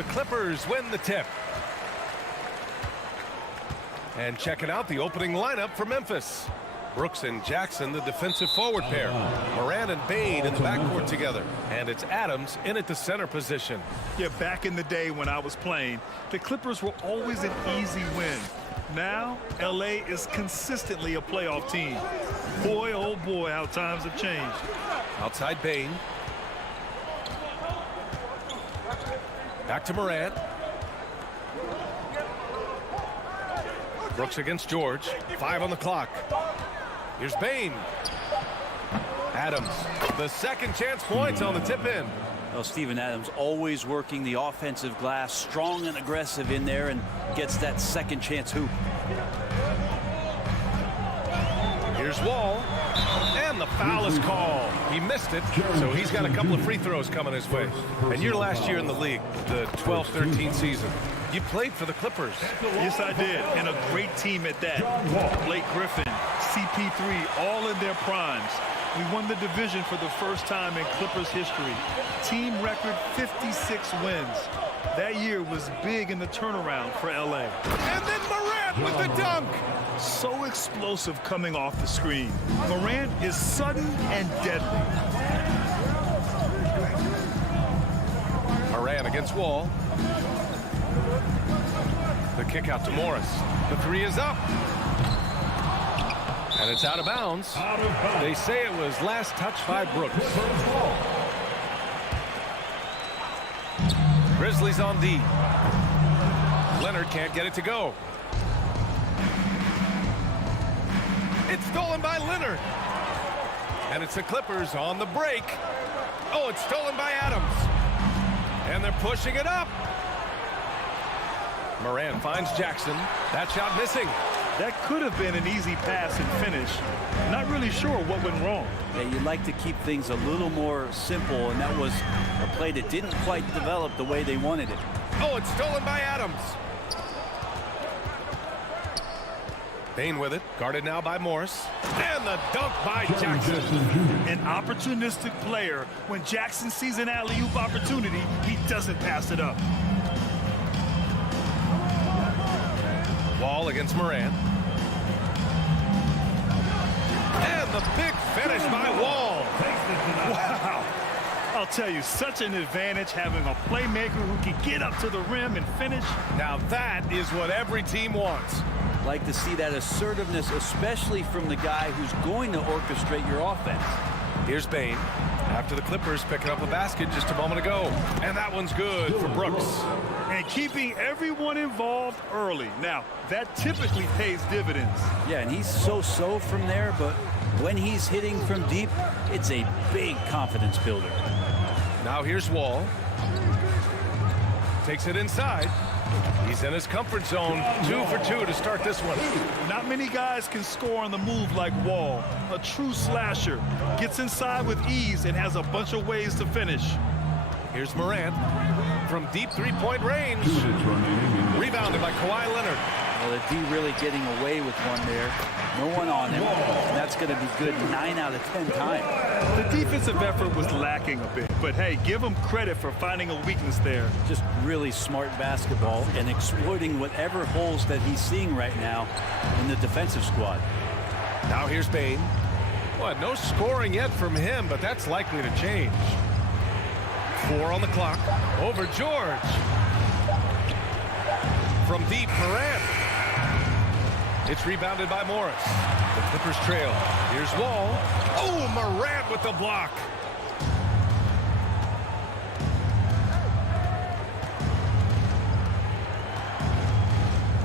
the Clippers win the tip. And checking out the opening lineup for Memphis. Brooks and Jackson, the defensive forward pair. Moran and Bane in the backcourt together. And it's Adams in at the center position. Yeah, back in the day when I was playing, the Clippers were always an easy win. Now, LA is consistently a playoff team. Boy, oh boy, how times have changed. Outside Bane. Back to Moran. Brooks against George. 5 on the clock. Here's Bane. Adams, the second chance points on the tip in. Well, Steven Adams always working the offensive glass, strong and aggressive in there, and gets that second chance hoop. Here's Wall, and the foul is called. He missed it, so he's got a couple of free throws coming his way. And your last year in the league, the 12-13 season, you played for the Clippers. Yes, I did, and a great team at that. Blake Griffin, CP3, all in their primes. We won the division for the first time in Clippers history. Team record 56 wins. That year was big in the turnaround for LA. And then Morant with the dunk. So explosive coming off the screen. Morant is sudden and deadly. Morant against Wall. The kick out to Morris. The three is up. And it's out of bounds. They say it was last touched by Brooks. Grizzlies on D. Leonard can't get it to go. It's stolen by Leonard. And it's the Clippers on the break. Oh, it's stolen by Adams. And they're pushing it up. Moran finds Jackson. That shot missing. That could have been an easy pass and finish. Not really sure what went wrong. Yeah, you'd like to keep things a little more simple, and that was a play that didn't quite develop the way they wanted it. Oh, it's stolen by Adams. Bane with it, guarded now by Morris. And the dunk by Jackson. An opportunistic player. When Jackson sees an alley-oop opportunity, he doesn't pass it up. Wall against Moran. And the big finish by Wall. Wow. I'll tell you, such an advantage having a playmaker who can get up to the rim and finish. Now that is what every team wants. Like to see that assertiveness, especially from the guy who's going to orchestrate your offense. Here's Bane. After the Clippers picking up a basket just a moment ago. And that one's good for Brooks. And keeping everyone involved early. Now, that typically pays dividends. Yeah, and he's so-so from there, but when he's hitting from deep, it's a big confidence builder. Now here's Wall. Takes it inside. He's in his comfort zone. 2 for 2 to start this one. Not many guys can score on the move like Wall. A true slasher. Gets inside with ease and has a bunch of ways to finish. Here's Morant from deep three-point range. Rebounded by Kawhi Leonard. Well, the D really getting away with one there. No one on him. And that's going to be good 9 out of 10 times. The defensive effort was lacking a bit, but hey, give him credit for finding a weakness there. Just really smart basketball and exploiting whatever holes that he's seeing right now in the defensive squad. Now here's Bane. Well, no scoring yet from him, but that's likely to change. 4 on the clock. Over George. From deep, Morant. It's rebounded by Morris. The Clippers trail. Here's Wall. Oh, Morant with the block.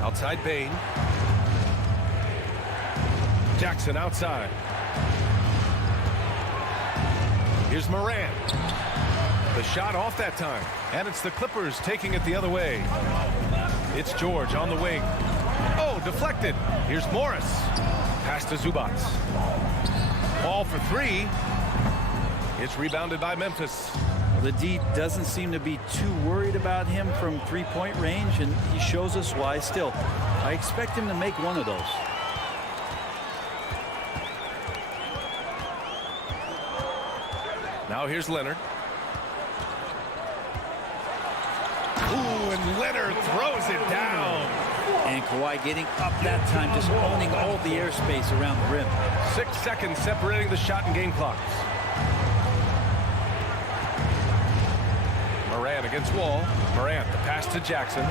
Outside Bane. Jackson outside. Here's Morant. The shot off that time. And it's the Clippers taking it the other way. It's George on the wing. Oh, deflected. Here's Morris. Pass to Zubac. Ball for 3. It's rebounded by Memphis. Well, the D doesn't seem to be too worried about him from three-point range, and he shows us why. Still, I expect him to make one of those. Now here's Leonard. Ooh, and Leonard throws it down. And Kawhi getting up that time, just owning all the airspace around the rim. 6 seconds separating the shot and game clocks. Morant against Wall. Morant, the pass to Jackson.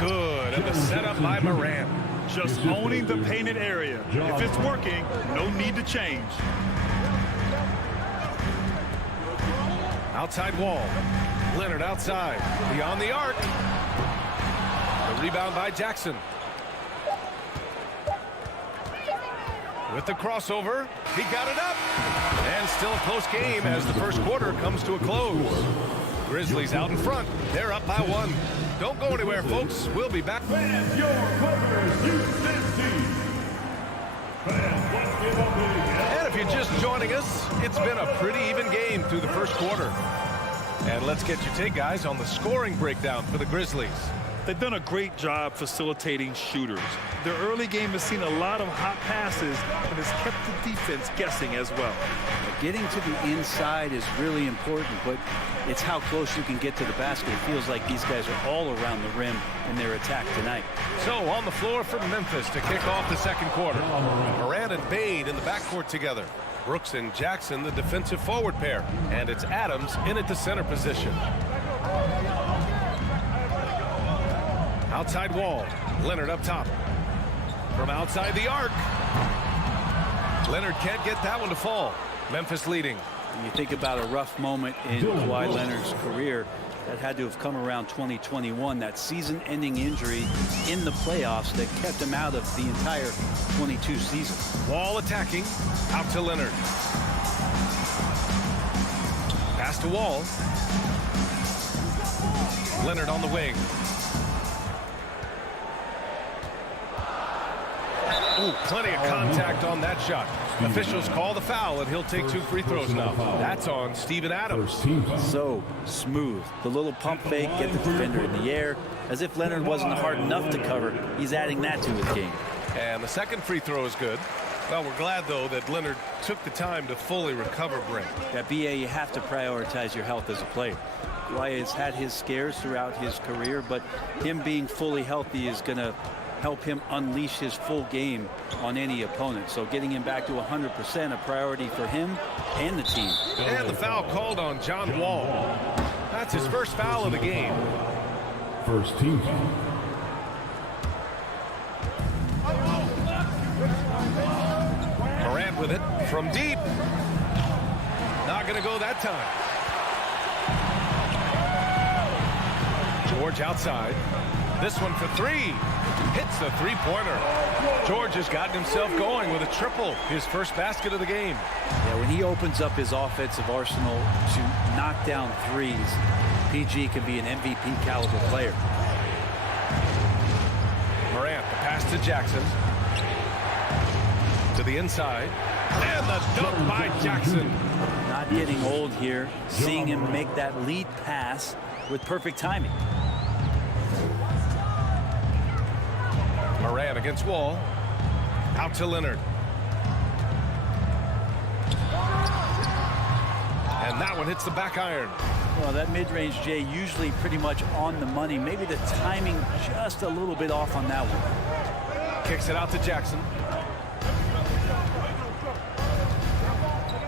Good, and the setup by Morant. Just owning the painted area. If it's working, no need to change. Outside Wall. Leonard outside. Beyond the arc. The rebound by Jackson. With the crossover. He got it up. And still a close game as the first quarter comes to a close. Grizzlies out in front. They're up by 1. Don't go anywhere, folks. We'll be back. Fans, your Clippers, Houston team. Fans, let's give a big hand. And if you're just joining us, it's been a pretty even game through the first quarter. And let's get your take, guys, on the scoring breakdown for the Grizzlies. They've done a great job facilitating shooters. Their early game has seen a lot of hot passes and has kept the defense guessing as well. Getting to the inside is really important, but it's how close you can get to the basket. It feels like these guys are all around the rim in their attack tonight. So on the floor for Memphis to kick off the second quarter. Morant and Bade in the backcourt together. Brooks and Jackson, the defensive forward pair. And it's Adams in at the center position. Outside Wall. Leonard up top. From outside the arc. Leonard can't get that one to fall. Memphis leading. When you think about a rough moment in Kawhi Leonard's career, that had to have come around 2021, that season-ending injury in the playoffs that kept him out of the entire 22 season. Wall attacking. Out to Leonard. Pass to Wall. Leonard on the wing. Ooh, plenty of contact on that shot. Officials call the foul, and he'll take 2 free throws now. That's on Steven Adams. So smooth. The little pump fake, get the defender in the air. As if Leonard wasn't hard enough to cover, he's adding that to his game. And the second free throw is good. Well, we're glad, though, that Leonard took the time to fully recover Brent. At BA, you have to prioritize your health as a player. Kawhi has had his scares throughout his career, but him being fully healthy is going to help him unleash his full game on any opponent. So getting him back to 100%, a priority for him and the team. And the foul called on John Wall. That's his first foul of the game. First team. Morant with it from deep. Not going to go that time. George outside. This one for 3. Hits the three-pointer. George has gotten himself going with a triple. His first basket of the game. Yeah, when he opens up his offensive arsenal to knock down threes, PG can be an MVP caliber player. Morant, the pass to Jackson. To the inside. And the dunk by Jackson. Not getting old here. Seeing him make that lead pass with perfect timing. Morant against Wall. Out to Leonard. And that one hits the back iron. Well, that mid-range, Jay, usually pretty much on the money. Maybe the timing just a little bit off on that one. Kicks it out to Jackson.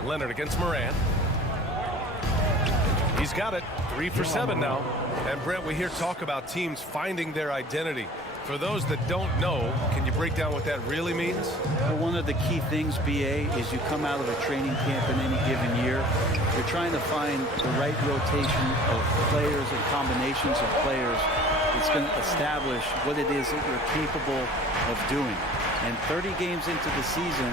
Leonard against Morant. He's got it. 3 for 7 now. And Brent, we hear talk about teams finding their identity. For those that don't know, can you break down what that really means? Well, one of the key things, BA, is you come out of a training camp in any given year. You're trying to find the right rotation of players and combinations of players that's going to establish what it is that you're capable of doing. And 30 games into the season,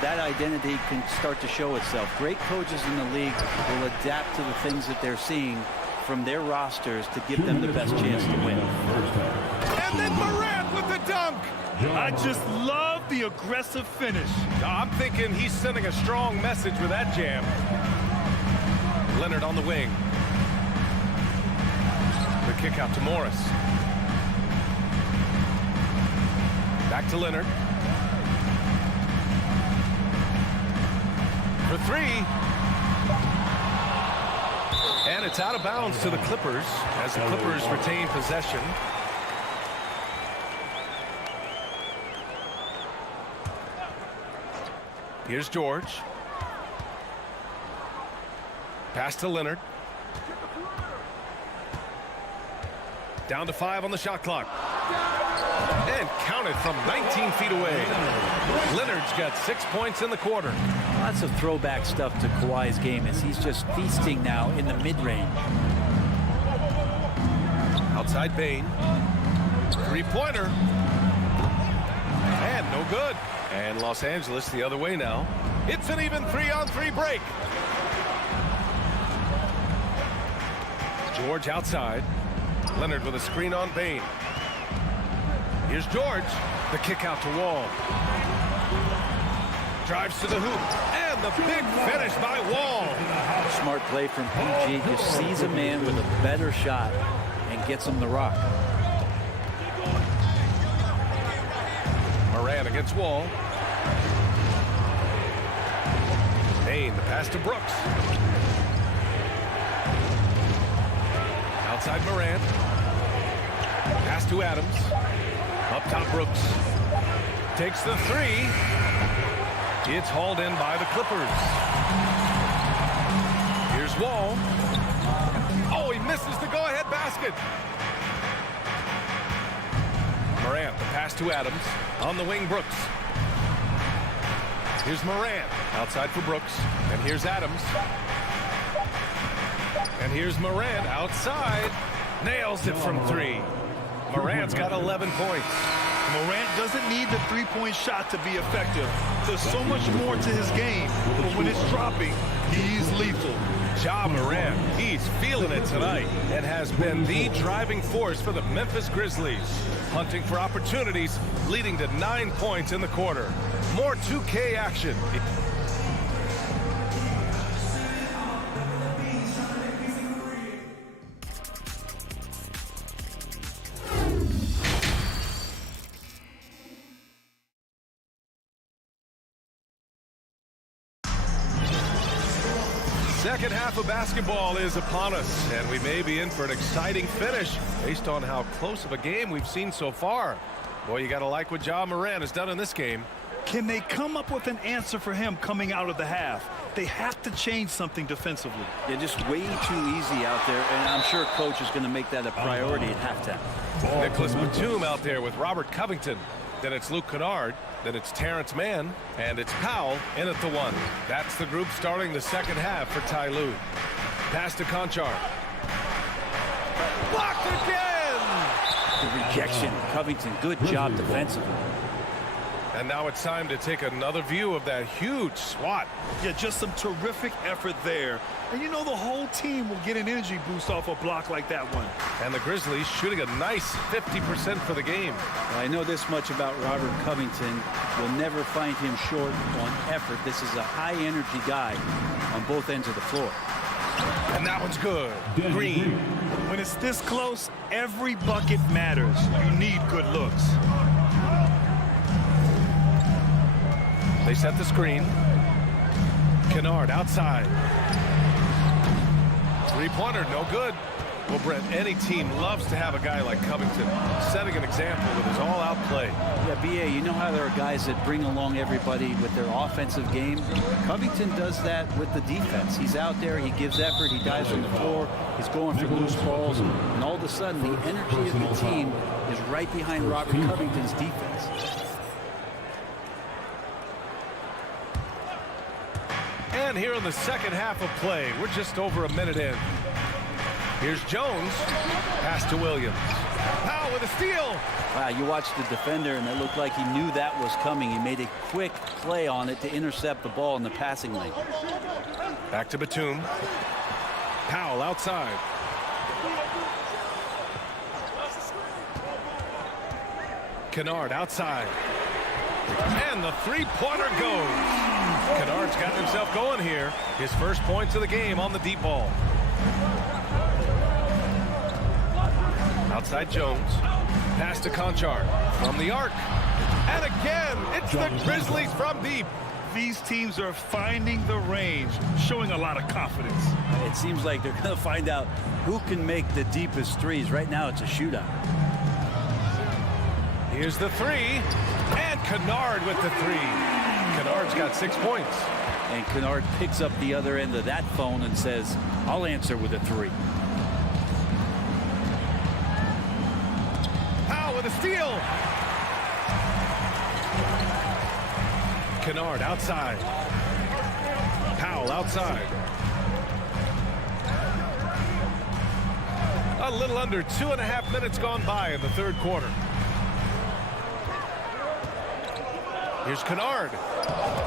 that identity can start to show itself. Great coaches in the league will adapt to the things that they're seeing from their rosters to give them the best chance to win. And then Morant with the dunk. I just love the aggressive finish. I'm thinking he's sending a strong message with that jam. Leonard on the wing. The kick out to Morris. Back to Leonard. For 3. And it's out of bounds to the Clippers as the Clippers retain possession. Here's George. Pass to Leonard. Down to 5 on the shot clock. And counted from 19 feet away. Leonard's got 6 points in the quarter. Lots of throwback stuff to Kawhi's game as he's just feasting now in the mid-range. Outside Bane. Three-pointer. And no good. And Los Angeles the other way now. It's an even 3-on-3 break. George outside. Leonard with a screen on Bane. Here's George. The kick out to Wall. Drives to the hoop. And the big finish by Wall. Smart play from PG. Just sees a man with a better shot and gets him the rock. Moran against Wall. Bane, the pass to Brooks. Outside Moran. Pass to Adams. Up top Brooks. Takes the three. It's hauled in by the Clippers. Here's Wall. Oh, he misses the go-ahead basket. Moran, the pass to Adams. On the wing, Brooks. Here's Moran. Outside for Brooks. And here's Adams. And here's Moran outside. Nails it from 3. Moran's got 11 points. Morant doesn't need the three-point shot to be effective. There's so much more to his game, but when it's dropping, he's lethal. Ja Morant, he's feeling it tonight and has been the driving force for the Memphis Grizzlies. Hunting for opportunities, leading to 9 points in the quarter. More 2K action. Second half of basketball is upon us, and we may be in for an exciting finish based on how close of a game we've seen so far. Boy, you got to like what Ja Morant has done in this game. Can they come up with an answer for him coming out of the half? They have to change something defensively. They're just way too easy out there, and I'm sure coach is going to make that a priority at halftime. Nicholas Batum out there with Robert Covington. Then it's Luke Kennard. Then it's Terrence Mann. And it's Powell in at the 1. That's the group starting the second half for Ty Lue. Pass to Conchar. Blocked again! The rejection. Covington, good job defensively. And now it's time to take another view of that huge swat. Yeah, just some terrific effort there. And you know the whole team will get an energy boost off a block like that one. And the Grizzlies shooting a nice 50% for the game. Well, I know this much about Robert Covington. You'll never find him short on effort. This is a high-energy guy on both ends of the floor. And that one's good. Green. When it's this close, every bucket matters. You need good looks. They set the screen. Kennard outside. Three-pointer, no good. Well, Brent, any team loves to have a guy like Covington setting an example with his all-out play. Yeah, B.A., you know how there are guys that bring along everybody with their offensive game? Covington does that with the defense. He's out there, he gives effort, he dives on the floor, he's going for loose balls, and all of a sudden the energy of the team is right behind Robert Covington's defense. And here in the second half of play, we're just over a minute in. Here's Jones. Pass to Williams. Powell with a steal. Wow, you watched the defender, and it looked like he knew that was coming. He made a quick play on it to intercept the ball in the passing lane. Back to Batum. Powell outside. Kennard outside. And the three-pointer goes. Kennard's got himself going here. His first points of the game on the deep ball. Outside Jones. Pass to Conchar. From the arc. And again, it's the Grizzlies from deep. These teams are finding the range, showing a lot of confidence. It seems like they're going to find out who can make the deepest threes. Right now, it's a shootout. Here's the three. And Kennard with the three. Kennard's got 6 points. And Kennard picks up the other end of that phone and says, I'll answer with a three. Powell with a steal. Kennard outside. Powell outside. A little under 2.5 minutes gone by in the third quarter. Here's Kennard.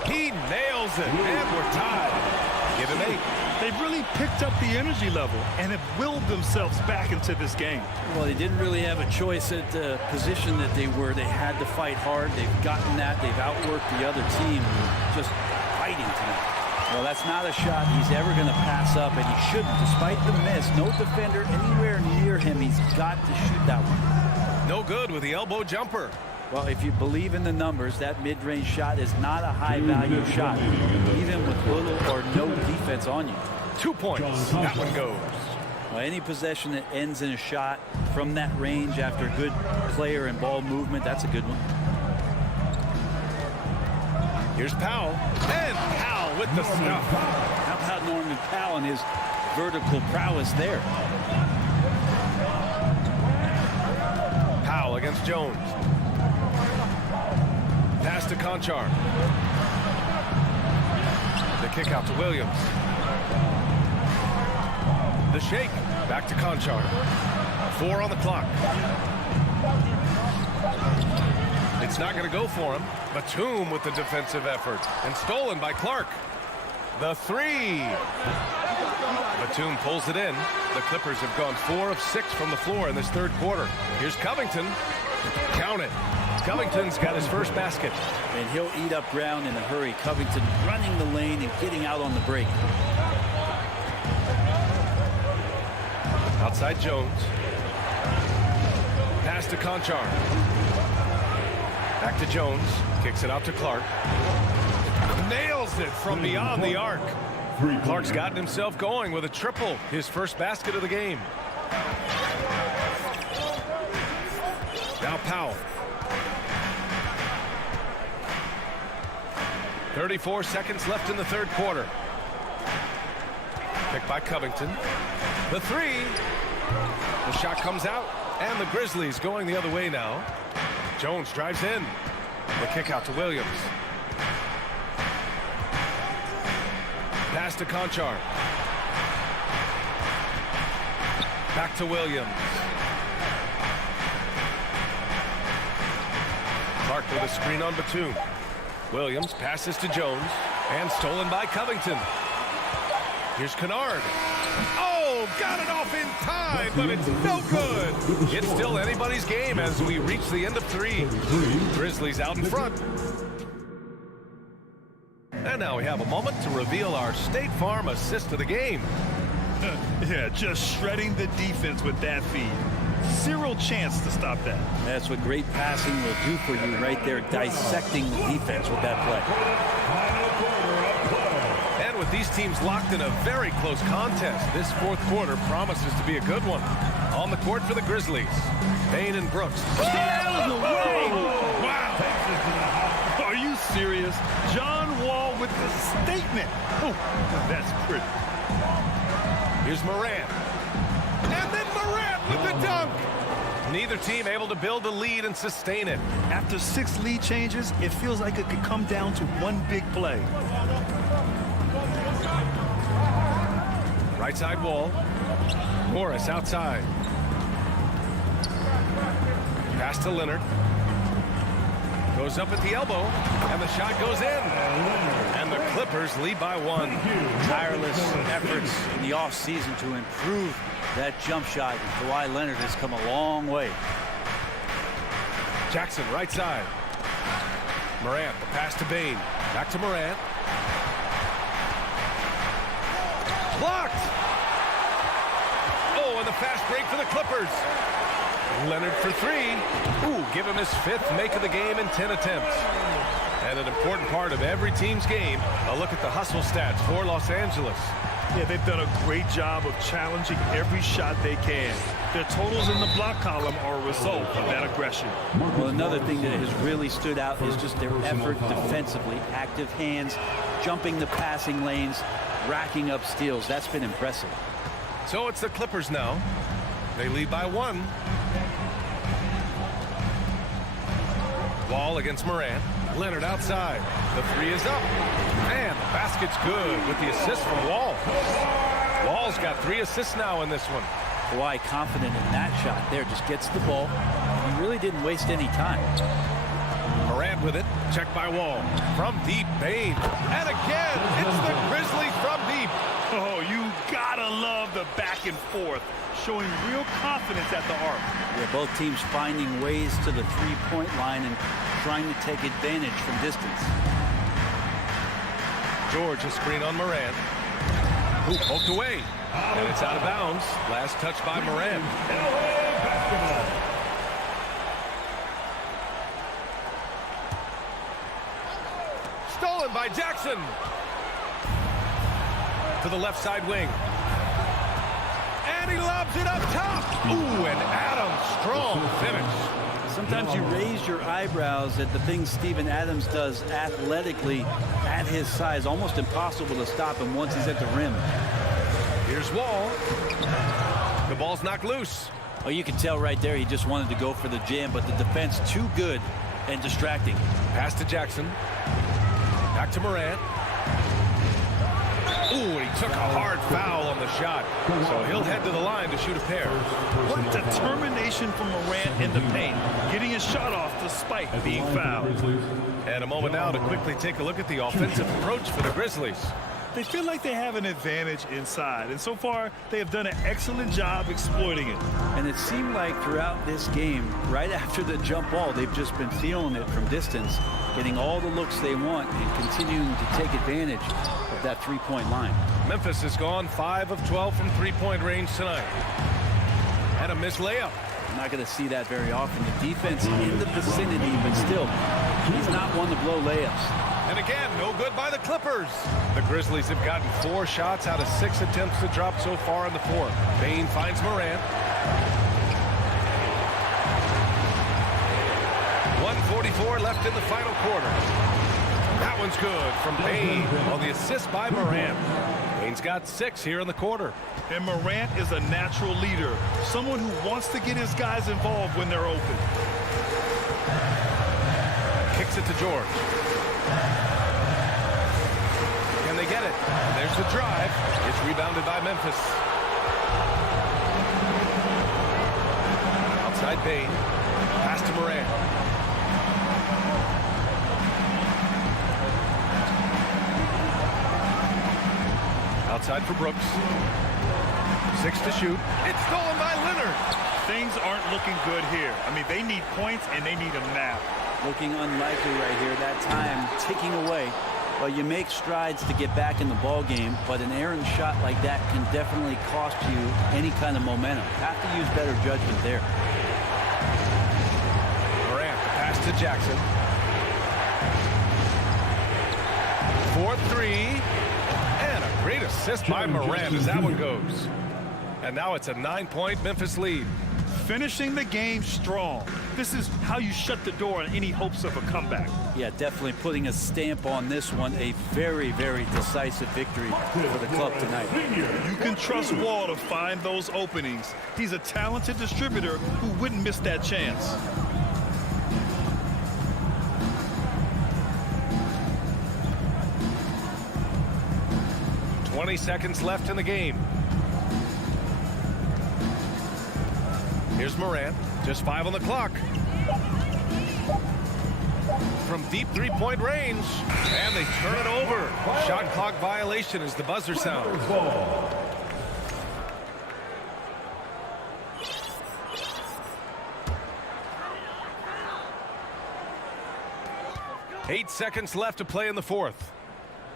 He nails it, and we're tied. Give him 8. They've really picked up the energy level and have willed themselves back into this game. Well, they didn't really have a choice at the position that they were. They had to fight hard. They've gotten that. They've outworked the other team, just fighting tonight. Well, that's not a shot he's ever going to pass up, and he shouldn't. Despite the miss, no defender anywhere near him. He's got to shoot that one. No good with the elbow jumper. Well, if you believe in the numbers, that mid-range shot is not a high-value shot, even with little or no defense on you. 2 points. That one goes. Well, any possession that ends in a shot from that range after good player and ball movement, that's a good one. Here's Powell. And Powell with the stuff. How about Norman Powell and his vertical prowess there? Powell against Jones. Pass to Conchar. The kick out to Williams. The shake. Back to Conchar. 4 on the clock. It's not going to go for him. Batum with the defensive effort. And stolen by Clark. The three. Batum pulls it in. The Clippers have gone 4 of 6 from the floor in this third quarter. Here's Covington. Count it. Covington's got his first basket. And he'll eat up ground in a hurry. Covington running the lane and getting out on the break. Outside Jones. Pass to Conchar. Back to Jones. Kicks it out to Clark. Nails it from beyond the arc. Clark's gotten himself going with a triple. His first basket of the game. Now Powell. 34 seconds left in the third quarter. Picked by Covington. The three. The shot comes out, and the Grizzlies going the other way now. Jones drives in. The kick out to Williams. Pass to Conchar. Back to Williams. Clark with a screen on Batum. Williams passes to Jones, and stolen by Covington. Here's Kennard. Oh, got it off in time, but it's no good. It's still anybody's game as we reach the end of 3. Grizzlies out in front. And now we have a moment to reveal our State Farm assist of the game. Yeah, just shredding the defense with that feed. Zero chance to stop that. That's what great passing will do for you right there, dissecting the defense with that play. And with these teams locked in a very close contest, this fourth quarter promises to be a good one. On the court for the Grizzlies, Payne and Brooks. Out of the way! Wow! Are you serious? John Wall with the statement. Oh, that's pretty. Here's Morant. And then Morant with the dunk. Neither team able to build a lead and sustain it. After 6 lead changes, it feels like it could come down to one big play. Right side wall. Morris outside. Pass to Leonard. Goes up at the elbow, and the shot goes in. And the Clippers lead by 1. Tireless efforts in the offseason to improve that jump shot. Kawhi Leonard has come a long way. Jackson right side. Morant, the pass to Bain. Back to Morant. Blocked! Oh, and the fast break for the Clippers. Leonard for 3. Ooh, give him his 5th make of the game in 10 attempts. And an important part of every team's game. A look at the hustle stats for Los Angeles. Yeah, they've done a great job of challenging every shot they can. Their totals in the block column are a result of that aggression. Well, another thing that has really stood out is just their effort defensively. Active hands, jumping the passing lanes, racking up steals. That's been impressive. So it's the Clippers now. They lead by 1. Wall against Morant. Leonard outside. The 3 is up. And the basket's good with the assist from Wall. Wall's got 3 assists now in this one. Kawhi confident in that shot there. Just gets the ball. He really didn't waste any time. Morant with it. Checked by Wall. From deep, Bane. And again, it's the Grizzlies from deep. Oh, you gotta love the back and forth, showing real confidence at the arc. Yeah, both teams finding ways to the three-point line and trying to take advantage from distance. George, a screen on Morant. Who poked away. And it's out of bounds. Last touch by Morant. Stolen by Jackson. To the left side wing. And he lobs it up top. Ooh, and Adams, strong finish. Sometimes you raise your eyebrows at the things Steven Adams does athletically at his size. Almost impossible to stop him once he's at the rim. Here's Wall. The ball's knocked loose. Oh, you can tell right there he just wanted to go for the jam, but the defense too good and distracting. Pass to Jackson. Back to Morant. Ooh, and he took a hard foul on the shot. So he'll head to the line to shoot a pair. What determination from Morant in the paint, getting his shot off despite being fouled. And a moment now to quickly take a look at the offensive approach for the Grizzlies. They feel like they have an advantage inside, and so far they have done an excellent job exploiting it. And it seemed like throughout this game, right after the jump ball, they've just been feeling it from distance, getting all the looks they want and continuing to take advantage of that three-point line. Memphis has gone 5 of 12 from three-point range tonight. And a missed layup. I'm not going to see that very often. The defense in the vicinity, but still, he's not one to blow layups. And again, no good by the Clippers. The Grizzlies have gotten 4 shots out of 6 attempts to drop so far in the fourth. Bane finds Morant. 1:44 left in the final quarter. That one's good from Bane on the assist by Morant. Bane's got 6 here in the quarter. And Morant is a natural leader, someone who wants to get his guys involved when they're open. Kicks it to George. Can they get it? And there's the drive. It's rebounded by Memphis. Outside Bane. Pass to Morant. Outside for Brooks. 6 to shoot. It's stolen by Leonard. Things aren't looking good here. I mean, they need points and they need them now. Looking unlikely right here. That time ticking away. Well, you make strides to get back in the ball game, but an errant shot like that can definitely cost you any kind of momentum. Have to use better judgment there. Morant, pass to Jackson. 4-3. And a great assist by Morant as that one goes. And now it's a 9-point Memphis lead. Finishing the game strong. This is how you shut the door on any hopes of a comeback. Yeah, definitely putting a stamp on this one. A very, very decisive victory for the club tonight. You can trust Wall to find those openings. He's a talented distributor who wouldn't miss that chance. "20 seconds left in the game. Here's Morant, just 5 on the clock. From deep three-point range, and they turn it over. Shot clock violation as the buzzer sounds. 8 seconds left to play in the fourth.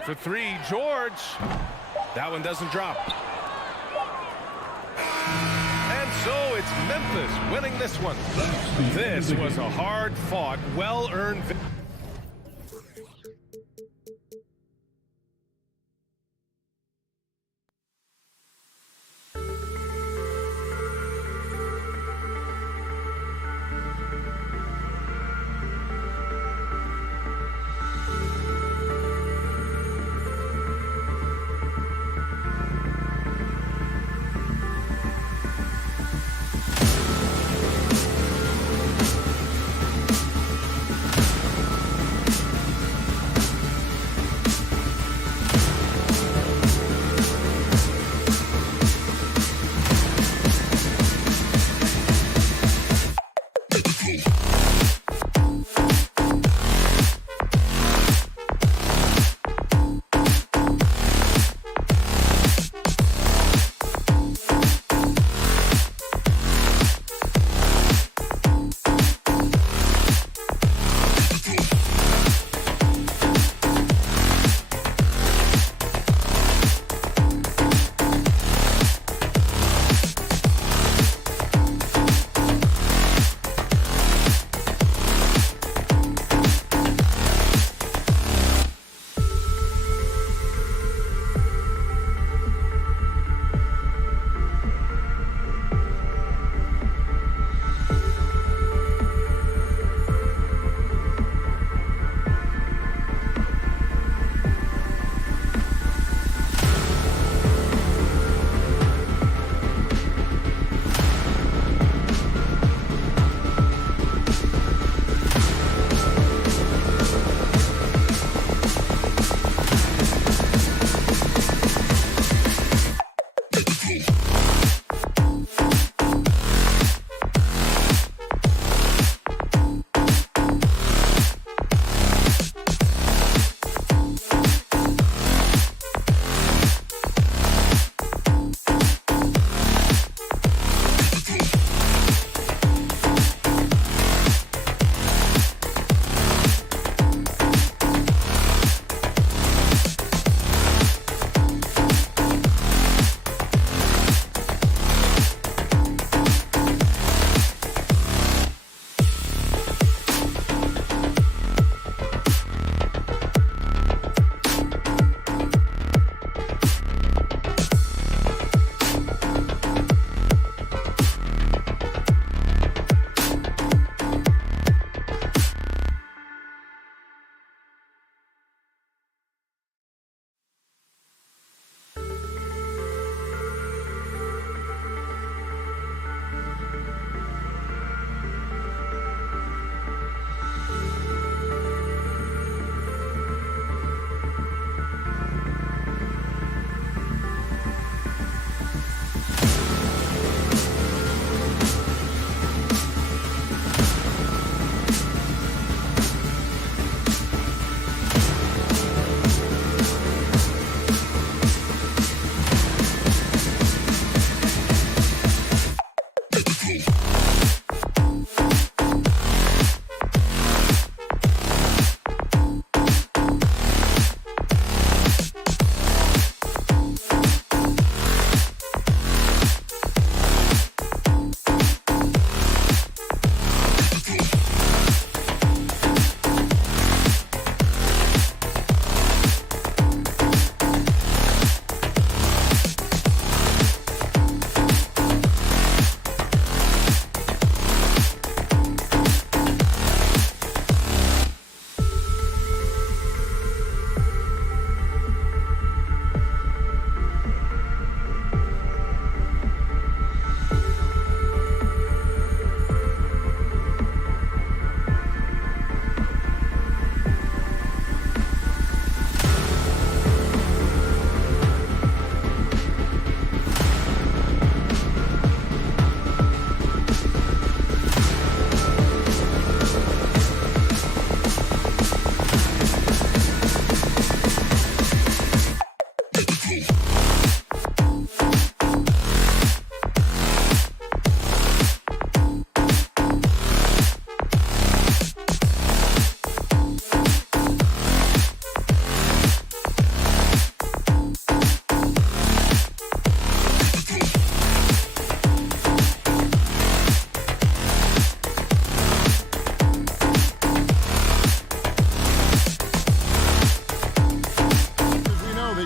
For 3, George. That one doesn't drop. And so it's Memphis winning this one. This was a hard-fought, well-earned victory.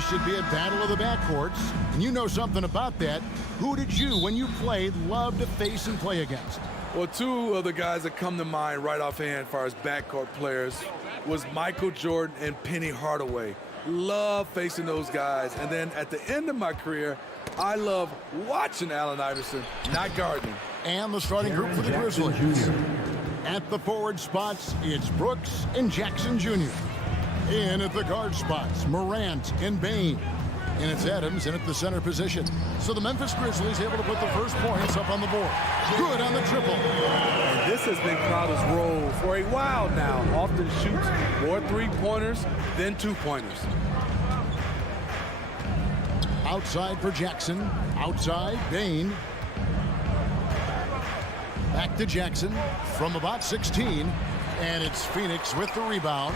should be a battle of the backcourts, and you know something about that. Who did you, when you played, love to face and play against? Well, two of the guys that come to mind right offhand as far as backcourt players was Michael Jordan and Penny Hardaway. Love facing those guys. And then at the end of my career, I love watching Allen Iverson, not guarding. And the starting group for the Grizzlies. At the forward spots, it's Brooks and Jackson Jr. In at the guard spots, Morant and Bain. And it's Adams in at the center position. So the Memphis Grizzlies able to put the first points up on the board. Good on the triple. And this has been Crowder's role for a while now. Often shoots more three-pointers than two-pointers. Outside for Jackson. Outside, Bain. Back to Jackson from about 16. And it's Phoenix with the rebound.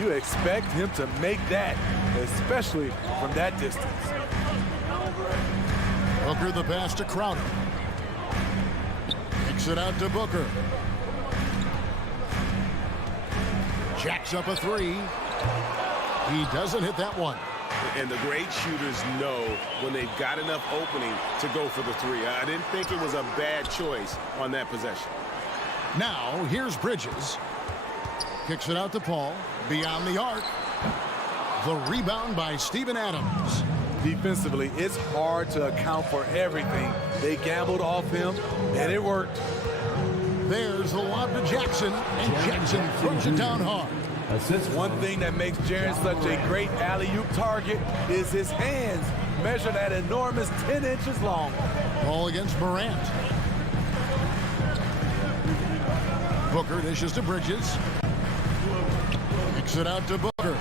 You expect him to make that, especially from that distance. Booker the pass to Crowder. Kicks it out to Booker. Jacks up a three. He doesn't hit that one. And the great shooters know when they've got enough opening to go for the three. I didn't think it was a bad choice on that possession. Now, here's Bridges. Kicks it out to Paul. Beyond the arc. The rebound by Steven Adams. Defensively, it's hard to account for everything. They gambled off him, and it worked. There's the lob to Jackson, and Jackson throws it down hard. One thing that makes Jaren such a great alley-oop target is his hands, measured at enormous 10 inches long. Ball against Morant. Booker dishes to Bridges. Kicks it out to Booker.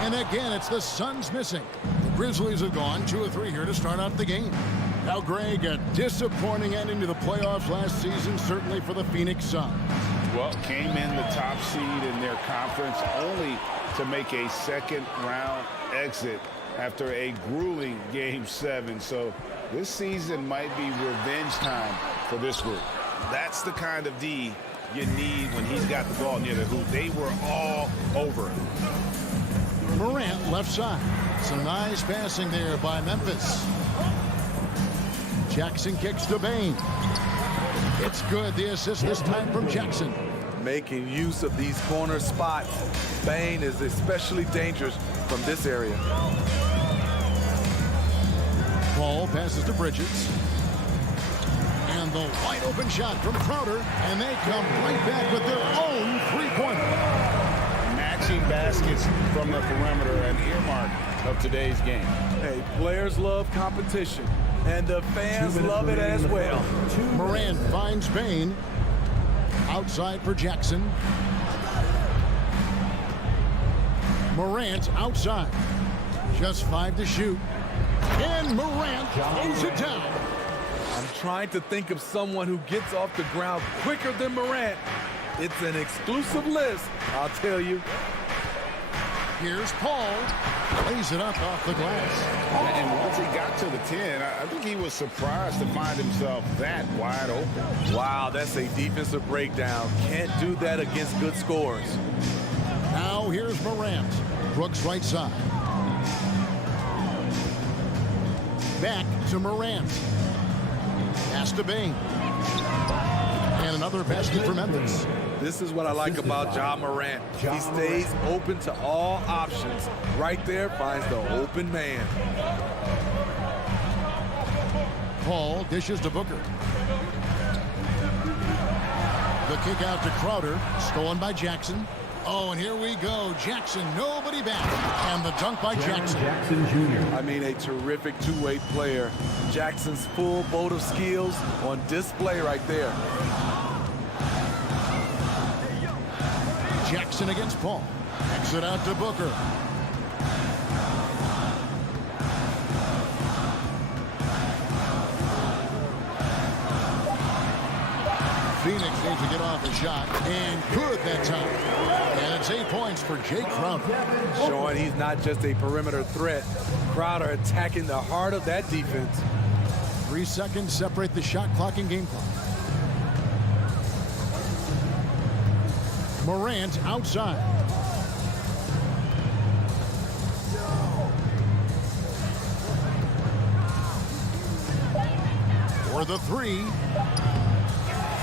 And again, it's the Suns missing. The Grizzlies have gone 2 of 3 here to start out the game. Now, Greg, a disappointing ending to the playoffs last season, certainly for the Phoenix Suns. Well, came in the top seed in their conference only to make a second-round exit after a grueling Game 7. So this season might be revenge time for this group. That's the kind of D you need when he's got the ball near the hoop. They were all over it. Morant left side. Some nice passing there by Memphis. Jackson kicks to Bain. It's good. The assist this time from Jackson. Making use of these corner spots. Bain is especially dangerous from this area. Paul passes to Bridges. And the wide open shot from Crowder. And they come right back with their own three-pointer. Matching baskets from the perimeter, an earmark of today's game. Hey, players love competition. And the fans love it as well. Morant finds Bain. Outside for Jackson. Morant outside. Just 5 to shoot. And Morant throws it down. I'm trying to think of someone who gets off the ground quicker than Morant. It's an exclusive list, I'll tell you. Here's Paul. Lays it up off the glass. And once he got to the 10, I think he was surprised to find himself that wide open. Wow, that's a defensive breakdown. Can't do that against good scores. Now here's Morant. Brooks right side. Back to Morant. Pass to Bain. And another basket for Memphis. This is what I like about Ja Morant. He stays open to all options. Right there finds the open man. Paul dishes to Booker. The kick out to Crowder. Stolen by Jackson. Oh, and here we go. Jackson, nobody back. And the dunk by Jackson. I mean, a terrific two-way player. Jackson's full boat of skills on display right there. Jackson against Paul. Kicks it out to Booker. Phoenix needs to get off a shot, and good that time. And it's 8 points for Jay Crowder. Showing he's not just a perimeter threat. Crowder attacking the heart of that defense. 3 seconds separate the shot clock and game clock. Morant outside. for the three.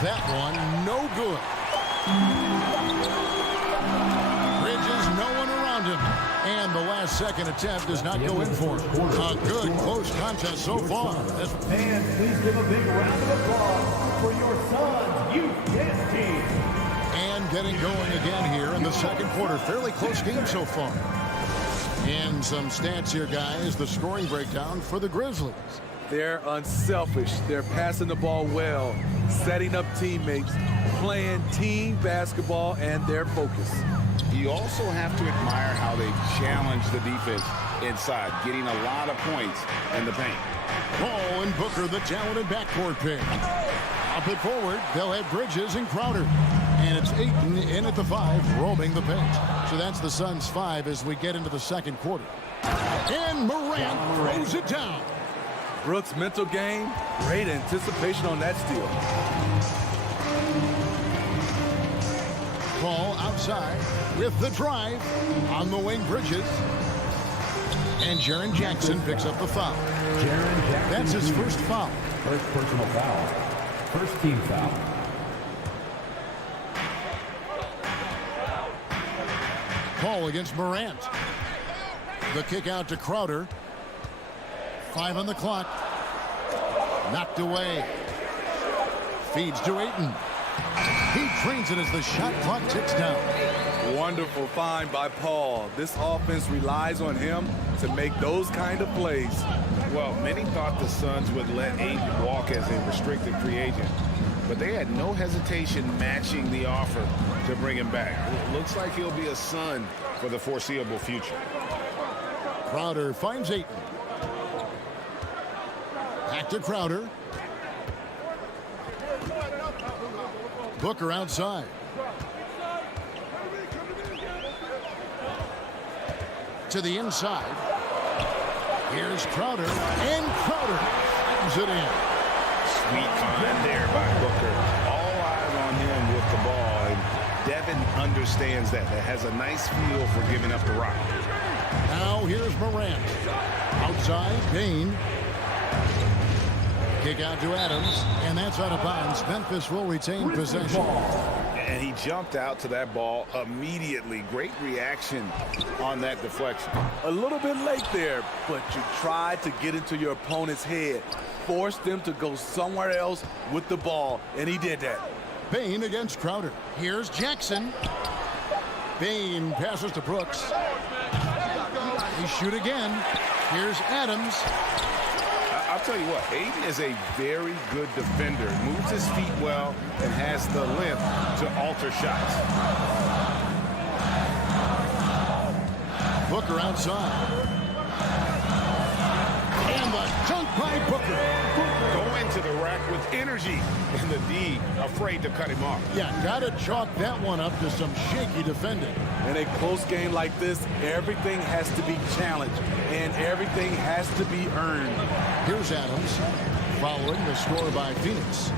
That one, no good. Bridges, no one around him. And the last second attempt does not go in for him. A good close contest so far. And please give a big round of applause for your son's youth dance team. And getting going again here in the second quarter. Fairly close game so far. And some stats here, guys. The scoring breakdown for the Grizzlies. They're unselfish. They're passing the ball well, setting up teammates, playing team basketball, and their focus. You also have to admire how they challenge the defense inside, getting a lot of points in the paint. Paul and Booker, the talented backcourt pair. Up it forward, they'll have Bridges and Crowder. And it's Ayton in at the 5, roaming the paint. So that's the Suns' 5 as we get into the second quarter. And Morant throws it down. Brooks' mental game, great anticipation on that steal. Paul outside with the drive on the wing. Bridges. And Jaren Jackson picks up the foul. That's his first foul. First personal foul. First team foul. Paul against Morant. The kick out to Crowder. 5 on the clock. Knocked away. Feeds to Ayton. He trains it as the shot clock ticks down. Wonderful find by Paul. This offense relies on him to make those kind of plays. Well, many thought the Suns would let Ayton walk as a restricted free agent, but they had no hesitation matching the offer to bring him back. It looks like he'll be a Sun for the foreseeable future. Crowder finds Ayton. Back to Crowder. Booker outside. To the inside. Here's Crowder. And Crowder slams it in. Sweet find there by Booker. All eyes on him with the ball. And Devin understands that. That has a nice feel for giving up the rock. Now here's Morant. Outside, Bain. Kick out to Adams, and that's out of bounds. Memphis will retain possession. And he jumped out to that ball immediately. Great reaction on that deflection. A little bit late there, but you tried to get into your opponent's head. Force them to go somewhere else with the ball, and he did that. Bain against Crowder. Here's Jackson. Bain passes to Brooks. He shoot again. Here's Adams. I'll tell you what, Ayton is a very good defender. Moves his feet well and has the length to alter shots. Booker outside. And the dunk by Booker. Going to the rack with energy. And the D afraid to cut him off. Yeah, got to chalk that one up to some shaky defending. In a close game like this, everything has to be challenged, and everything has to be earned. Here's Adams, following the score by Phoenix.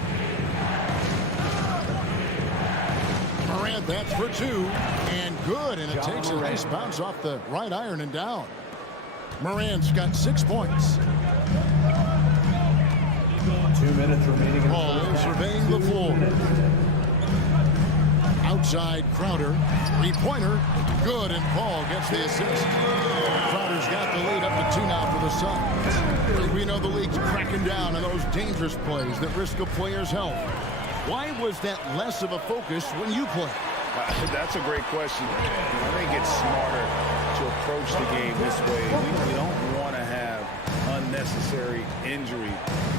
Morant, that's for 2, and good, and it takes a nice bounce off the right iron and down. Morant's got 6 points. 2 minutes remaining. Paul surveying the floor. Outside Crowder, 3-pointer, good, and Paul gets the assist. Crowder's got the lead up to 2 now for the Suns. We know the league's cracking down on those dangerous plays that risk a player's health. Why was that less of a focus when you play? That's a great question. I think it's smarter to approach the game this way. We don't want to have unnecessary injury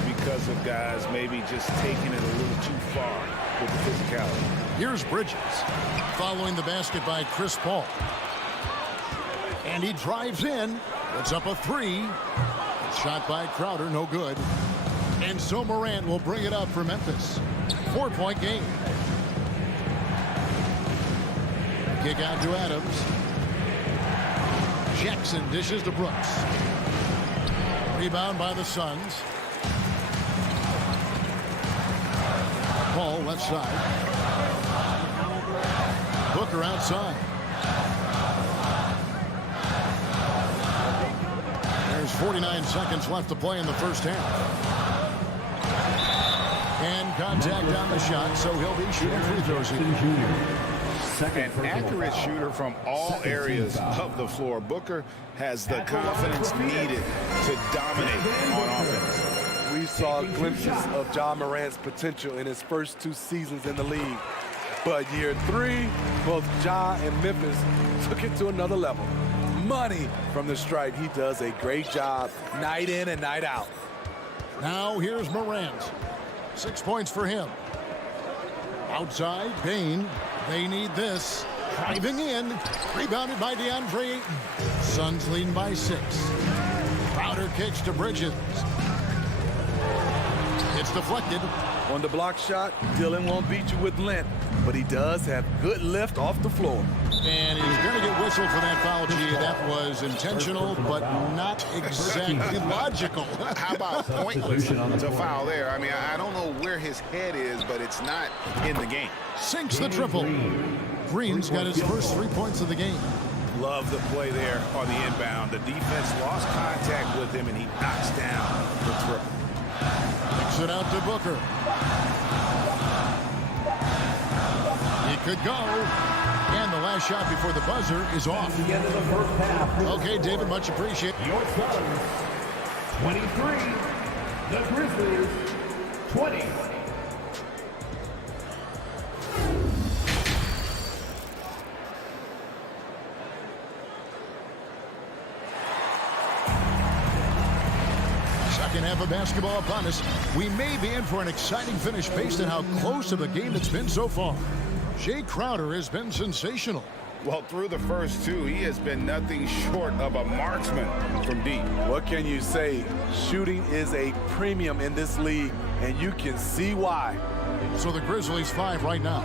because of guys maybe just taking it a little too far with the physicality. Here's Bridges, following the basket by Chris Paul. And he drives in. It's up a 3. Shot by Crowder, no good. And so Morant will bring it up for Memphis. 4-point game. Kick out to Adams. Jackson dishes to Brooks. Rebound by the Suns. Paul left side. Booker outside. There's 49 seconds left to play in the first half. And contact on the shot, so he'll be shooting free throws here. An accurate shooter from all areas of the floor. Booker has the confidence needed to dominate on offense. We saw glimpses of Ja Morant's potential in his first 2 seasons in the league. But year 3, both Ja and Memphis took it to another level. Money from the stripe. He does a great job night in and night out. Now here's Morant. 6 points for him. Outside, Bain. They need this. Driving in. Rebounded by DeAndre Ayton. Suns leading by 6. Crowder kicks to Bridges. It's deflected. On the block shot, Dylan won't beat you with length, but he does have good lift off the floor. And he's going to get whistled for that foul, G. That was intentional, but not exactly logical. How about pointless to foul there? I mean, I don't know where his head is, but it's not in the game. Sinks the triple. Green's got his first 3 points of the game. Love the play there on the inbound. The defense lost contact with him, and he knocks down the triple. Kicks it out to Booker. He could go. And the last shot before the buzzer is off. The end of the first half. Okay, David, much appreciated. Your Suns, 23. The Grizzlies, 20. Second half of basketball upon us. We may be in for an exciting finish based on how close of a game it's been so far. Jay Crowder has been sensational. Well, through the first 2, he has been nothing short of a marksman from deep. What can you say? Shooting is a premium in this league, and you can see why. So the Grizzlies 5 right now.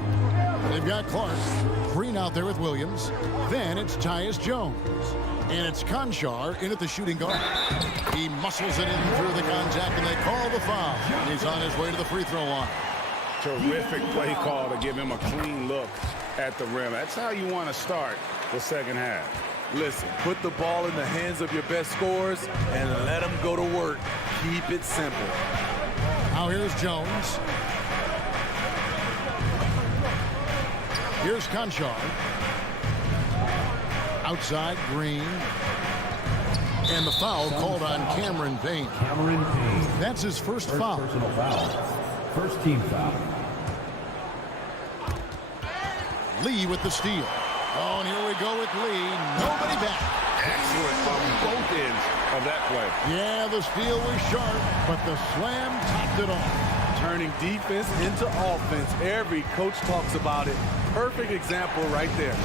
They've got Clark, Green out there with Williams. Then it's Tyus Jones. And it's Conchar in at the shooting guard. He muscles it in through the contact, and they call the foul. He's on his way to the free throw line. Terrific play call to give him a clean look at the rim. That's how you want to start the second half. Listen, put the ball in the hands of your best scorers and let them go to work. Keep it simple. Now here's Jones. Here's Conchar. Outside, Green. And the foul called on Cameron Payne. Cameron Payne. That's his first foul. Personal foul. First team foul. Lee with the steal. Oh, and here we go with Lee. Nobody back. Excellent from both ends of that play. Yeah, the steal was sharp, but the slam topped it off. Turning defense into offense. Every coach talks about it. Perfect example right there.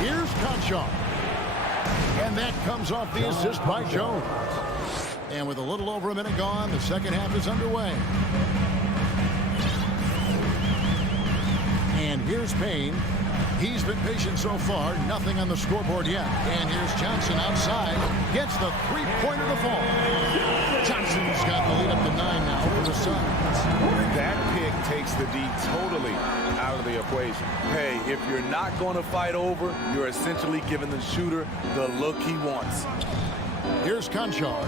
Here's Conchar. And that comes off the assist by Jones. And with a little over a minute gone, the second half is underway. And here's Payne. He's been patient so far. Nothing on the scoreboard yet. And here's Johnson outside. Gets the three-pointer to fall. Johnson's got the lead up to 9 now for the Suns. That pick takes the D totally out of the equation. Hey, if you're not going to fight over, you're essentially giving the shooter the look he wants. Here's Conchar.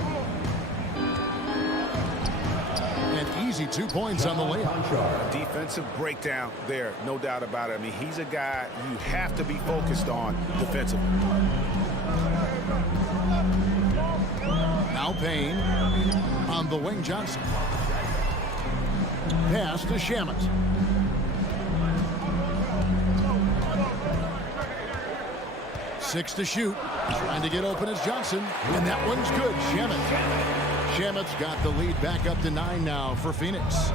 An easy 2 points on the layup. Defensive breakdown there, no doubt about it. I mean, he's a guy you have to be focused on defensively. Now Payne on the wing. Johnson. Pass to Shamet. Six to shoot. Trying to get open is Johnson. And that one's good. Shamet's got the lead back up to 9 now for Phoenix.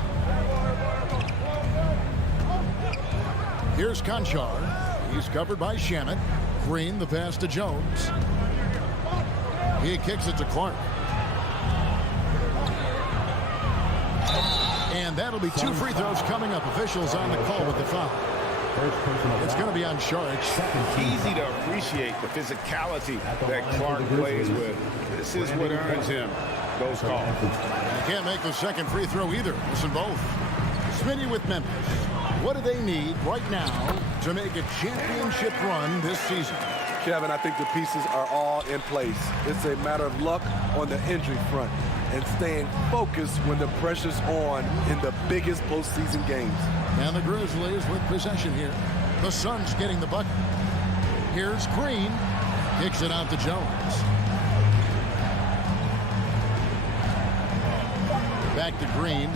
Here's Conchar. He's covered by Shamet. Green, the pass to Jones. He kicks it to Clark. And that'll be 2 free throws coming up. Officials on the call with the foul. It's going to be on Shag. Easy to appreciate the physicality that Clark plays with. This is what earns him those calls. They can't make the second free throw either. Listen both. Smitty with Memphis. What do they need right now to make a championship run this season? Kevin, I think the pieces are all in place. It's a matter of luck on the injury front. and staying focused when the pressure's on in the biggest postseason games. And the Grizzlies with possession here. The Suns getting the bucket. Here's Green. Kicks it out to Jones. Back to Green.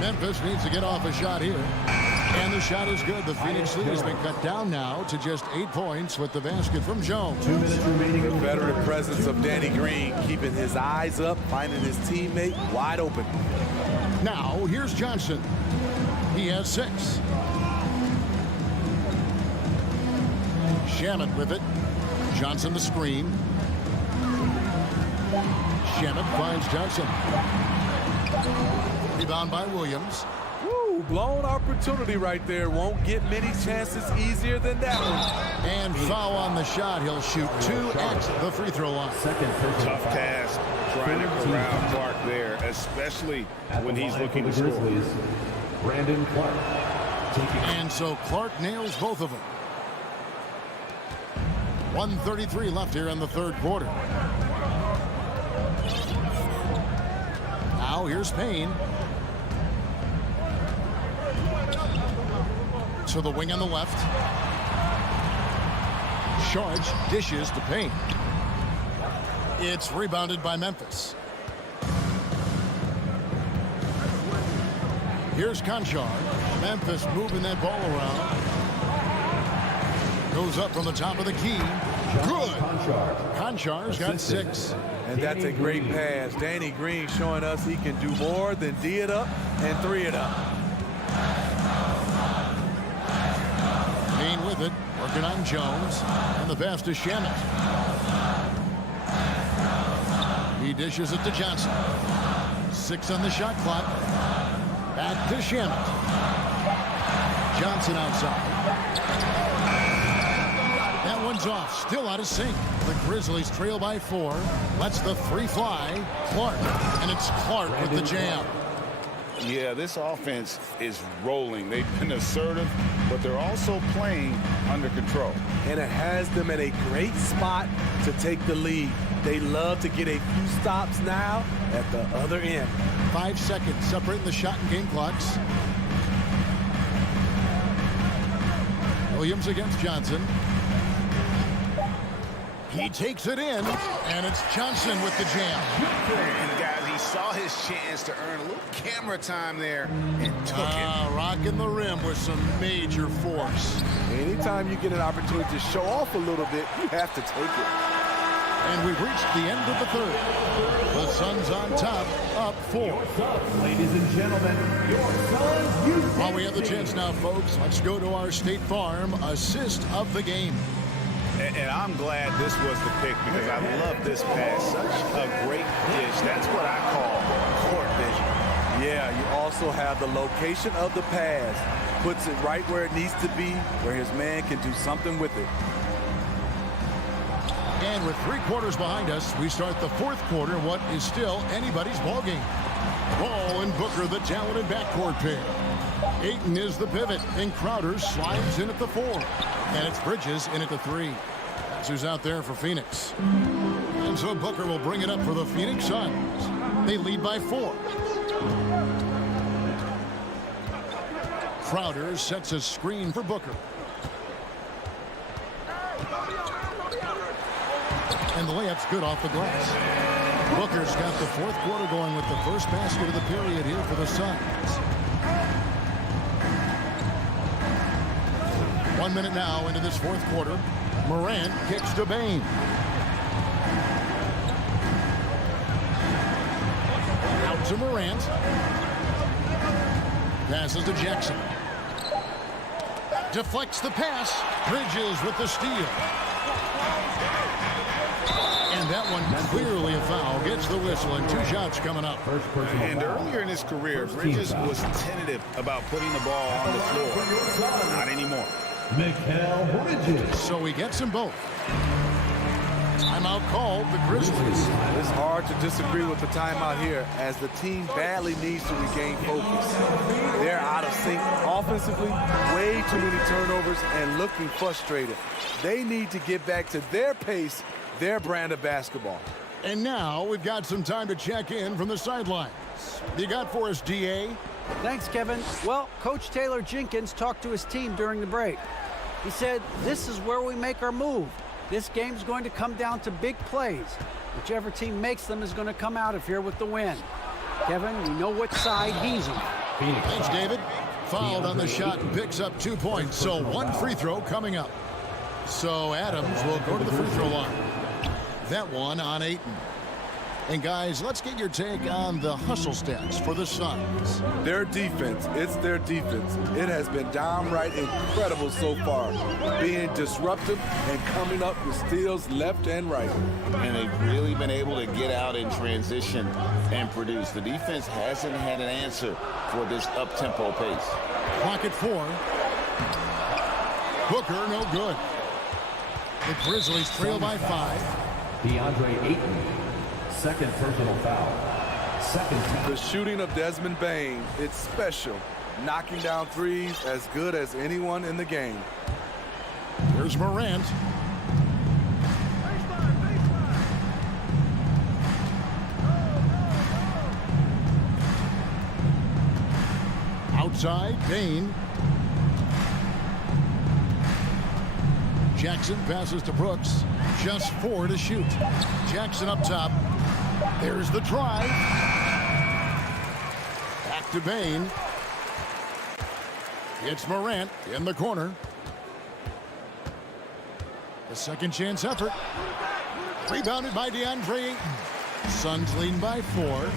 Memphis needs to get off a shot here. And the shot is good. The Phoenix lead has been cut down now to just 8 points with the basket from Jones. 2 minutes remaining. The veteran presence of Danny Green, keeping his eyes up, finding his teammate wide open. Now, here's Johnson. He has 6. Shamet with it. Johnson the screen. Shamet finds Johnson. Rebound by Williams. Woo, blown opportunity right there. Won't get many chances easier than that one. And foul on the shot. He'll shoot 2 at the free throw line. Tough task trying to corral Clark there, especially when he's looking to score. Brandon Clark. And so Clark nails both of them. 1:33 left here in the third quarter. Now here's Payne. To the wing on the left. Charge dishes to Payne. It's rebounded by Memphis. Here's Conchar. Memphis moving that ball around. Goes up from the top of the key. Good. Conchar's got 6. And that's a great pass. Danny Green showing us he can do more than D it up and 3 it up. Payne with it, working on Jones, and the pass to Shamet. He dishes it to Johnson. 6 on the shot clock. Back to Shamet. Johnson outside. That one's off, still out of sync. The Grizzlies trail by 4. Lets the 3 fly. Clark, and it's Clark with the jam. Yeah, this offense is rolling. They've been assertive, but they're also playing under control. And it has them at a great spot to take the lead. They love to get a few stops now at the other end. 5 seconds separating the shot and game clocks. Williams against Johnson. He takes it in, and it's Johnson with the jam. And guys, he saw his chance to earn a little camera time there and took it. Rocking the rim with some major force. Anytime you get an opportunity to show off a little bit, you have to take it. And we've reached the end of the third. The Suns on top, up 4. Ladies and gentlemen, your Suns. While we have the chance now, folks, let's go to our State Farm assist of the game. And I'm glad this was the pick because I love this pass. Such a great dish. That's what I call court vision. Yeah, you also have the location of the pass. Puts it right where it needs to be, where his man can do something with it. And with 3 quarters behind us, we start the fourth quarter, what is still anybody's ballgame. Ball and Booker, the talented backcourt pair. Ayton is the pivot, and Crowder slides in at the 4. And it's Bridges in at the 3. That's who's out there for Phoenix. And so Booker will bring it up for the Phoenix Suns. They lead by 4. Crowder sets a screen for Booker. And the layup's good off the glass. Booker's got the fourth quarter going with the first basket of the period here for the Suns. 1 minute now into this fourth quarter. Morant kicks to Bane. Out to Morant. Passes to Jackson. Deflects the pass. Bridges with the steal. And that one clearly a foul. Gets the whistle and 2 shots coming up. And earlier in his career, Bridges was tentative about putting the ball on the floor. Not anymore. Mikal Bridges. So he gets them both. Timeout called the Grizzlies. It's hard to disagree with the timeout here as the team badly needs to regain focus. They're out of sync offensively, way too many turnovers, and looking frustrated. They need to get back to their pace, their brand of basketball. And now we've got some time to check in from the sidelines. You got for us, DA? Thanks, Kevin. Well, Coach Taylor Jenkins talked to his team during the break. He said, this is where we make our move. This game's going to come down to big plays. Whichever team makes them is going to come out of here with the win. Kevin, we know what side he's on. Thanks, David. Fouled on the shot and picks up 2 points. So 1 free throw coming up. So Adams will go to the free throw line. That one on Ayton. And guys, let's get your take on the hustle stats for the Suns. Their defense, it's their defense. It has been downright incredible so far, being disruptive and coming up with steals left and right. And they've really been able to get out in transition and produce. The defense hasn't had an answer for this up-tempo pace. Clock at 4. Booker, no good. The Grizzlies trail by 5. DeAndre Ayton, second personal foul. Second foul. The shooting of Desmond Bane, it's special. Knocking down threes as good as anyone in the game. Here's Morant. Outside, Bane. Jackson passes to Brooks. Just 4 to shoot. Jackson up top. There's the drive. Back to Bane. It's Morant in the corner. A second chance effort. Rebounded by DeAndre Ayton. Suns leading by 4.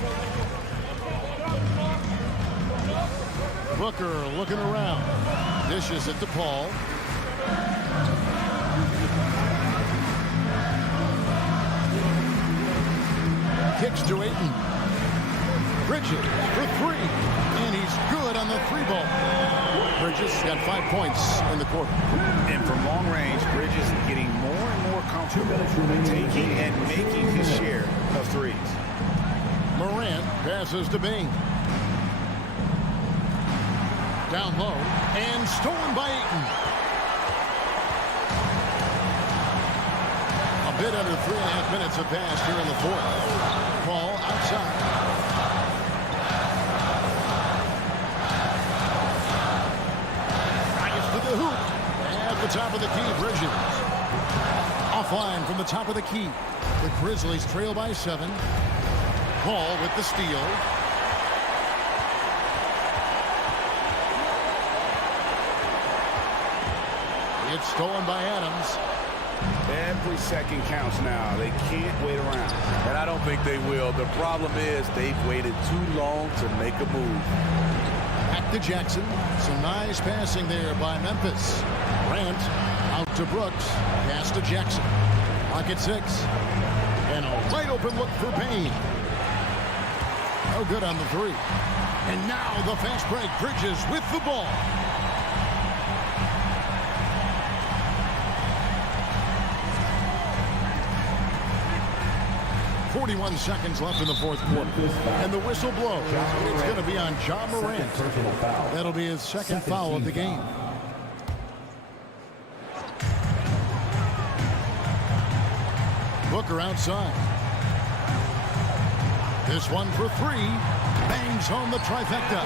Booker looking around. Dishes it to Paul. Kicks to Ayton. Bridges for 3. And he's good on the 3-ball. Bridges got 5 points in the quarter. And from long range, Bridges getting more and more comfortable taking and making his share of threes. Morant passes to Bane. Down low and stolen by Ayton. A bit under 3.5 minutes have passed here in the fourth. Paul outside. Drives to the hoop. At the top of the key, Bridges. Offline from the top of the key. The Grizzlies trail by 7. Paul with the steal. It's stolen by Adams. Every second counts now. They can't wait around. And I don't think they will. The problem is they've waited too long to make a move. Back to Jackson. Some nice passing there by Memphis. Grant out to Brooks. Pass to Jackson. Pocket 6. And a wide open look for Payne. No good on the 3. And now the fast break. Bridges with the ball. .41 seconds left in the fourth quarter. And the whistle blows. It's going to be on Ja Morant. That'll be his second foul of the game. Booker outside. This one for 3. Bangs home the trifecta.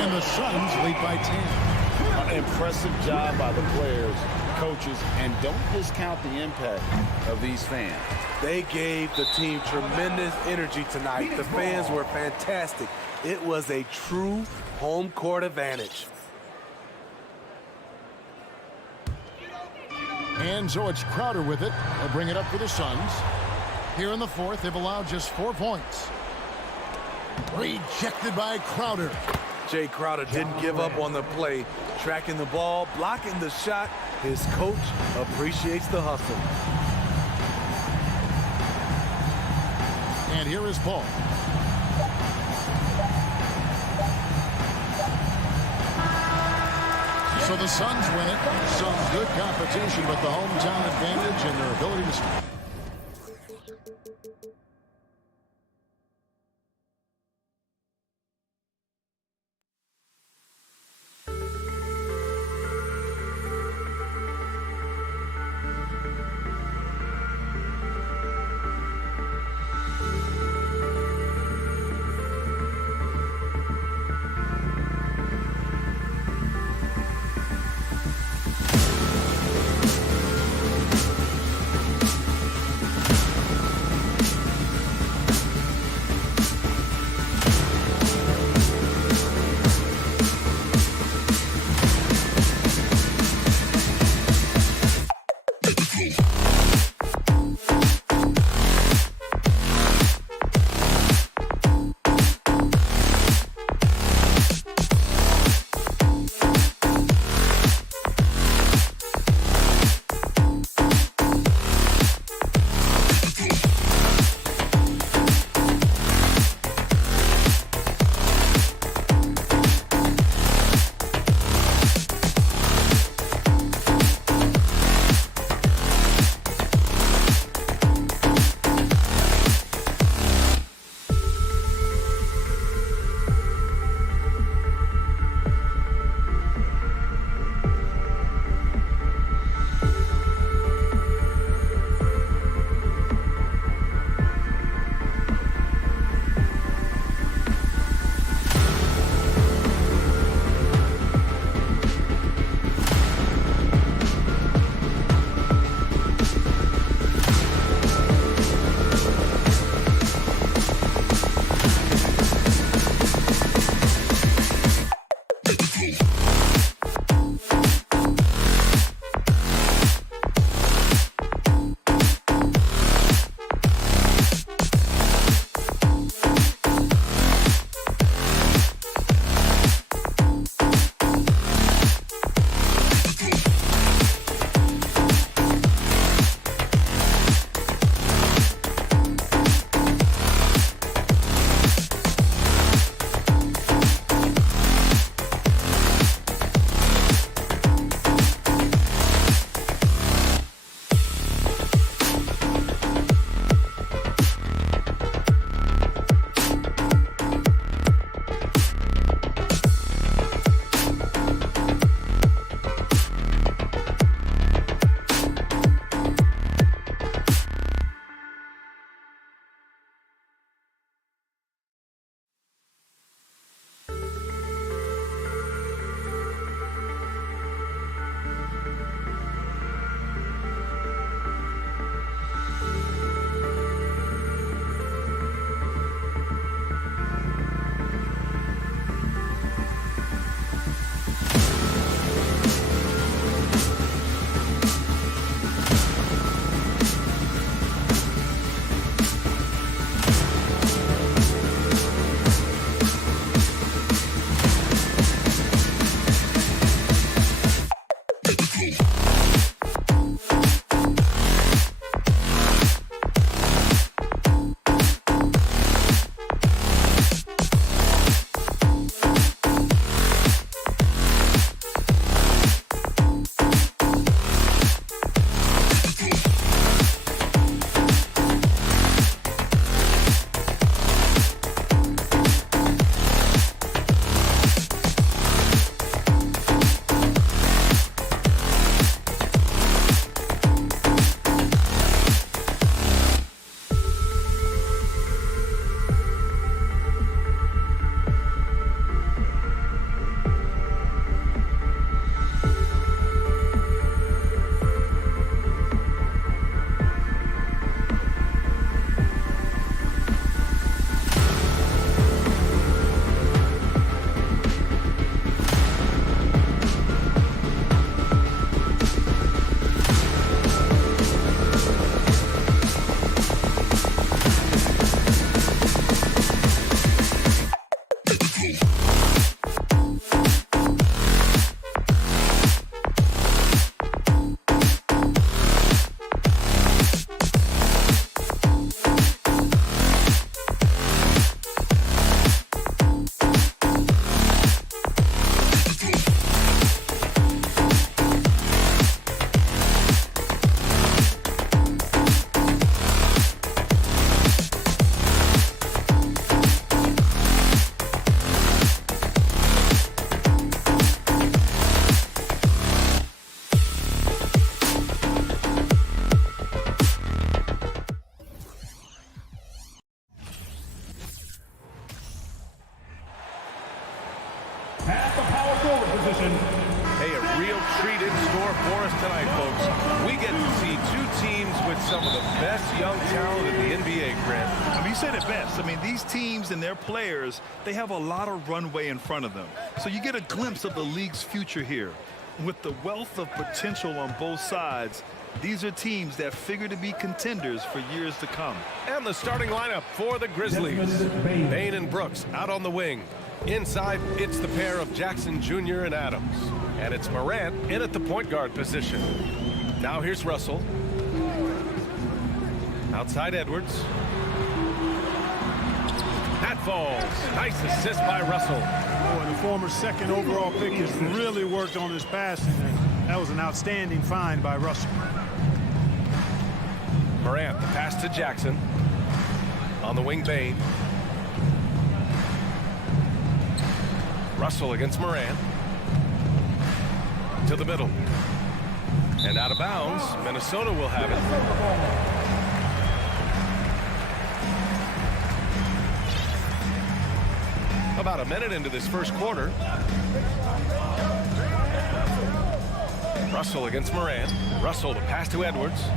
And the Suns lead by 10. An impressive job by the players, coaches, and don't discount the impact of these fans. They gave the team tremendous energy tonight. The fans were fantastic. It was a true home court advantage. And so it's Crowder with it. They'll bring it up for the Suns. Here in the fourth, they've allowed just 4 points. Rejected by Crowder. Jay Crowder didn't give up on the play. Tracking the ball, blocking the shot. His coach appreciates the hustle. And here is Paul. So the Suns win it. Some good competition, but the hometown advantage and their ability to... At the power forward position. Hey, a real treat in store for us tonight, folks. We get to see two teams with some of the best young talent in the NBA, Grant. I mean, you said it best. I mean, these teams and their players, they have a lot of runway in front of them. So you get a glimpse of the league's future here. With the wealth of potential on both sides, These are teams that figure to be contenders for years to come. And the starting lineup for the Grizzlies. Bain and Brooks out on the wing. Inside, it's the pair of Jackson Jr. and Adams. And it's Morant in at the point guard position. Now here's Russell. Outside Edwards. That falls. Nice assist by Russell. Boy, the former second overall pick has really worked on his passing. And that was an outstanding find by Russell. Morant, the pass to Jackson. On the wing, Bain. Russell against Morant. To the middle. And out of bounds. Minnesota will have it. About a minute into this first quarter. Russell against Morant. Russell, the pass to Edwards.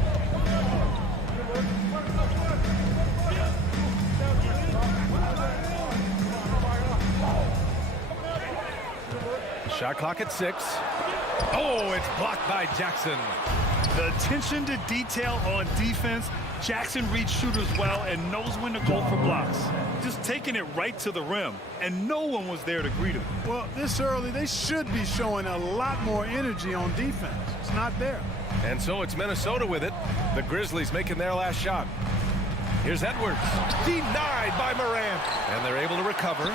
Shot clock at 6. Oh, it's blocked by Jackson. The attention to detail on defense. Jackson reads shooters well and knows when to go for blocks. Just taking it right to the rim, and no one was there to greet him. Well, this early, they should be showing a lot more energy on defense. It's not there. And so it's Minnesota with it. The Grizzlies making their last shot. Here's Edwards. Denied by Morant. And they're able to recover.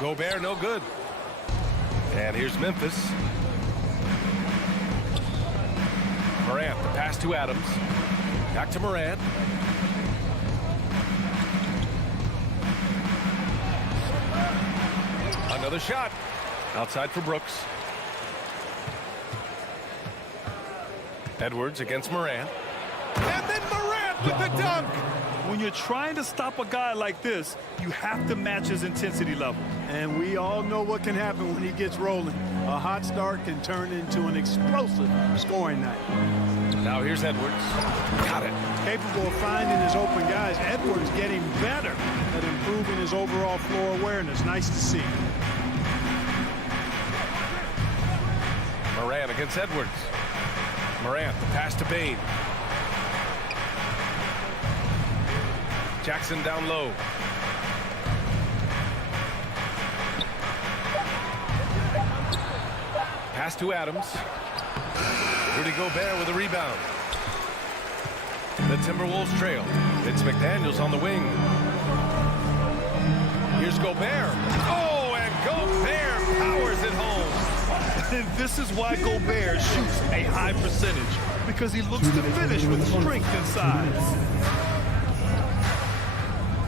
Gobert, no good. And here's Memphis. Morant, the pass to Adams. Back to Morant. Another shot. Outside for Brooks. Edwards against Morant. And then Morant with the dunk. When you're trying to stop a guy like this, you have to match his intensity level. And we all know what can happen when he gets rolling. A hot start can turn into an explosive scoring night. Now here's Edwards. Got it. Capable of finding his open guys. Edwards getting better at improving his overall floor awareness. Nice to see. Morant against Edwards. Morant, the pass to Bain. Jackson down low. Pass to Adams. Rudy Gobert with a rebound. The Timberwolves trail. It's McDaniels on the wing. Here's Gobert. Oh, and Gobert powers it home. And this is why Gobert shoots a high percentage, because he looks to finish with strength and size.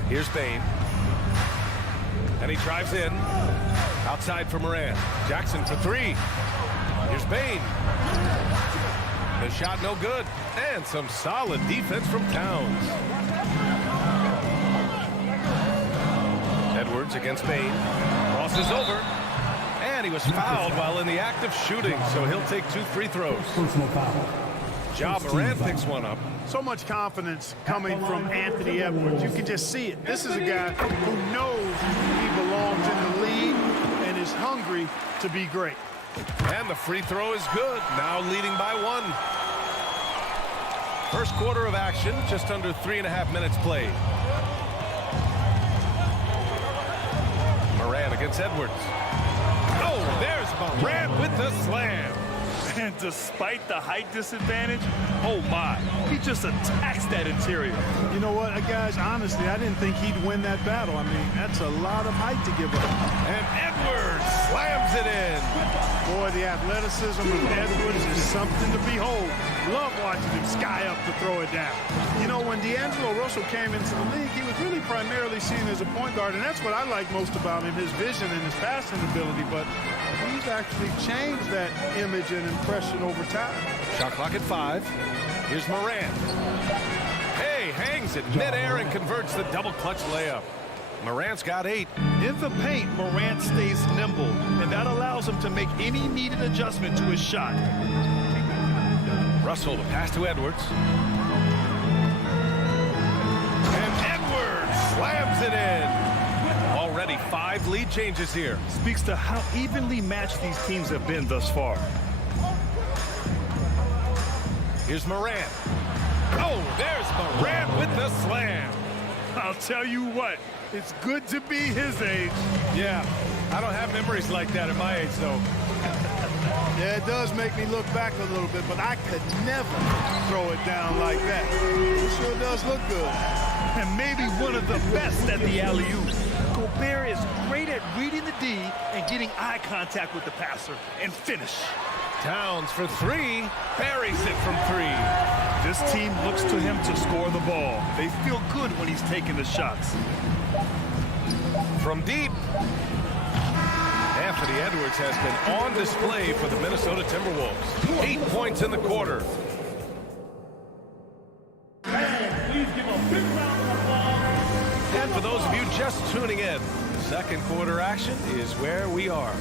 Here's Bain. And he drives in. Outside for Morant. Jackson for 3. Here's Bain. The shot no good. And some solid defense from Towns. Edwards against Bain. Crosses over. And he was fouled while in the act of shooting, so he'll take 2 free throws. Ja Morant picks one up. So much confidence coming from Anthony Edwards. You can just see it. This is a guy who knows he belongs in the league and is hungry to be great. And the free throw is good. Now leading by 1. First quarter of action, just under 3.5 minutes played. Morant against Edwards. Oh, there's Morant with the slam. And despite the height disadvantage, oh my, he just attacks that interior. You know what, guys, honestly, I didn't think he'd win that battle. I mean, that's a lot of height to give up. And Edwards slams it in. Boy, the athleticism of Edwards is something to behold. Love watching him sky up to throw it down. You know, when D'Angelo Russell came into the league, he was really primarily seen as a point guard, and that's what I like most about him, his vision and his passing ability. But he's actually changed that image and impression over time. Shot clock at 5. Here's Morant. Hey, hangs it midair and converts the double clutch layup. Morant's got 8. In the paint, Morant stays nimble, and that allows him to make any needed adjustment to his shot. Russell, the pass to Edwards. And Edwards slams it in. Already 5 lead changes here. Speaks to how evenly matched these teams have been thus far. Here's Morant. Oh, there's Morant with the slam. I'll tell you what, it's good to be his age. Yeah, I don't have memories like that at my age, though. Yeah, it does make me look back a little bit, but I could never throw it down like that. It sure does look good. And maybe one of the best at the alley-oop. Gobert is great at reading the D and getting eye contact with the passer and finish. Towns for three, buries it from three. This team looks to him to score the ball. They feel good when he's taking the shots. From deep. Anthony Edwards has been on display for the Minnesota Timberwolves. 8 points in the quarter. Please give a big round of applause. And for those of you just tuning in, second quarter action is where we are.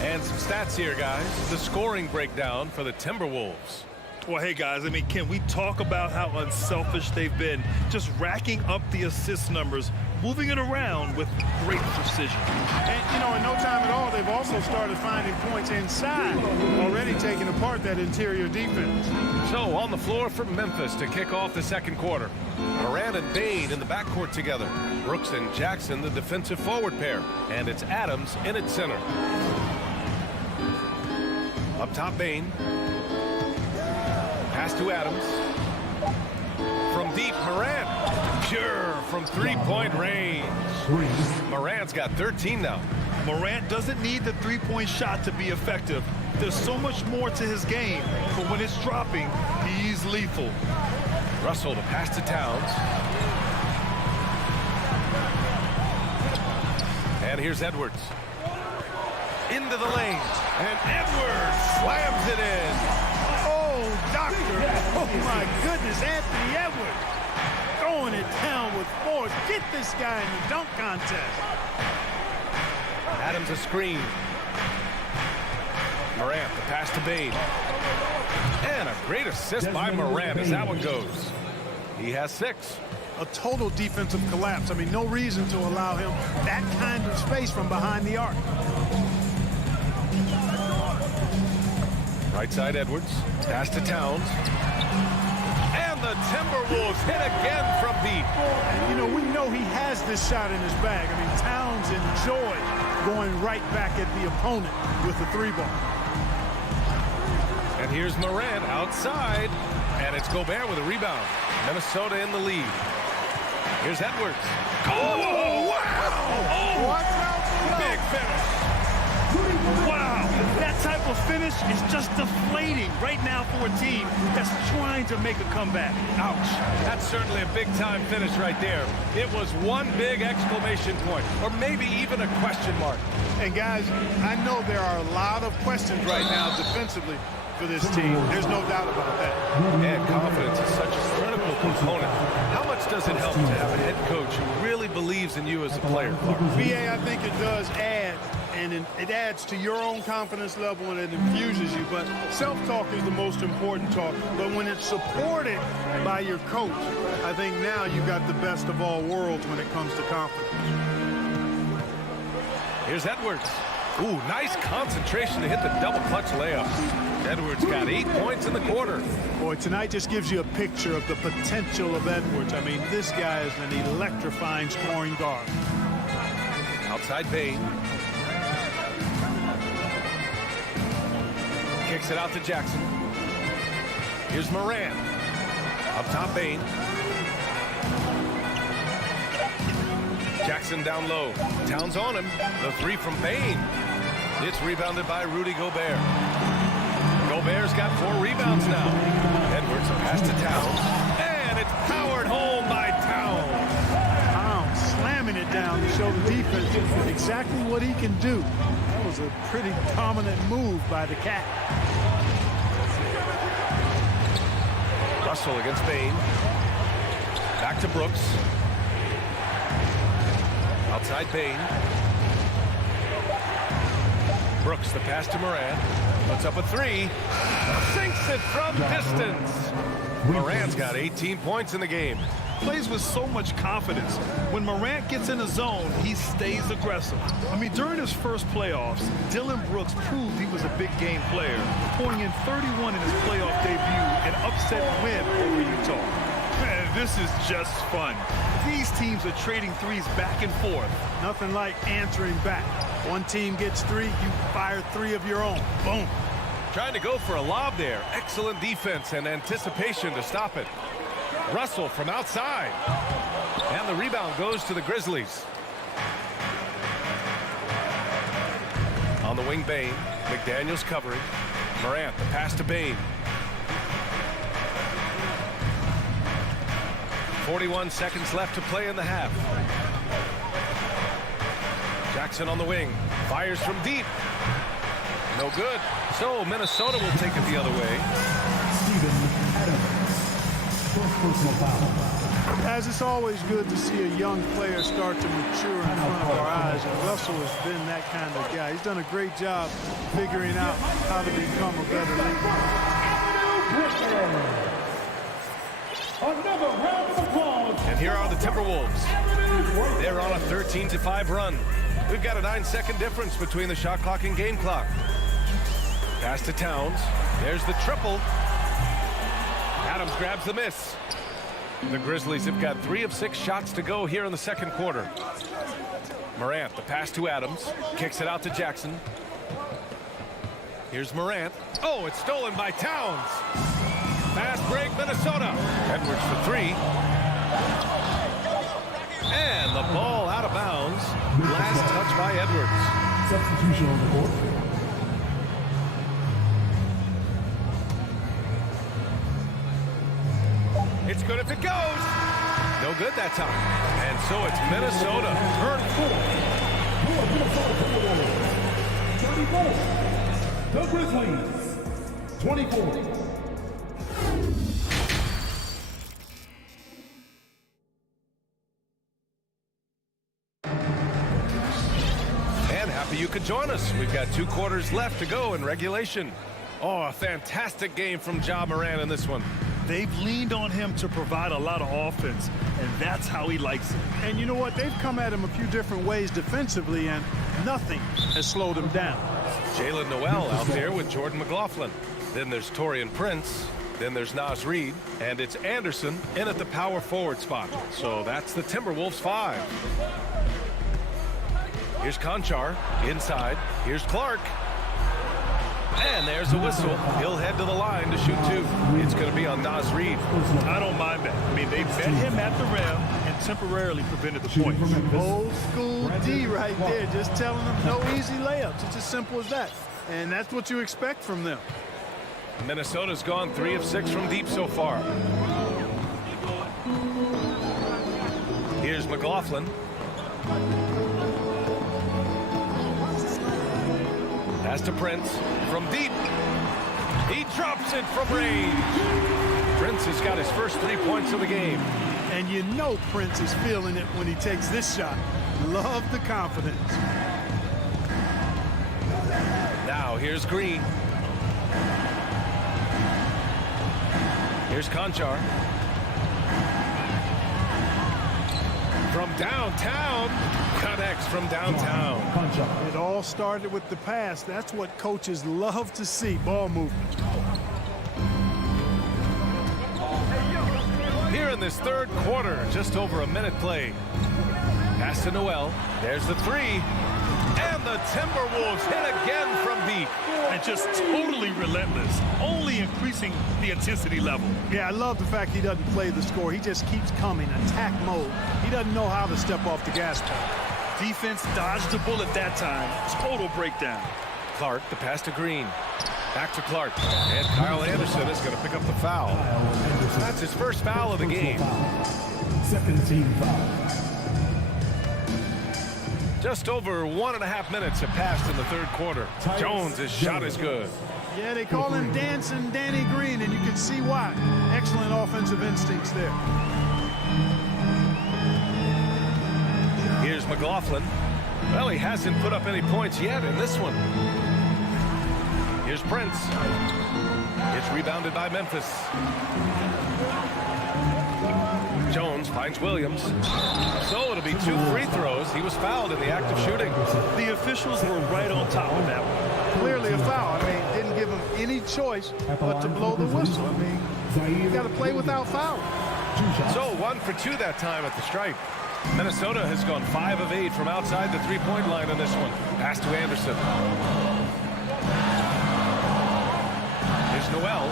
And some stats here, guys. The scoring breakdown for the Timberwolves. Well, hey, guys, I mean, can we talk about how unselfish they've been? Just racking up the assist numbers, moving it around with great precision. And, you know, in no time at all, they've also started finding points inside, already taking apart that interior defense. So, on the floor for Memphis to kick off the second quarter. Morant and Bane in the backcourt together. Brooks and Jackson, the defensive forward pair. And it's Adams in at center. Up top, Bane. Pass to Adams. From deep, Morant. Pure from three-point range. Morant's got 13 now. Morant doesn't need the three-point shot to be effective. There's so much more to his game, but when it's dropping, he's lethal. Russell, the pass to Towns. And here's Edwards. Into the lane. And Edwards slams it in. Oh, doctor. Oh, my goodness, Anthony Edwards. Throwing it down with force. Get this guy in the dunk contest. Adams a screen. Morant, the pass to Bane. And a great assist by Morant as that one goes. He has 6. A total defensive collapse. I mean, no reason to allow him that kind of space from behind the arc. Right side Edwards. Pass to Towns. And the Timberwolves hit again from deep. And, you know, we know he has this shot in his bag. I mean, Towns enjoyed going right back at the opponent with the 3-ball. And here's Morant outside. And it's Gobert with a rebound. Minnesota in the lead. Here's Edwards. Oh, wow! Oh, watch out! Big finish. Wow, that type of finish is just deflating right now for a team that's trying to make a comeback. Ouch. That's certainly a big-time finish right there. It was one big exclamation point, or maybe even a question mark. And, guys, I know there are a lot of questions right now defensively for this team. There's no doubt about that. And confidence is such a critical component. How much does it help to have a head coach who really believes in you as a player, Clark? BA, I think it does add, and it adds to your own confidence level and it infuses you. But self-talk is the most important talk. But when it's supported by your coach, I think now you got the best of all worlds when it comes to confidence. Here's Edwards. Ooh, nice concentration to hit the double clutch layup. Edwards got 8 points in the quarter. Boy, tonight just gives you a picture of the potential of Edwards. I mean, this guy is an electrifying scoring guard. Outside Bane. Kicks it out to Jackson. Here's Morant. Up top, Bane. Jackson down low. Towns on him. The 3 from Bane. It's rebounded by Rudy Gobert. Gobert's got 4 rebounds now. Edwards, a pass to Towns. And it's powered home by Towns. Towns slamming it down to show the defense exactly what he can do. That was a pretty dominant move by the Cat. Russell against Bane. Back to Brooks. Outside Bane. Brooks, the pass to Morant. Puts up a 3. Sinks it from distance. Morant's got 18 points in the game. plays with so much confidence. When Morant gets in the zone, he stays aggressive. I mean, during his first playoffs, Dillon Brooks proved he was a big game player, pouring in 31 in his playoff debut, an upset win over Utah. Man, this is just fun. These teams are trading threes back and forth. Nothing like answering back. One team gets 3, you fire 3 of your own. Boom. Trying to go for a lob there. Excellent defense and anticipation to stop it. Russell from outside. And the rebound goes to the Grizzlies. On the wing, Bane. McDaniels covering. Morant, the pass to Bane. 41 seconds left to play in the half. Jackson on the wing. Fires from deep. No good. So Minnesota will take it the other way. As it's always good to see a young player start to mature in front of our eyes, and Russell has been that kind of guy. He's done a great job figuring out how to become a better leader. Another round of applause. And here are the Timberwolves. They're on a 13-5 run. We've got a 9-second difference between the shot clock and game clock. Pass to Towns. There's the triple. Adams grabs the miss. The Grizzlies have got 3 of 6 shots to go here in the second quarter. Morant, the pass to Adams. Kicks it out to Jackson. Here's Morant. Oh, it's stolen by Towns. Fast break, Minnesota. Edwards for 3. And the ball out of bounds. Last touch by Edwards. Substitution on the court. It's good if it goes. No good that time. And so it's Minnesota. Turn 34. The Grizzlies, 24. And happy you could join us. We've got 2 quarters left to go in regulation. Oh, a fantastic game from Ja Morant in this one. They've leaned on him to provide a lot of offense, and that's how he likes it. And you know what? They've come at him a few different ways defensively, and nothing has slowed him down. Jalen Noel out there with Jordan McLaughlin. Then there's Taurean Prince. Then there's Nas Reed. And it's Anderson in at the power forward spot. So that's the Timberwolves 5. Here's Conchar inside. Here's Clark. And there's a whistle. He'll head to the line to shoot 2. It's going to be on Nas Reed. I don't mind that. I mean, they met him at the rim and temporarily prevented the points. Old school D right there, just telling them no easy layups. It's as simple as that. And that's what you expect from them. Minnesota's gone 3 of 6 from deep so far. Here's McLaughlin. Pass to Prince from deep. He drops it from range. Prince has got his first 3 points of the game. And you know Prince is feeling it when he takes this shot. Love the confidence. Now here's Green. Here's Conchar. From downtown. Connects from downtown. It all started with the pass. That's what coaches love to see, ball movement. Here in this third quarter, just over a minute played. Pass to Noel. There's the 3. And the Timberwolves hit again from deep. And just totally relentless, only increasing the intensity level. Yeah, I love the fact he doesn't play the score. He just keeps coming, attack mode. He doesn't know how to step off the gas pedal. Defense dodged the bullet that time. Total breakdown. Clark, the pass to Green. Back to Clark. And Kyle Anderson is going to pick up the foul. That's his first foul of the game. Second team foul. Just over 1.5 minutes have passed in the third quarter. Jones' shot is good. Yeah, they call him Dancing Danny Green, and you can see why. Excellent offensive instincts there. Here's McLaughlin. Well, he hasn't put up any points yet in this one. Here's Prince. It's rebounded by Memphis. Jones Finds Williams. So it'll be 2 free throws. He was fouled in the act of shooting. The officials were right on top of that one. Clearly a foul. I mean, didn't give him any choice but to blow the whistle. I mean, you got to play without fouling. So 1 for 2 that time at the stripe. Minnesota has gone 5 of 8 from outside the three-point line on this one. Pass to Anderson. Here's Noel.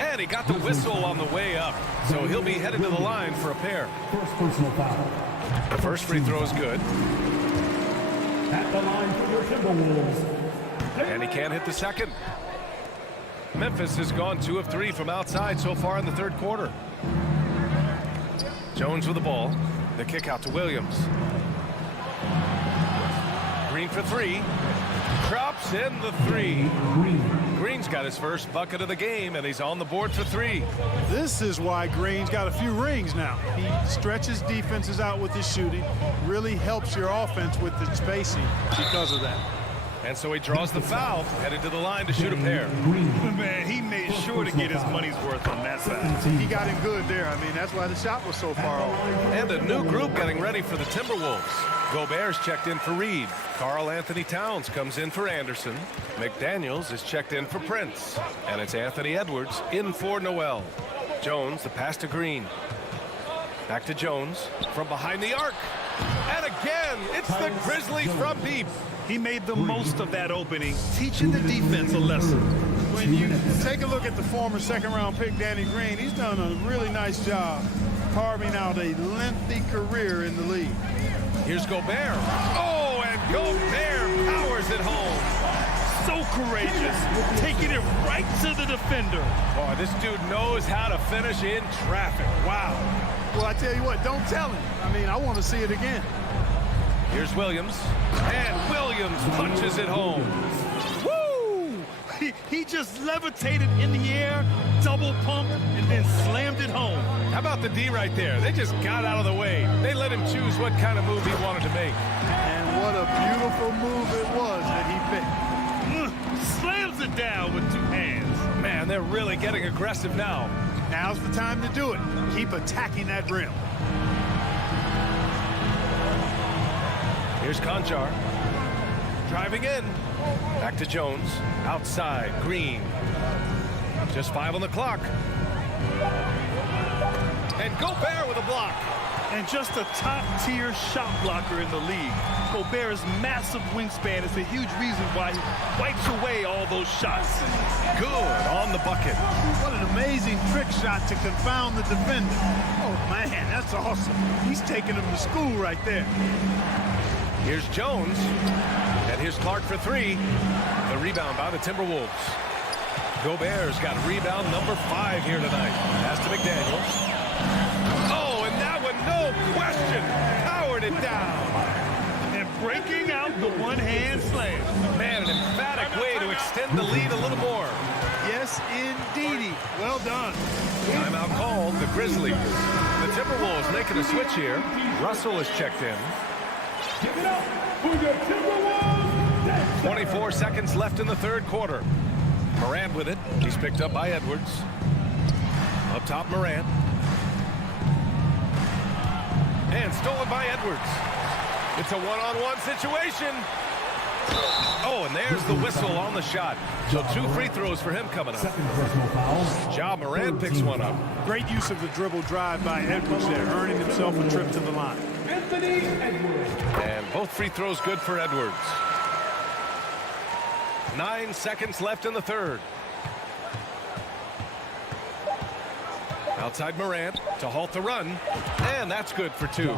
And he got the whistle on the way up. So he'll be headed to the line for a pair. First personal foul. The first free throw is good. At the line for your Timberwolves. And he can't hit the second. Memphis has gone 2 of 3 from outside so far in the third quarter. Jones with the ball. The kick out to Williams. Green for 3. Drops in the 3. Green's got his first bucket of the game, and he's on the board for 3. This is why Green's got a few rings now. He stretches defenses out with his shooting, really helps your offense with the spacing because of that. And so he draws the foul, headed to the line to shoot a pair. Man, he made sure to get his money's worth on that side. He got him good there. I mean, that's why the shot was so far off. And a new group getting ready for the Timberwolves. Gobert's checked in for Reed. Karl Anthony Towns comes in for Anderson. McDaniels is checked in for Prince. And it's Anthony Edwards in for Noel. Jones, the pass to Green. Back to Jones from behind the arc. And again, it's the Grizzlies from deep. He made the most of that opening, teaching the defense a lesson. When you take a look at the former second-round pick, Danny Green, he's done a really nice job carving out a lengthy career in the league. Here's Gobert. Oh, and Gobert powers it home. So courageous, taking it right to the defender. Oh, this dude knows how to finish in traffic. Wow. Well, I tell you what, don't tell him. I mean, I want to see it again. Here's Williams. And Williams punches it home. Woo! He just levitated in the air, double pumped, and then slammed it home. How about the D right there? They just got out of the way. They let him choose what kind of move he wanted to make. And what a beautiful move it was that he picked. Slams it down with 2 hands. Man, they're really getting aggressive now. Now's the time to do it. Keep attacking that rim. Here's Conchar. Driving in. Back to Jones. Outside. Green. Just 5 on the clock. And Gobert with a block. And just a top-tier shot blocker in the league. Gobert's massive wingspan is a huge reason why he wipes away all those shots. Good on the bucket. What an amazing trick shot to confound the defender. Oh, man, that's awesome. He's taking him to school right there. Here's Jones. And here's Clark for 3. The rebound by the Timberwolves. Gobert's got rebound number 5 here tonight. Pass to McDaniels. Oh, and that one, no question, powered it down. And breaking out the one-hand slam. Man, an emphatic way to extend the lead a little more. Yes, indeedy. Well done. Timeout called, the Grizzlies. The Timberwolves making a switch here. Russell is checked in. Give it up for the Timberwolves. 24 seconds left in the third quarter. Morant with it. He's picked up by Edwards. Up top, Morant. And stolen by Edwards. It's a one-on-one situation. Oh, and there's the whistle on the shot. So 2 free throws for him coming up. Second personal foul. Ja Morant picks one up. Great use of the dribble drive by Edwards there, earning himself a trip to the line. Anthony Edwards. And both free throws good for Edwards. 9 seconds left in the third. Outside Morant to halt the run. And that's good for 2.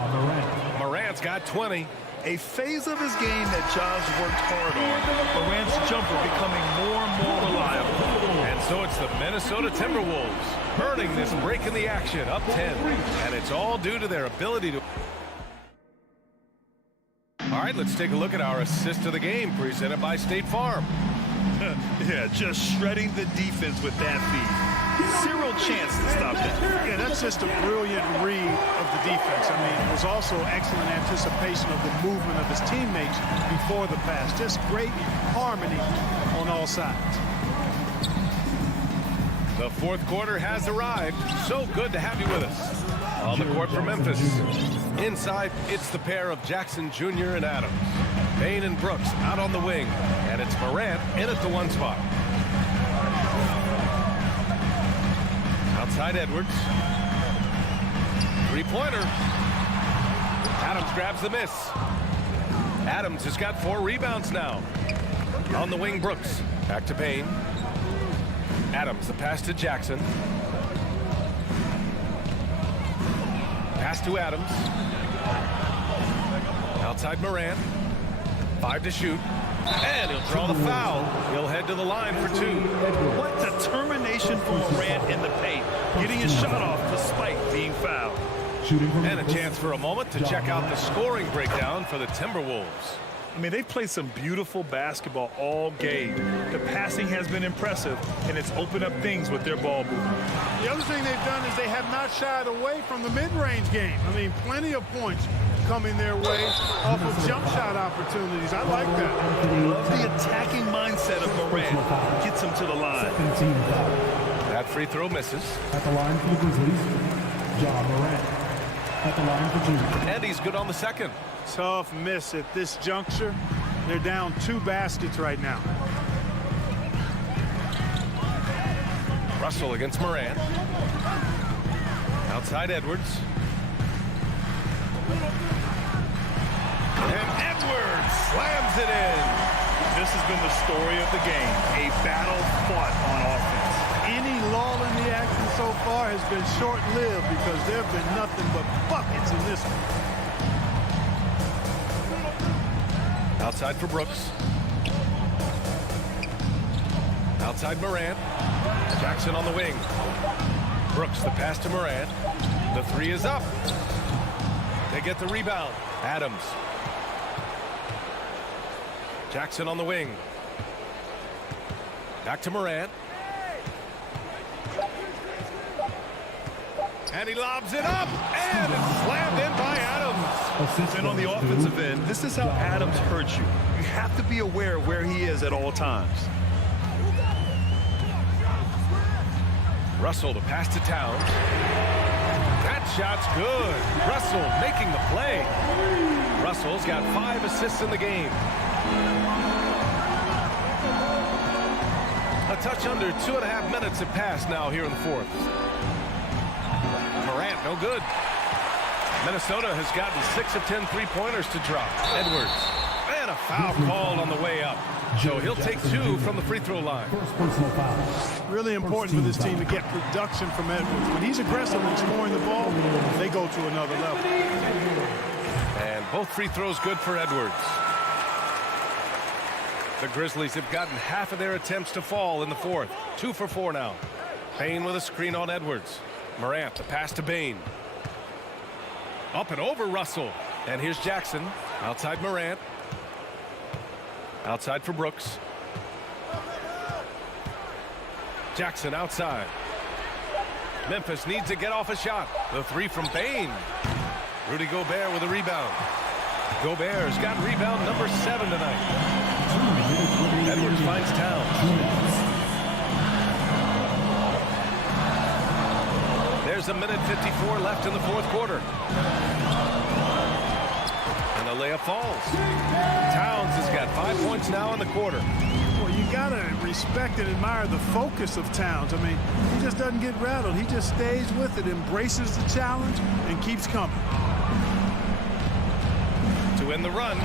Morant's got 20. A phase of his game that Ja's worked hard on. Morant's jumper becoming more and more reliable. And so it's the Minnesota Timberwolves earning this break in the action, up 10. And it's all due to their ability to... All right, let's take a look at our assist of the game presented by State Farm. Yeah, just shredding the defense with that feed. 0 chance to stop that. Yeah, that's just a brilliant read of the defense. I mean, it was also excellent anticipation of the movement of his teammates before the pass. Just great harmony on all sides. The fourth quarter has arrived. So good to have you with us. On the court for Memphis. Inside, it's the pair of Jackson Jr. and Adams. Payne and Brooks out on the wing. And it's Morant in at the one spot. Outside Edwards. Three-pointer. Adams grabs the miss. Adams has got 4 rebounds now. On the wing, Brooks. Back to Payne. Adams, the pass to Jackson. Pass to Adams. Outside Morant. 5 to shoot. And he'll draw the foul. He'll head to the line for 2. What determination from Morant in the paint. Getting his shot off despite being fouled. And a chance for a moment to check out the scoring breakdown for the Timberwolves. I mean, they've played some beautiful basketball all game. The passing has been impressive, and it's opened up things with their ball movement. The other thing they've done is they have not shied away from the mid-range game. I mean, plenty of points coming their way off of jump shot opportunities. I like that. Love the attacking mindset of Morant. Gets him to the line. That free throw misses. At the line for the Grizzlies, John Morant. At the line for Junior. And he's good on the second. Tough miss at this juncture. They're down 2 baskets right now. Russell against Morant. Outside Edwards. And Edwards slams it in. This has been the story of the game. A battle fought on offense. Any lull in the action so far has been short-lived because there have been nothing but buckets in this one. Outside for Brooks. Outside Morant. Jackson on the wing. Brooks, the pass to Morant. The 3 is up. They get the rebound. Adams. Jackson on the wing. Back to Morant. And he lobs it up. And it's slammed in by Adams. And on the offensive end, this is how Adams hurts you. You have to be aware of where he is at all times. Russell, the pass to Towns. That shot's good. Russell making the play. Russell's got 5 assists in the game. A touch under 2.5 minutes have passed now here in the fourth. Morant, no good. Minnesota has gotten 6 of 10 three-pointers to drop. Edwards. And a foul called on the way up. So he'll take 2 from the free throw line. First personal foul. Really important for this team to get production from Edwards. When he's aggressive in scoring the ball, they go to another level. And both free throws good for Edwards. The Grizzlies have gotten half of their attempts to fall in the fourth. 2 for 4 now. Payne with a screen on Edwards. Morant, the pass to Payne. Up and over Russell. And here's Jackson. Outside Morant. Outside for Brooks. Jackson outside. Memphis needs to get off a shot. The 3 from Payne. Rudy Gobert with a rebound. Gobert's got rebound number 7 tonight. Edwards finds Towns. There's a minute 54 left in the fourth quarter. And the layup falls. Towns has got 5 points now in the quarter. Well, you got to respect and admire the focus of Towns. I mean, he just doesn't get rattled. He just stays with it, embraces the challenge, and keeps coming. To win the run.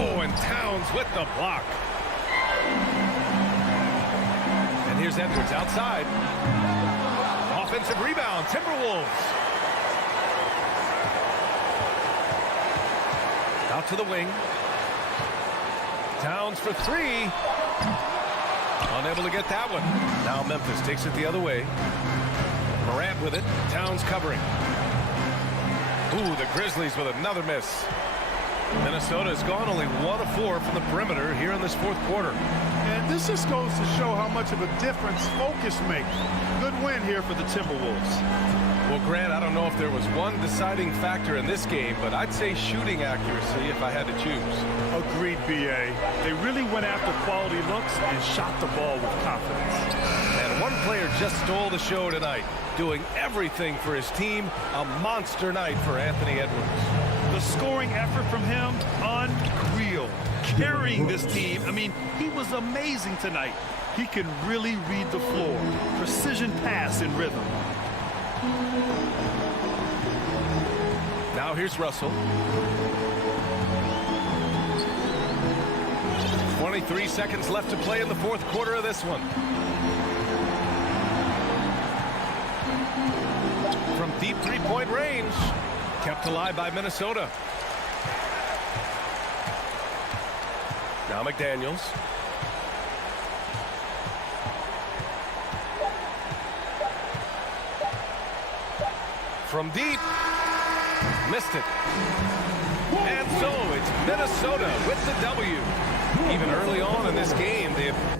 Oh, and Towns with the block. And here's Edwards outside. Offensive rebound, Timberwolves. Out to the wing. Towns for 3. Unable to get that one. Now Memphis takes it the other way. Morant with it. Towns covering. Ooh, the Grizzlies with another miss. Minnesota has gone only 1 of 4 from the perimeter here in this fourth quarter. And this just goes to show how much of a difference focus makes. Good win here for the Timberwolves. Well, Grant, I don't know if there was one deciding factor in this game, but I'd say shooting accuracy if I had to choose. Agreed, B.A. They really went after quality looks and shot the ball with confidence. And One player just stole the show tonight, doing everything for his team. A monster night for Anthony Edwards. The scoring effort from him, unreal. Carrying this team. I mean, he was amazing tonight. He can really read the floor. Precision pass in rhythm. Now here's Russell. 23 seconds left to play in the fourth quarter of this one. From deep three-point range, kept alive by Minnesota. Now McDaniels. From deep, missed it. And so it's Minnesota with the W. Even early on in this game, they have...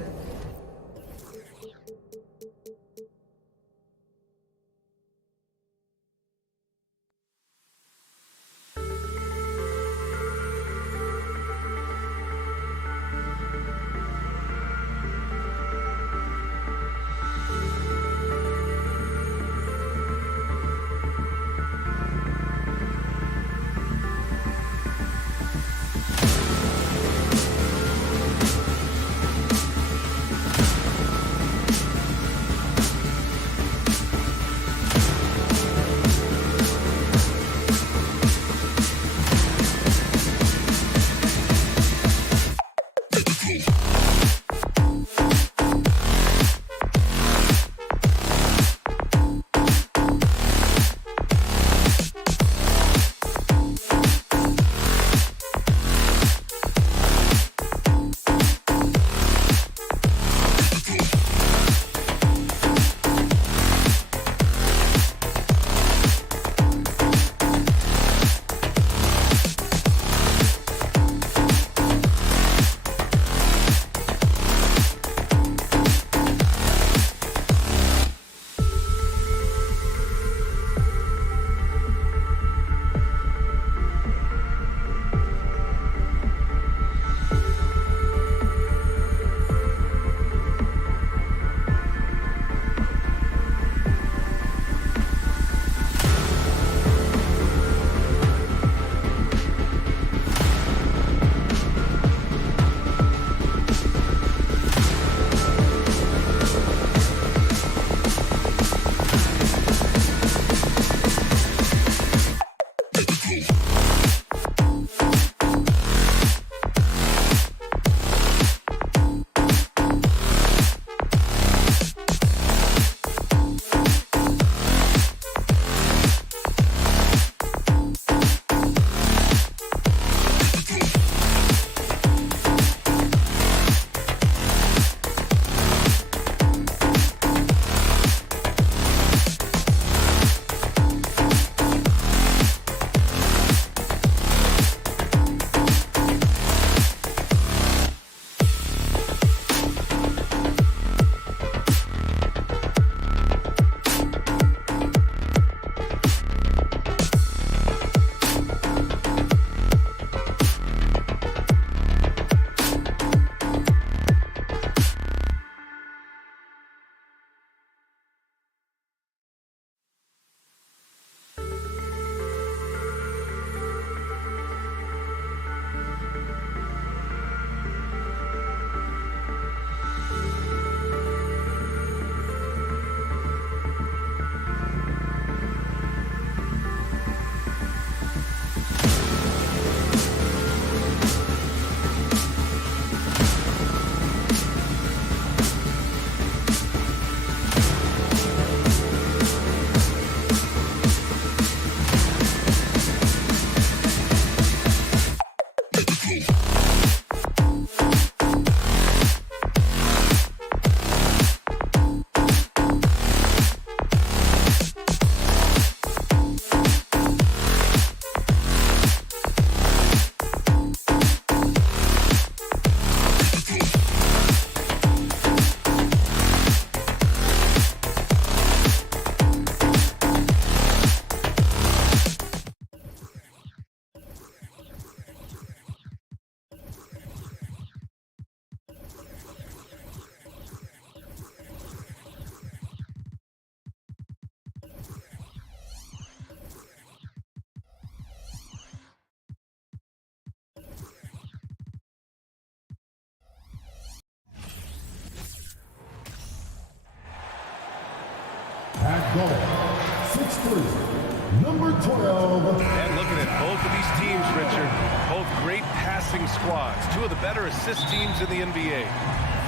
6'3", number 12. And looking at both of these teams, Richard, both great passing squads. Two of the better assist teams in the NBA.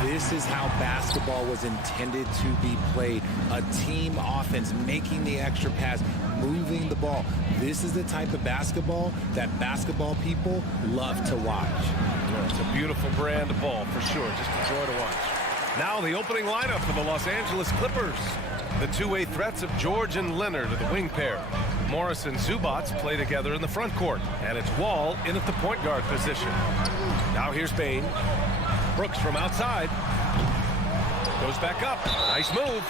This is how basketball was intended to be played. A team offense, making the extra pass, moving the ball. This is the type of basketball that basketball people love to watch. Yeah, it's a beautiful brand of ball, for sure. Just a joy to watch. Now the opening lineup for the Los Angeles Clippers. The two-way threats of George and Leonard are the wing pair. Morris and Zubac play together in the front court. And it's Wall in at the point guard position. Now here's Bane. Brooks from outside. Goes back up. Nice move.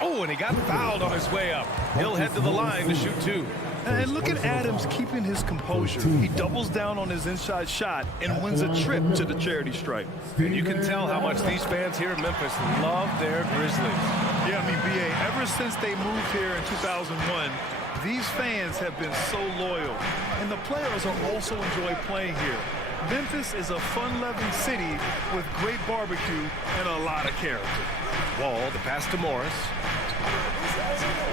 Oh, and he got fouled on his way up. He'll head to the line to shoot two. And look at Adams keeping his composure. He doubles down on his inside shot and wins a trip to the charity stripe. And you can tell how much these fans here in Memphis love their Grizzlies. Yeah, I mean, B.A., ever since they moved here in 2001, these fans have been so loyal. And the players are also enjoy playing here. Memphis is a fun-loving city with great barbecue and a lot of character. Wall, the pass to Morris.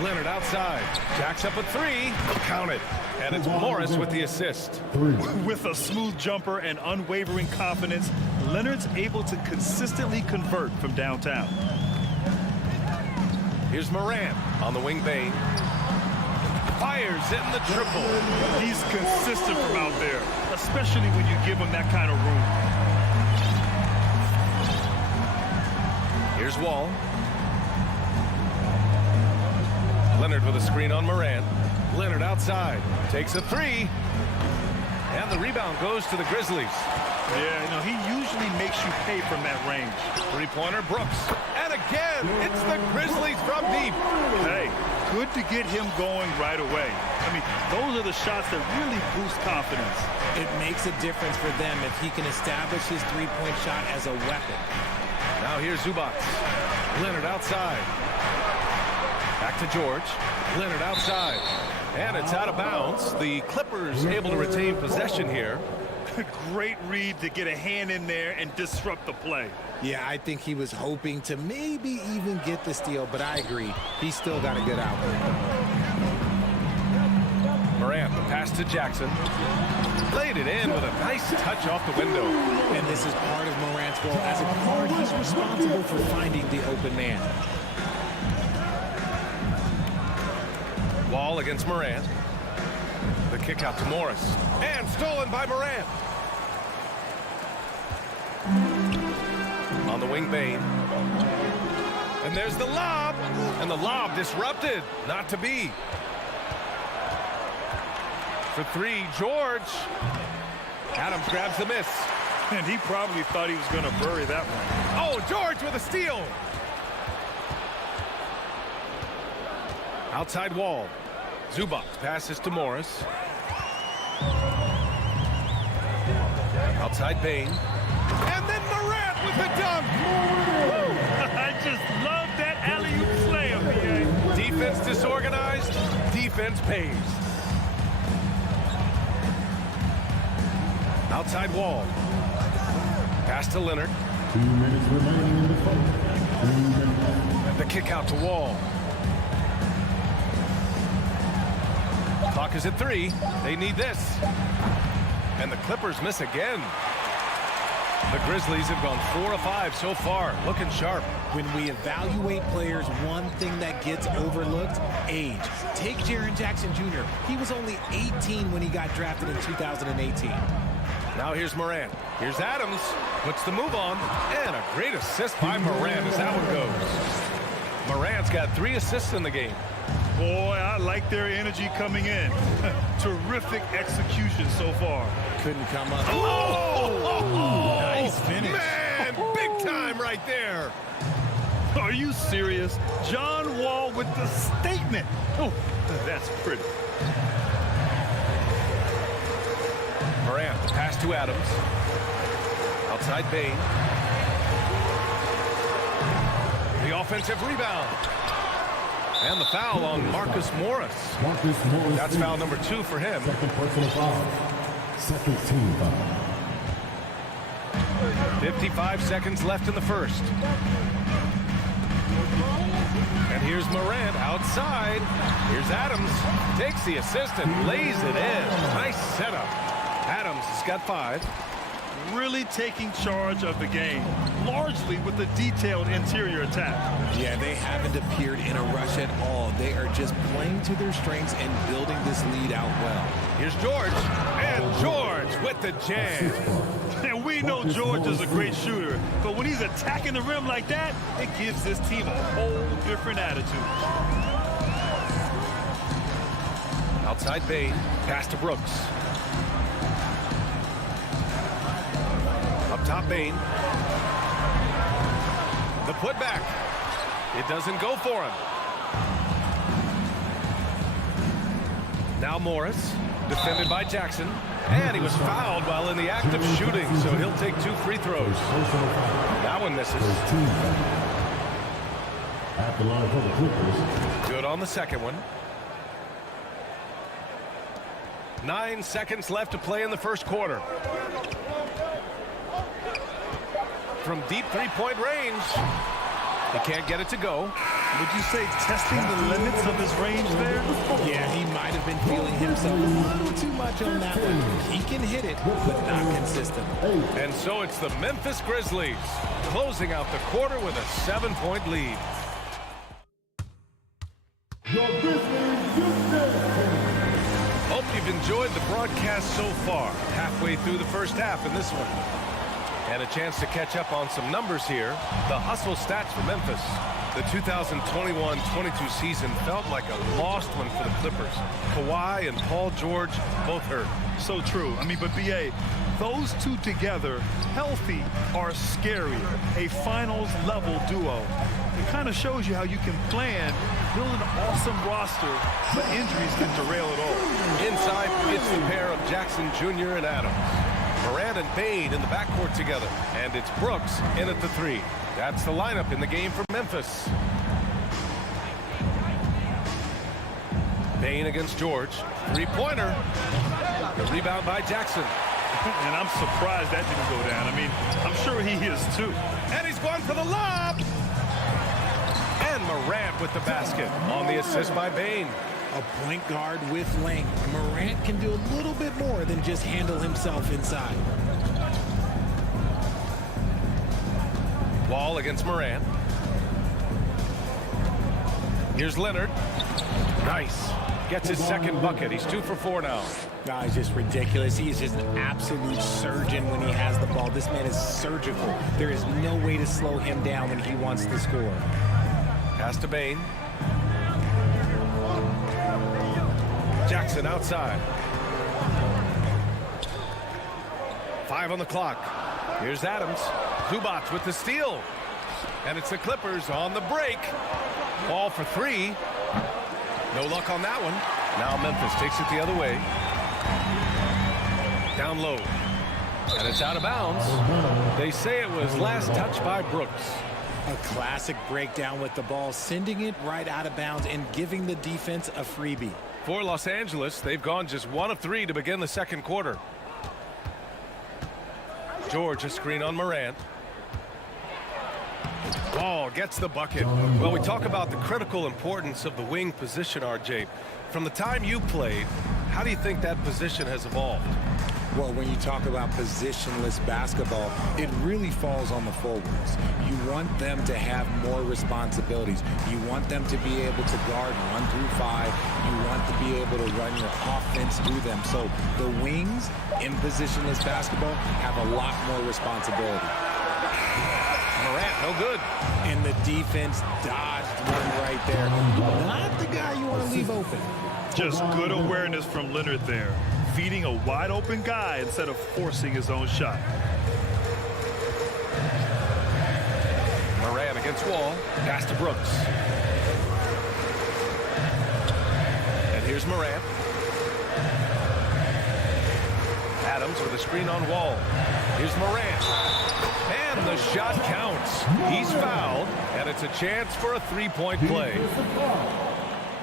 Leonard outside. Jacks up a three. Count it. And it's Morris with the assist. With a smooth jumper and unwavering confidence, Leonard's able to consistently convert from downtown. Here's Morant on the wing Bane. Fires in the triple. He's consistent from out there, especially when you give him that kind of room. Here's Wall. Leonard with a screen on Morant. Leonard outside. Takes a three. And the rebound goes to the Grizzlies. Yeah, you know, he usually makes you pay from that range. Three-pointer Brooks. And again, it's the Grizzlies from deep. Hey, good to get him going right away. I mean, those are the shots that really boost confidence. It makes a difference for them if he can establish his three-point shot as a weapon. Now here's Zubac. Leonard outside. Back to George. Leonard outside. And it's out of bounds. The Clippers able to retain possession here. Great read to get a hand in there and disrupt the play. Yeah, I think he was hoping to maybe even get the steal, but I agree. He's still got a good outlet. Morant, the pass to Jackson. Laid it in with a nice touch off the window. And this is part of Morant's role. As a guard, he's responsible for finding the open man. Wall against Morant. The kick out to Morris. And stolen by Morant. On the wing, Bane. And there's the lob. And the lob disrupted. Not to be. For three, George. Adams grabs the miss. And he probably thought he was going to bury that one. Oh, George with a steal. Outside Wall. Zubac passes to Morris. Outside Bane. And then Morant with the dunk. I just love that alley-oop slam, BA. Defense disorganized. Defense pays. Outside Wall. Pass to Leonard. 2 minutes remaining in the fight. The kick out to Wall. Clock is at 3. They need this. And the Clippers miss again. The Grizzlies have gone 4 of 5 so far. Looking sharp. When we evaluate players, one thing that gets overlooked, age. Take Jaren Jackson Jr. He was only 18 when he got drafted in 2018. Now here's Morant. Here's Adams. Puts the move on. And a great assist by Morant as that one goes. Morant's got 3 assists in the game. Boy, I like their energy coming in. Terrific execution so far. Couldn't come up. Oh! Nice finish. Man, big time right there. Are you serious? John Wall with the statement. Oh, that's pretty. Morant, the pass to Adams. Outside Bane. The offensive rebound. And the foul on Marcus Morris. That's foul number 2 for him. Second personal foul. Second team foul. 55 seconds left in the first. And here's Morant outside. Here's Adams. Takes the assist and lays it in. Nice setup. Adams has got 5. Really taking charge of the game, largely with the detailed interior attack. Yeah, they haven't appeared in a rush at all. They are just playing to their strengths and building this lead out well. Here's George. And George with the jam. And we know George is a great shooter, but when he's attacking the rim like that, it gives this team a whole different attitude. Outside Bane. Pass to Brooks. Up top, Bane. The putback. It doesn't go for him. Now Morris, defended by Jackson. And he was fouled while in the act of shooting, so he'll take 2 free throws. That one misses. At the line for the Clippers. Good on the second one. 9 seconds left to play in the first quarter. From deep three-point range. He can't get it to go. Would you say testing the limits of his range there? Yeah, he might have been feeling himself a little too much on that one. He can hit it, but not consistent. And so it's the Memphis Grizzlies closing out the quarter with a 7-point lead. Your Grizzlies Houston. Hope you've enjoyed the broadcast so far. Halfway through the first half in this one. And a chance to catch up on some numbers here. The hustle stats for Memphis. The 2021-22 season felt like a lost one for the Clippers. Kawhi and Paul George both hurt. So true. I mean, but B.A., those two together, healthy, are scary. A finals-level duo. It kind of shows you how you can plan, build an awesome roster, but injuries can derail it all. Inside, it's the pair of Jackson Jr. and Adams. Morant and Bane in the backcourt together. And it's Brooks in at the 3. That's the lineup in the game for Memphis. Bane against George. 3-pointer. The rebound by Jackson. And I'm surprised that didn't go down. I mean, I'm sure he is too. And he's going for the lob. And Morant with the basket on the assist by Bane. A point guard with length. Morant can do a little bit more than just handle himself inside. Wall against Morant. Here's Leonard. Nice. Gets his second bucket. He's 2 for 4 now. He's just ridiculous. He is just an absolute surgeon when he has the ball. This man is surgical. There is no way to slow him down when he wants to score. Pass to Bane. Jackson outside. 5 on the clock. Here's Adams. Zubac with the steal. And it's the Clippers on the break. Ball for 3. No luck on that one. Now Memphis takes it the other way. Down low. And it's out of bounds. They say it was last touched by Brooks. A classic breakdown with the ball, sending it right out of bounds and giving the defense a freebie. For Los Angeles, they've gone just 1 of 3 to begin the second quarter. George, a screen on Morant. Ball gets the bucket. Well, we talk about the critical importance of the wing position, RJ. From the time you played, how do you think that position has evolved? Well, when you talk about positionless basketball, it really falls on the forwards. You want them to have more responsibilities. You want them to be able to guard 1 through 5. You want to be able to run your offense through them. So the wings in positionless basketball have a lot more responsibility. Morant, no good. And the defense dodged one right there. Not the guy you want to leave open. Just good awareness from Leonard there. Feeding a wide open guy instead of forcing his own shot. Morant against Wall. Pass to Brooks. And here's Morant. Adams with a screen on Wall. Here's Morant. And the shot counts. He's fouled, and it's a chance for a 3-point play.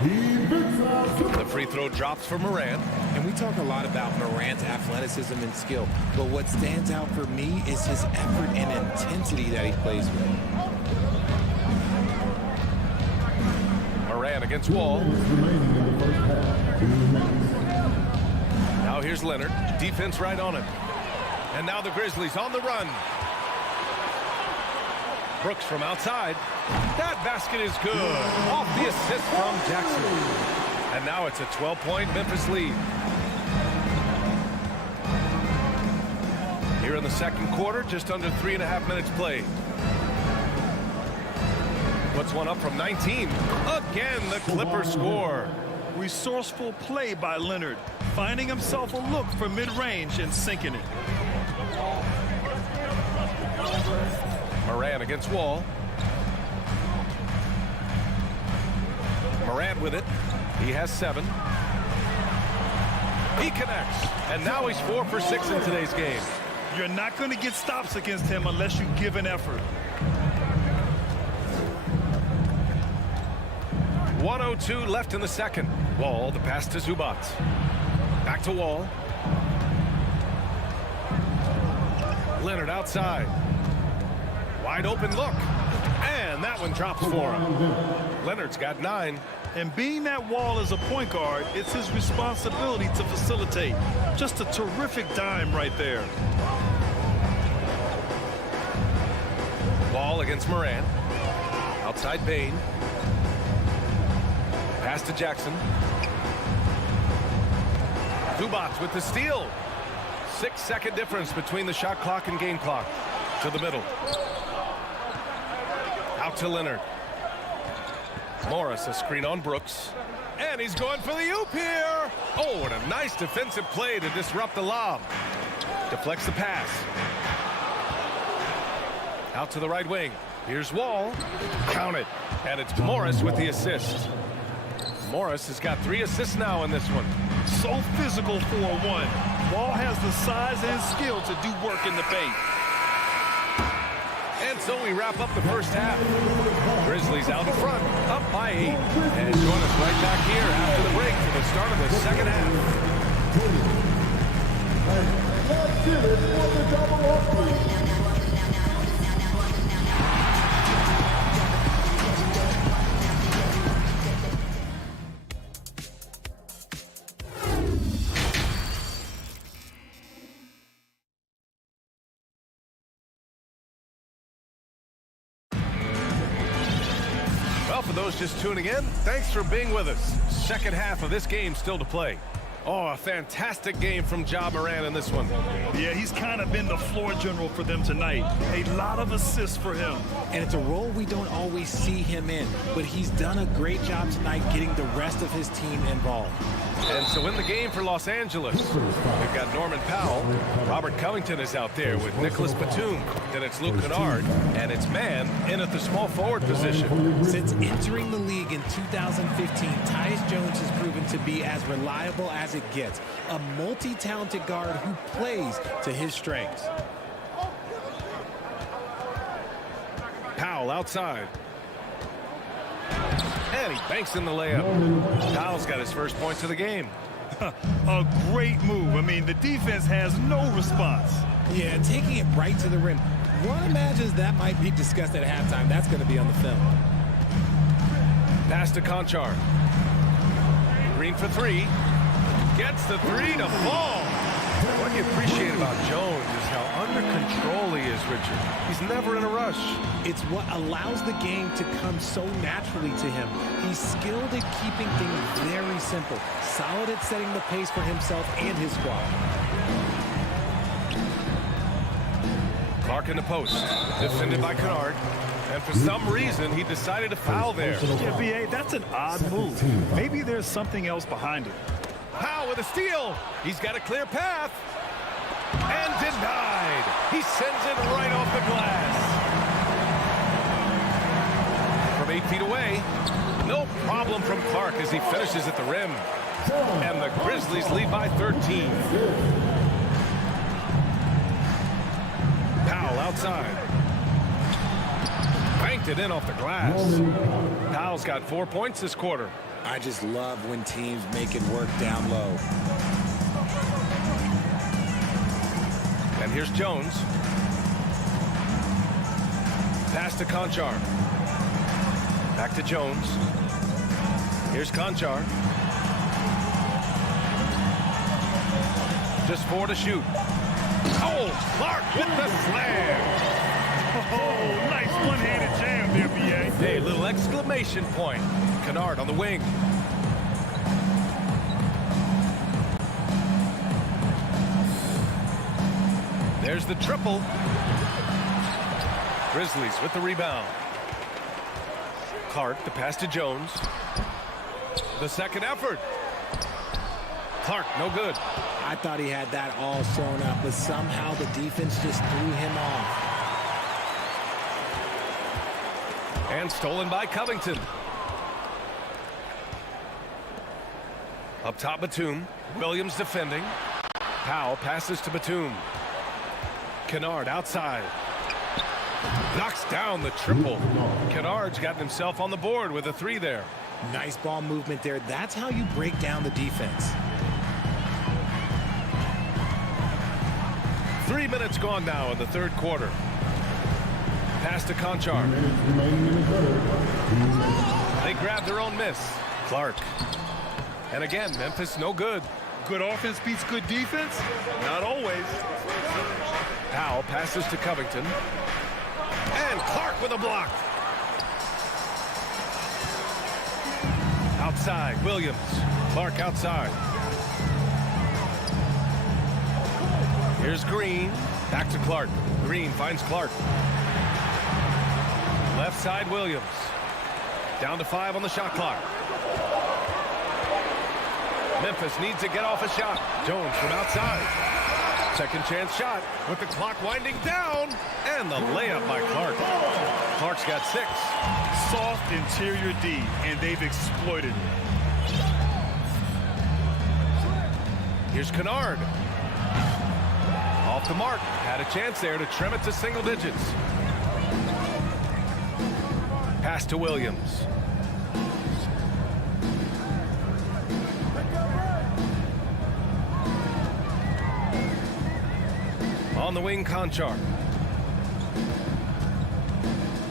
The free throw drops for Morant. And we talk a lot about Morant's athleticism and skill, but what stands out for me is his effort and intensity that he plays with. Moran against Wall. Now here's Leonard. Defense right on him. And now the Grizzlies on the run. Brooks from outside. That basket is good. Off the assist from Jackson. And now it's a 12-point Memphis lead. Here in the second quarter, just under 3.5 minutes played. Puts one up from 19. Again, the Clippers score. Resourceful play by Leonard, finding himself a look for mid-range and sinking it. Moran against Wall. Moran with it. He has 7. He connects. And now he's 4 for 6 in today's game. You're not going to get stops against him unless you give an effort. 1:02 left in the second. Wall, the pass to Zubac. Back to Wall. Leonard outside. Wide open look. And that one drops for him. Leonard's got 9. And being that Wall is a point guard, it's his responsibility to facilitate. Just a terrific dime right there. Wall against Moran. Outside Bain. Pass to Jackson. Zubac with the steal. 6-second difference between the shot clock and game clock. To the middle. Out to Leonard. Morris, a screen on Brooks. And he's going for the oop here. Oh, what a nice defensive play to disrupt the lob. Deflects the pass. Out to the right wing. Here's Wall. Count it. And it's Morris with the assist. Morris has got 3 assists now in this one. So physical for a 1. Wall has the size and skill to do work in the paint. And so we wrap up the first half. Grizzlies out in front, up by 8. And join us right back here after the break for the start of the second half. Let's do it for the double up. Well, for those just tuning in, thanks for being with us. Second half of this game still to play. Oh, a fantastic game from Ja Morant in this one. Yeah, he's kind of been the floor general for them tonight. A lot of assists for him. And it's a role we don't always see him in, but he's done a great job tonight getting the rest of his team involved. And so in the game for Los Angeles, we've got Norman Powell. Robert Covington is out there with Nicholas Batum. Then it's Luke Kennard, and it's Mann in at the small forward position. Since entering the league in 2015, Tyus Jones has proven to be as reliable as it gets. A multi-talented guard who plays to his strengths. Powell outside. And he banks in the layup. Powell's got his first points of the game. A great move. I mean, the defense has no response. Yeah, taking it right to the rim. One imagines that might be discussed at halftime. That's going to be on the film. Pass to Conchar. Green for 3. Gets the 3 to fall. What you appreciate about Jones is how under control he is, Richard. He's never in a rush. It's what allows the game to come so naturally to him. He's skilled at keeping things very simple. Solid at setting the pace for himself and his squad. Clark in the post. Defended by Kennard. And for some reason, he decided to foul there. Yeah, B.A., that's an odd move. Maybe there's something else behind it. Powell with a steal. He's got a clear path. And denied. He sends it right off the glass. From 8 feet away. No problem from Clark as he finishes at the rim. And the Grizzlies lead by 13. Powell outside. Banked it in off the glass. Powell's got 4 points this quarter. I just love when teams make it work down low. And here's Jones. Pass to Conchar. Back to Jones. Here's Conchar. Just 4 to shoot. Oh, Clark with the slam. Oh, nice one-handed jam there, B.A. Hey, little exclamation point. Kennard on the wing. There's the triple. Grizzlies with the rebound. Clark, the pass to Jones. The second effort. Clark, no good. I thought he had that all sewn up, but somehow the defense just threw him off. And stolen by Covington. Up top, Batum. Williams defending. Powell passes to Batum. Kennard outside. Knocks down the triple. Kennard's gotten himself on the board with a 3 there. Nice ball movement there. That's how you break down the defense. 3 minutes gone now in the third quarter. Pass to Conchar. They grab their own miss. Clark. And again, Memphis no good. Good offense beats good defense? Not always. Powell passes to Covington. And Clark with a block. Outside, Williams. Clark outside. Here's Green. Back to Clark. Green finds Clark. Left side, Williams. Down to 5 on the shot clock. Memphis needs to get off a shot. Jones from outside. Second chance shot with the clock winding down. And the layup by Clark. Clark's got 6. Soft interior D, and they've exploited it. Here's Kennard. Off the mark. Had a chance there to trim it to single digits. Pass to Williams. On the wing, Conchar.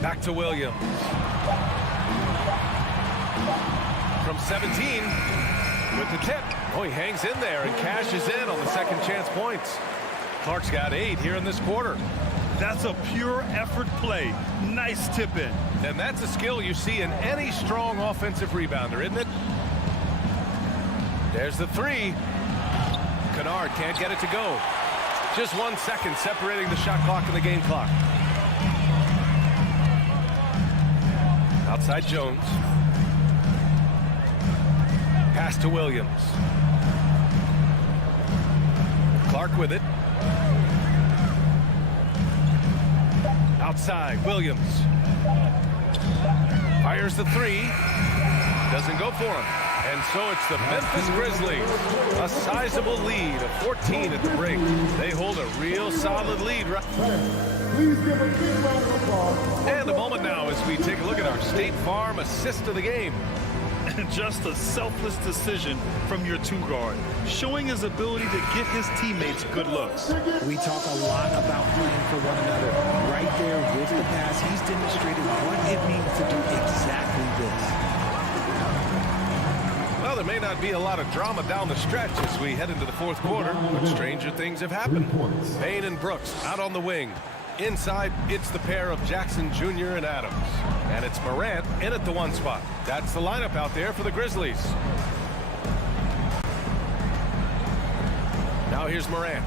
Back to Williams. From 17 with the tip. Oh, he hangs in there and cashes in on the second chance points. Clark's got 8 here in this quarter. That's a pure effort play. Nice tip in. And that's a skill you see in any strong offensive rebounder, isn't it? There's the 3. Kennard can't get it to go. Just 1 second separating the shot clock and the game clock. Outside Jones. Pass to Williams. Clark with it. Outside, Williams. Fires the 3. Doesn't go for him. And so it's the Memphis Grizzlies. A sizable lead of 14 at the break. They hold a real solid lead. Please give a big round of applause. And a moment now as we take a look at our State Farm assist of the game. Just a selfless decision from your 2-guard, showing his ability to get his teammates good looks. We talk a lot about playing for one another. Right there with the pass, he's demonstrated what it means to do exactly this. Well, there may not be a lot of drama down the stretch as we head into the fourth quarter, but stranger things have happened. Payne and Brooks out on the wing. Inside, it's the pair of Jackson Jr. and Adams. And it's Morant in at the 1 spot. That's the lineup out there for the Grizzlies. Now here's Morant.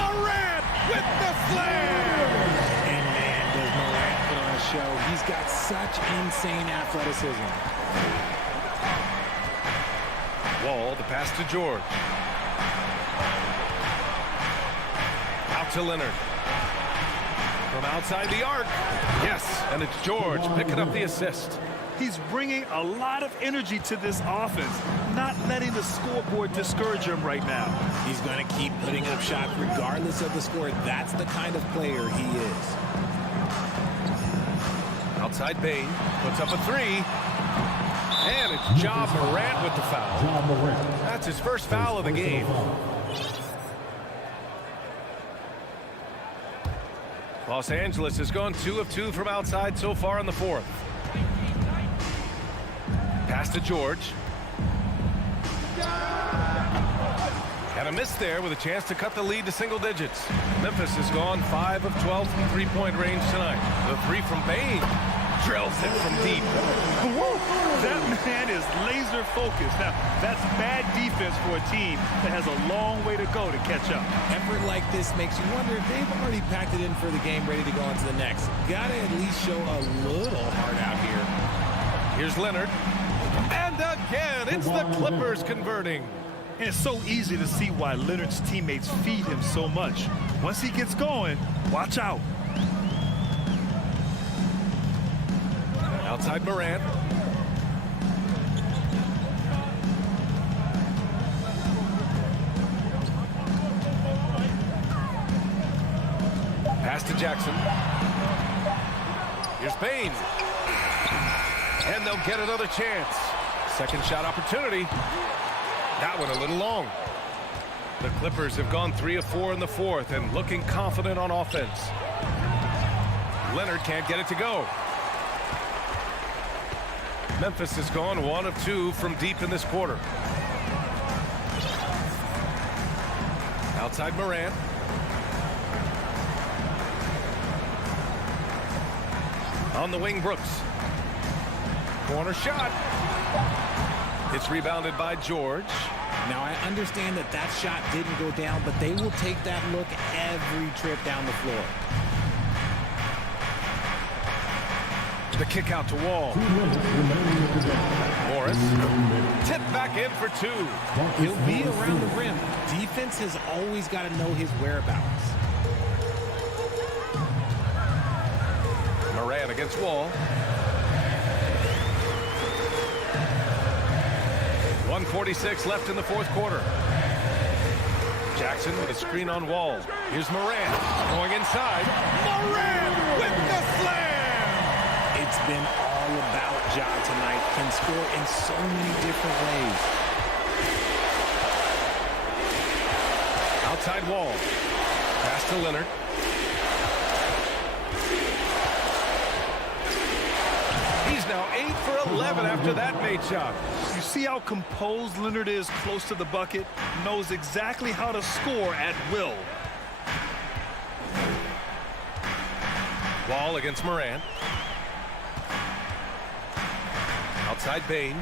Morant with the slam! And man, does Morant put on a show. He's got such insane athleticism. Wall, the pass to George. To Leonard. From outside the arc. Yes, and it's George picking up the assist. He's bringing a lot of energy to this offense, not letting the scoreboard discourage him right now. He's going to keep putting up shots regardless of the score. That's the kind of player he is. Outside Bain puts up a 3. And it's Ja Morant with the foul. That's his first foul of the game. Los Angeles has gone 2 of 2 from outside so far in the fourth. Pass to George. And a miss there with a chance to cut the lead to single digits. Memphis has gone 5 of 12 from three-point range tonight. The three from Bain drills it from deep. Woo! That man is laser focused. Now, that's bad defense for a team that has a long way to go to catch up. Effort like this makes you wonder if they've already packed it in for the game, ready to go on to the next. Gotta at least show a little heart out here. Here's Leonard. And again, it's the Clippers converting. And it's so easy to see why Leonard's teammates feed him so much. Once he gets going, watch out. Outside Morant. Pass to Jackson. Here's Bain. And they'll get another chance. Second shot opportunity. That one a little long. The Clippers have gone 3 of 4 in the fourth and looking confident on offense. Leonard can't get it to go. Memphis has gone 1 of 2 from deep in this quarter. Outside Morant. On the wing, Brooks. Corner shot. It's rebounded by George. Now, I understand that that shot didn't go down, but they will take that look every trip down the floor. The kick out to Wall. Morris. Tip back in for 2. He'll be around the rim. Defense has always got to know his whereabouts. Moran against Wall. 1:46 left in the fourth quarter. Jackson with a screen on Wall. Here's Moran going inside. Moran with the slam! It's been all about Ja tonight. Can score in so many different ways. Outside Wall. Pass to Leonard. He's now 8 for 11 after that made shot. You see how composed Leonard is close to the bucket? Knows exactly how to score at will. Wall against Moran. Outside Bain.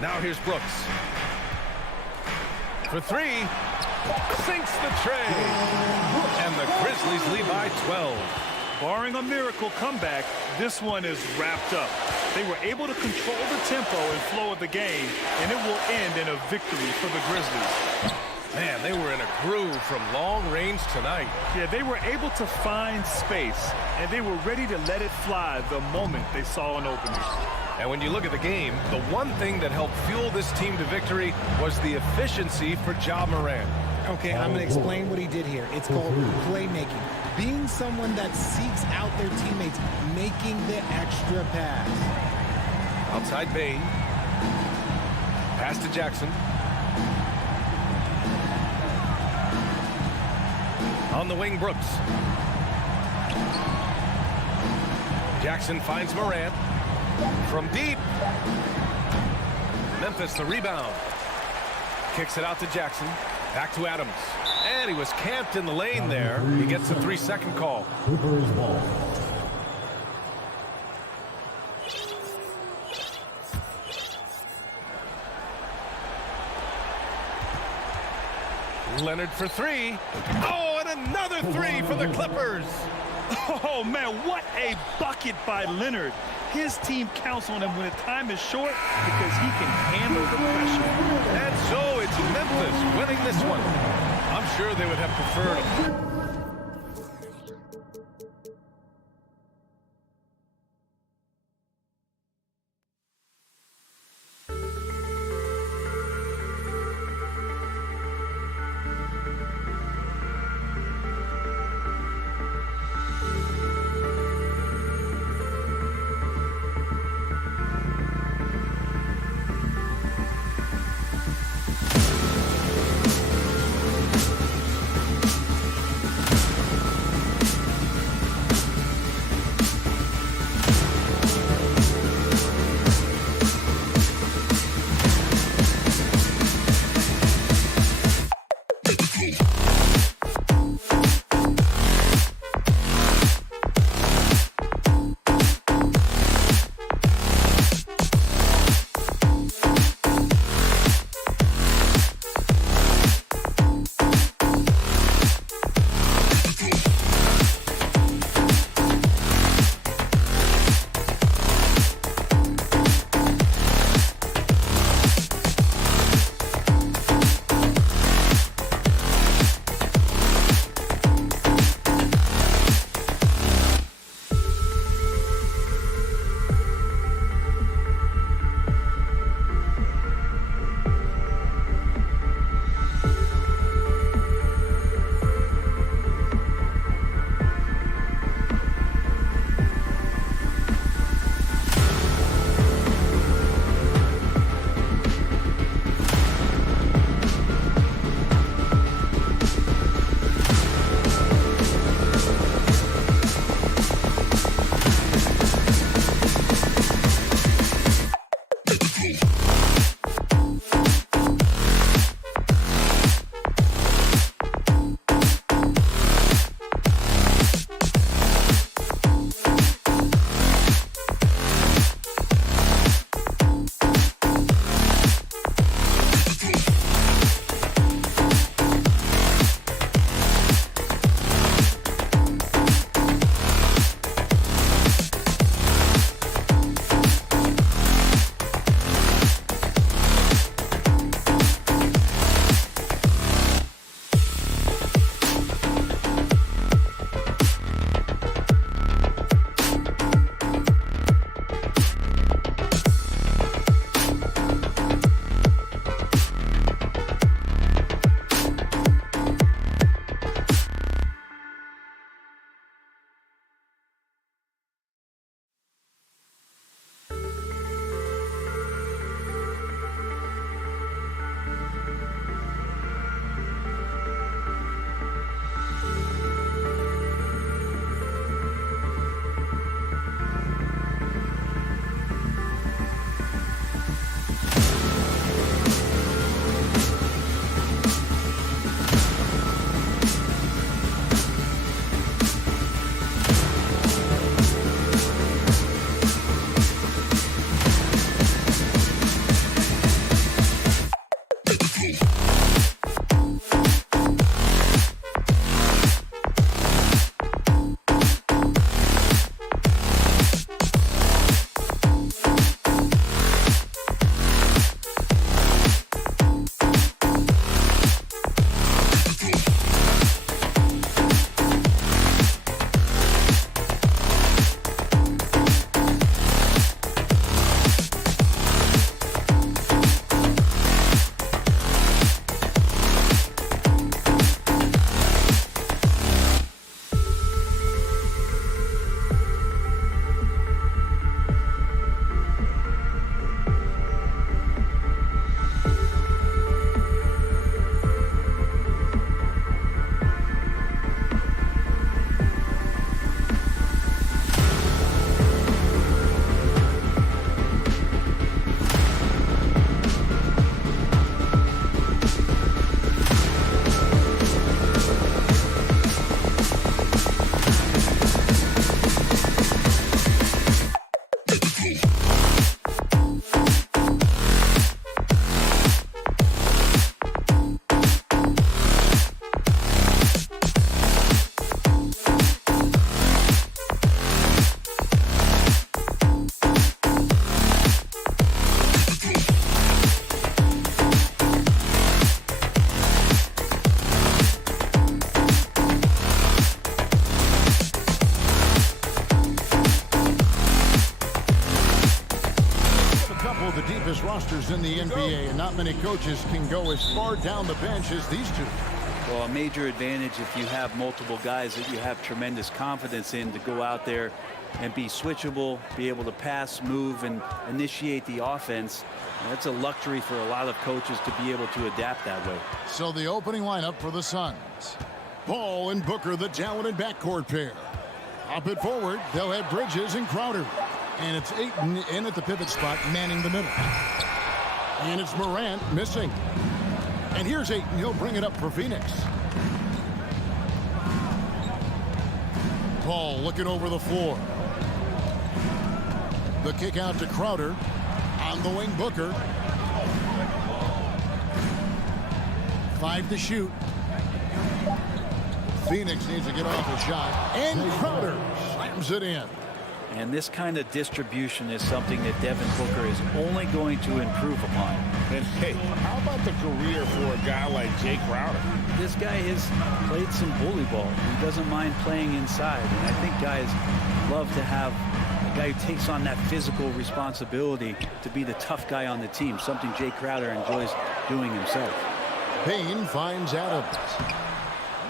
Now here's Brooks. For 3. Sinks the tray. And the Grizzlies lead by 12. Barring a miracle comeback, this one is wrapped up. They were able to control the tempo and flow of the game, and it will end in a victory for the Grizzlies. Man, they were in a groove from long range tonight. Yeah, they were able to find space, and they were ready to let it fly the moment they saw an opening. And when you look at the game, the one thing that helped fuel this team to victory was the efficiency for Ja Morant. Okay, I'm going to explain what he did here. It's called playmaking. Being someone that seeks out their teammates, making the extra pass. Outside Bain. Pass to Jackson. On the wing, Brooks. Jackson finds Morant. From deep. Memphis the rebound. Kicks it out to Jackson. Back to Adams. And he was camped in the lane there. He gets a 3-second call. Clippers ball. Leonard for 3. Oh, and another 3 for the Clippers. Oh, man, what a bucket by Leonard. His team counts on him when the time is short because he can handle the pressure. And so it's Memphis winning this one. I'm sure they would have preferred a... Rosters in the NBA, and not many coaches can go as far down the bench as these two. Well, a major advantage if you have multiple guys that you have tremendous confidence in to go out there and be switchable, be able to pass, move, and initiate the offense. And that's a luxury for a lot of coaches to be able to adapt that way. So the opening lineup for the Suns. Ball and Booker, the talented backcourt pair. Up it forward, they'll have Bridges and Crowder. And it's Ayton in at the pivot spot, manning the middle. And it's Morant missing. And here's Ayton. He'll bring it up for Phoenix. Paul looking over the floor. The kick out to Crowder. On the wing, Booker. 5 to shoot. Phoenix needs to get off a shot. And Crowder slams it in. And this kind of distribution is something that Devin Booker is only going to improve upon. And hey, how about the career for a guy like Jay Crowder? This guy has played some bully ball. He doesn't mind playing inside. And I think guys love to have a guy who takes on that physical responsibility to be the tough guy on the team, something Jay Crowder enjoys doing himself. Bain finds Adams.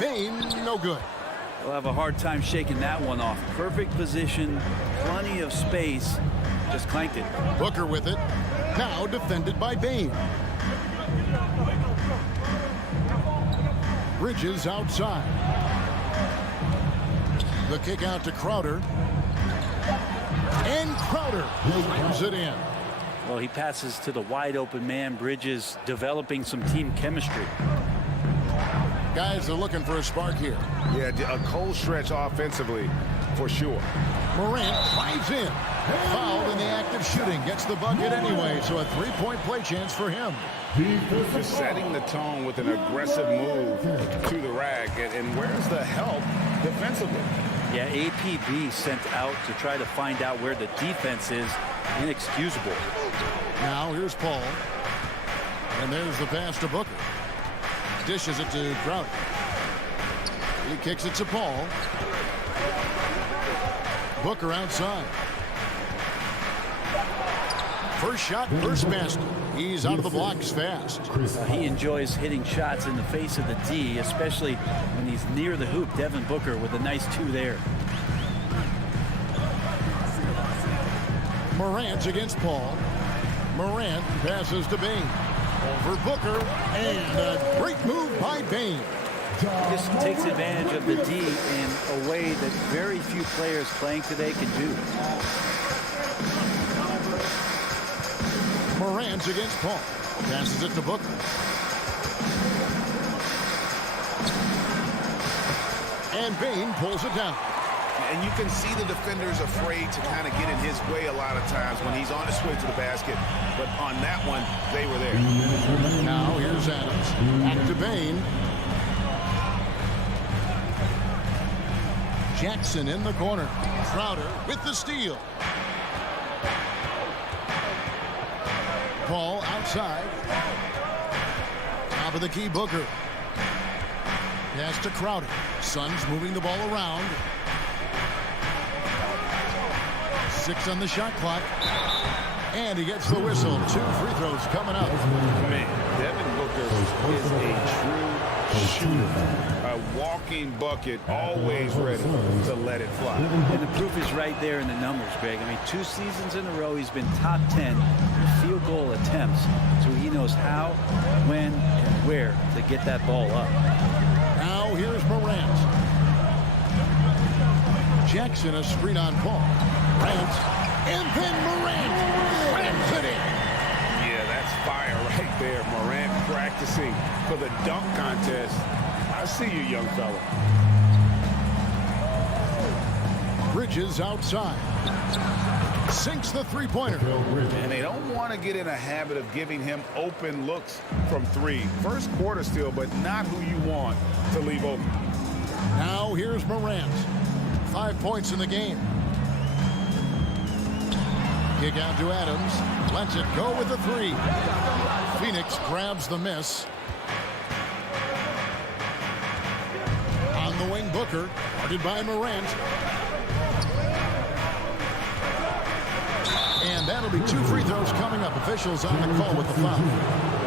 Bain, no good. They'll have a hard time shaking that one off. Perfect position, plenty of space, just clanked it. Booker with it, now defended by Bain. Bridges outside. The kick out to Crowder. And Crowder slams it in. Well, he passes to the wide open man. Bridges developing some team chemistry. Guys are looking for a spark here. Yeah, a cold stretch offensively, for sure. Morant drives in. Fouled in the act of shooting. Gets the bucket anyway, so a three-point play chance for him. Just setting the tone with an aggressive move to the rack. And where's the help defensively? Yeah, APB sent out to try to find out where the defense is. Inexcusable. Now here's Paul. And there's the pass to Booker. Dishes it to Crowder. He kicks it to Paul. Booker outside. First shot, first basket. He's out of the blocks fast. He enjoys hitting shots in the face of the D, especially when he's near the hoop. Devin Booker with a nice 2 there. Morant against Paul. Morant passes to Bain. Over Booker, and a great move by Bain. Just takes advantage of the D in a way that very few players playing today can do. Morant against Paul. Passes it to Booker. And Bain pulls it down. And you can see the defenders afraid to kind of get in his way a lot of times when he's on his way to the basket. But on that one, they were there. Now here's Adams. Back to Bain. Jackson in the corner. Crowder with the steal. Paul outside. Top of the key, Booker. Pass to Crowder. Suns moving the ball around. 6 on the shot clock. And he gets the whistle. 2 free throws coming up. Man, Devin Booker is a true shooter. A walking bucket, always ready to let it fly. And the proof is right there in the numbers, Greg. I mean, 2 seasons in a row, he's been top 10 in field goal attempts. So he knows how, when, and where to get that ball up. Now here's Morant. Jackson a screen on Paul. Morant, and then Morant slams it in. Yeah, that's fire right there. Morant practicing for the dunk contest. I see you, young fella. Bridges outside. sinks the three-pointer. And they don't want to get in a habit of giving him open looks from three. First quarter still, but not who you want to leave open. Now here's Morant. 5 points in the game. Kick out to Adams. Lets it go with the three. Phoenix grabs the miss. On the wing, Booker. Guarded by Morant. And that'll be 2 free throws coming up. Officials on the call with the foul.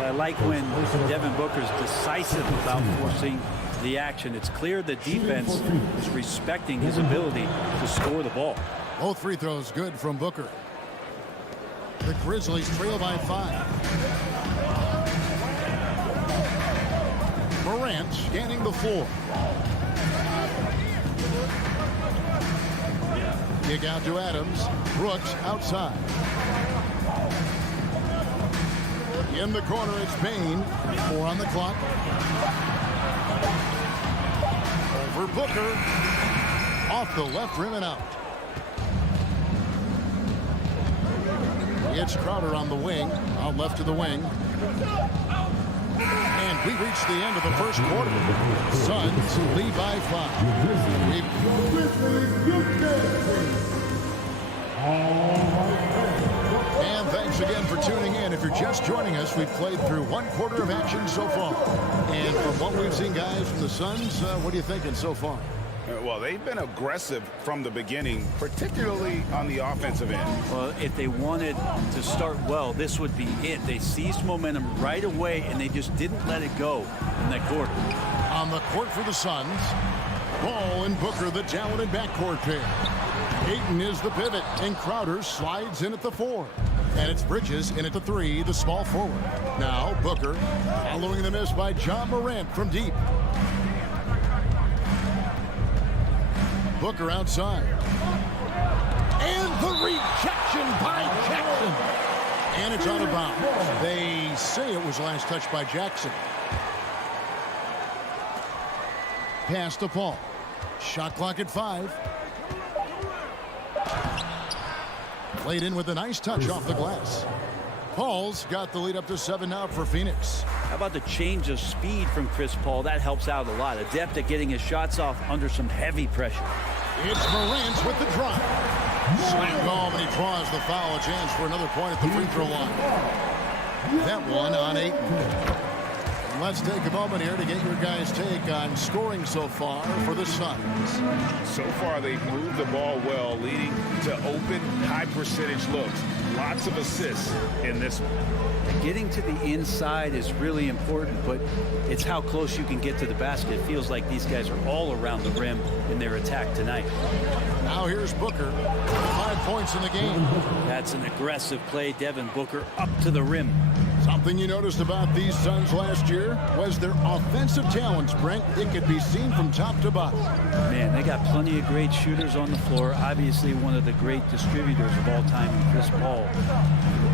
I like when Devin Booker's decisive about forcing the action. It's clear the defense is respecting his ability to score the ball. Both free throws good from Booker. The Grizzlies trail by 5. Morant scanning the floor. Kick out to Adams. Brooks outside. In the corner, it's Bain. 4 on the clock. Over Booker. Off the left rim and out. It's Crowder on the wing. Out left to the wing. And we reach the end of the first quarter. Suns lead by 5. And thanks again for tuning in. If you're just joining us, we've played through 1 quarter of action so far. And from what we've seen, guys, from the Suns, what are you thinking so far? Well, they've been aggressive from the beginning, particularly on the offensive end. Well, if they wanted to start well, this would be it. They seized momentum right away, and they just didn't let it go in that quarter. On the court for the Suns, Ball and Booker, the talented backcourt pair. Ayton is the pivot, and Crowder slides in at the 4. And it's Bridges in at the 3, the small forward. Now Booker, following the miss by John Morant from deep. Booker outside. And the rejection by Jackson. And it's out of bounds. They say it was last touched by Jackson. Pass to Paul. Shot clock at 5. Played in with a nice touch off the glass. Paul's got the lead up to 7 now for Phoenix. How about the change of speed from Chris Paul? That helps out a lot. Adept at getting his shots off under some heavy pressure. It's Morant with the drive. Slam ball, and he draws the foul. A chance for another point at the free throw line. That one on Ayton. Let's take a moment here to get your guys' take on scoring so far for the Suns. So far, they've moved the ball well, leading to open, high-percentage looks. Lots of assists in this one. Getting to the inside is really important, but it's how close you can get to the basket. It feels like these guys are all around the rim in their attack tonight. Now here's Booker. 5 points in the game. That's an aggressive play. Devin Booker up to the rim. Something you noticed about these Suns last year was their offensive talents, Brent. It could be seen from top to bottom. Man, they got plenty of great shooters on the floor. Obviously, one of the great distributors of all time in Chris Paul.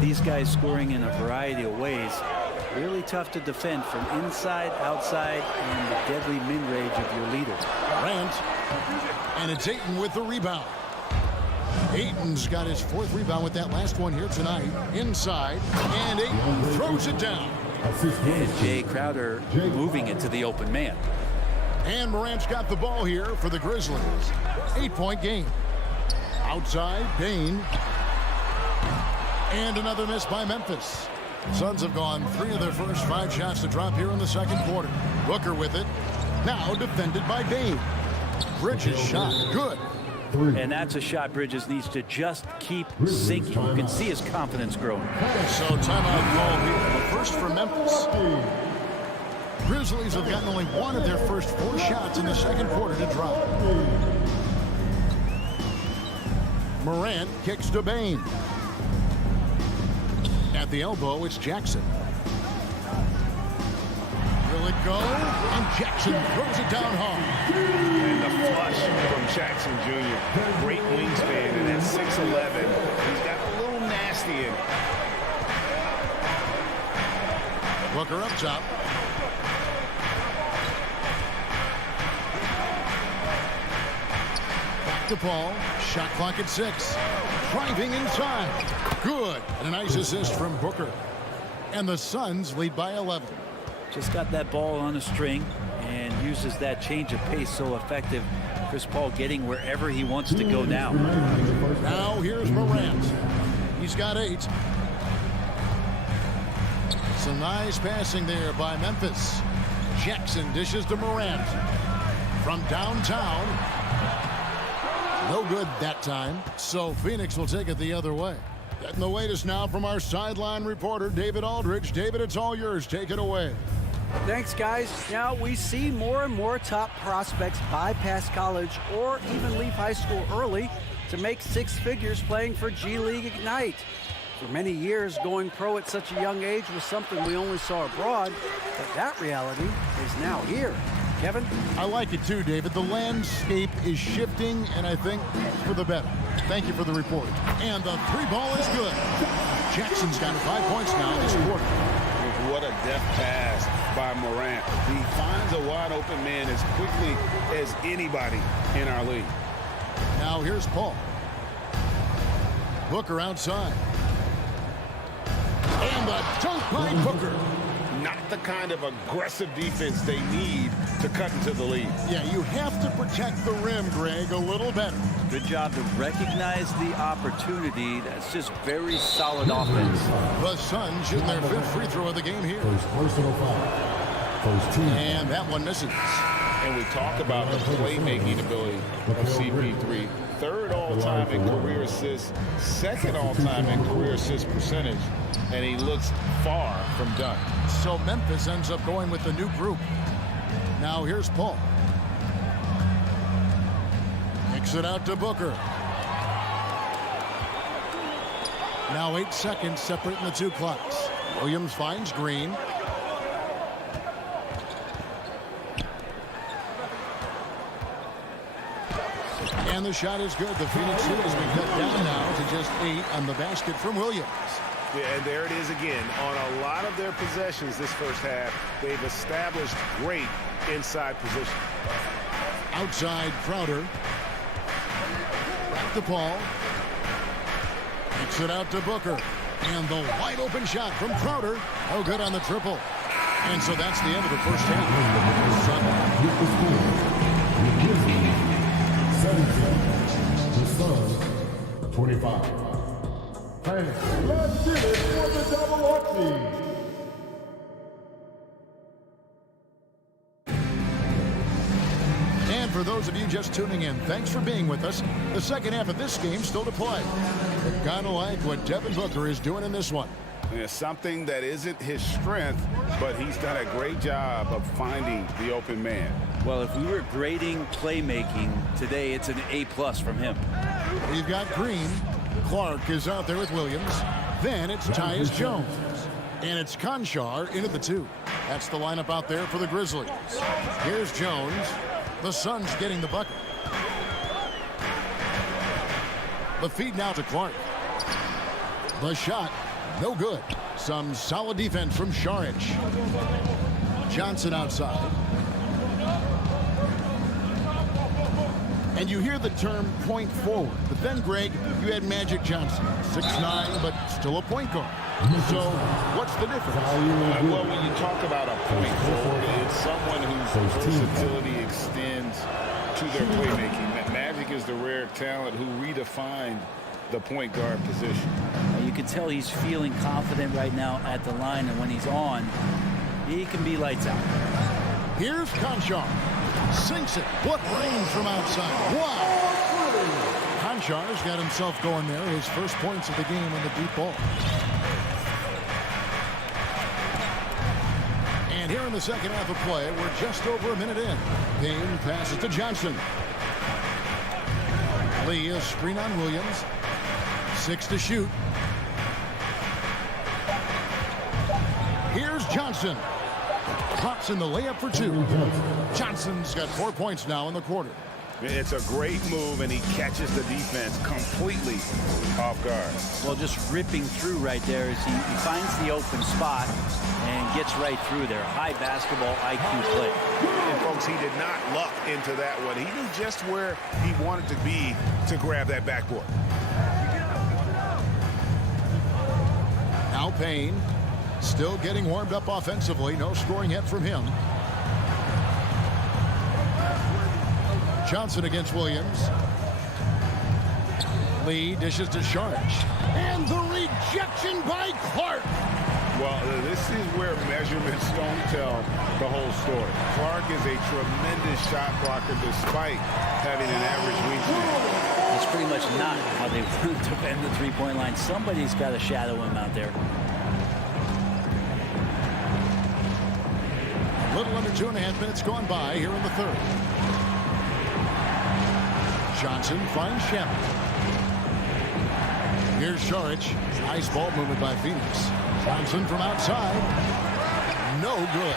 These guys scoring in a variety of ways. Really tough to defend from inside, outside, and the deadly mid-range of your leader. Grant, and it's Ayton with the rebound. Ayton's got his 4th rebound with that last one here tonight. Inside, and Ayton throws it down. And Jay Crowder moving it to the open man. And Morant's got the ball here for the Grizzlies. 8-point game. Outside, Bain. And another miss by Memphis. Suns have gone 3 of their first 5 shots to drop here in the second quarter. Booker with it. Now defended by Bain. Bridges shot. Good. And that's a shot Bridges needs to just keep sinking. You can see his confidence growing. So timeout call here. The first for Memphis. Grizzlies have gotten only 1 of their first 4 shots in the second quarter to drop. Morant kicks to Bain. At the elbow, it's Jackson. Will it go? And Jackson throws it down hard. And the flush from Jackson Jr. Great wingspan, and at 6'11", he's got a little nasty in it. Booker up top. Back to Paul. Shot clock at 6. Driving inside. Good. And a nice assist from Booker. And the Suns lead by 11. Just got that ball on a string and uses that change of pace so effective. Chris Paul getting wherever he wants to go now. Now here's Morant. He's got 8. Some nice passing there by Memphis. Jackson dishes to Morant. From downtown. No good that time. So Phoenix will take it the other way. Getting the latest now from our sideline reporter, David Aldridge. David, it's all yours. Take it away. Thanks, guys. Now, we see more and more top prospects bypass college or even leave high school early to make 6 figures playing for G League Ignite. For many years, going pro at such a young age was something we only saw abroad, but that reality is now here. Kevin? I like it too, David. The landscape is shifting, and I think for the better. Thank you for the report. And the 3 ball is good. Jackson's got 5 points now this quarter. What a deft pass by Morant. He finds a wide open man as quickly as anybody in our league. Now here's Paul. Booker outside. And the dunk by Booker. Not the kind of aggressive defense they need to cut into the lead. Yeah, you have to protect the rim, Greg, a little better. Good job to recognize the opportunity. That's just very solid offense. The Suns shooting their 5th free throw of the game here. Personal foul. First team. And that one misses. And we talk about the playmaking ability of CP3. 3rd all-time in career assists, 2nd all-time in career assist percentage, and he looks far from done. So Memphis ends up going with the new group. Now here's Paul. Kicks it out to Booker. Now 8 seconds separating the 2 clocks. Williams finds Green. And the shot is good. The Phoenix lead has been cut down now to just 8 on the basket from Williams. Yeah, and there it is again. On a lot of their possessions this first half, they've established great inside position. Outside Crowder. Back to Paul. Kicks it out to Booker. And the wide open shot from Crowder. Oh, good on the triple. And so that's the end of the first half. 25. And let's get it for the double Oxy. And for those of you just tuning in, thanks for being with us. The second half of this game still to play. But gotta like what Devin Booker is doing in this one. It's something that isn't his strength, but he's done a great job of finding the open man. Well, if we were grading playmaking today, it's an A+ from him. We've got Green. Clark is out there with Williams. Then it's Tyus Jones. And it's Conchar into the 2. That's the lineup out there for the Grizzlies. Here's Jones. The Suns getting the bucket. The feed now to Clark. The shot, no good. Some solid defense from Sharic. Johnson outside. And you hear the term point forward. But then, Greg, you had Magic Johnson. 6'9", but still a point guard. So what's the difference? Well, when you talk about a point forward, it's someone whose versatility extends to their playmaking. Magic is the rare talent who redefined the point guard position. And you can tell he's feeling confident right now at the line, and when he's on, he can be lights out. Here's Conchar. Sinks it. What range from outside. Wow. Conchar's got himself going there. His first points of the game on the deep ball. And here in the second half of play, we're just over a minute in. Payne passes to Johnson. Lee, a screen on Williams. 6 to shoot. Here's Johnson. Drops in the layup for 2. Johnson's got 4 points now in the quarter. It's a great move, and he catches the defense completely off guard. Well, just ripping through right there as he finds the open spot and gets right through there. High basketball IQ play. And, folks, he did not luck into that one. He knew just where he wanted to be to grab that backboard. Now Payne still getting warmed up offensively. No scoring yet from him. Johnson against Williams. Lee dishes to Sharge. And the rejection by Clark. Well, this is where measurements don't tell the whole story. Clark is a tremendous shot blocker despite having an average wingspan. That's pretty much not how they want to defend the three-point line. Somebody's got to shadow him out there. A little under 2.5 minutes gone by here in the third. Johnson finds Shag. Here's Sharge. Nice ball movement by Phoenix. Johnson from outside. No good.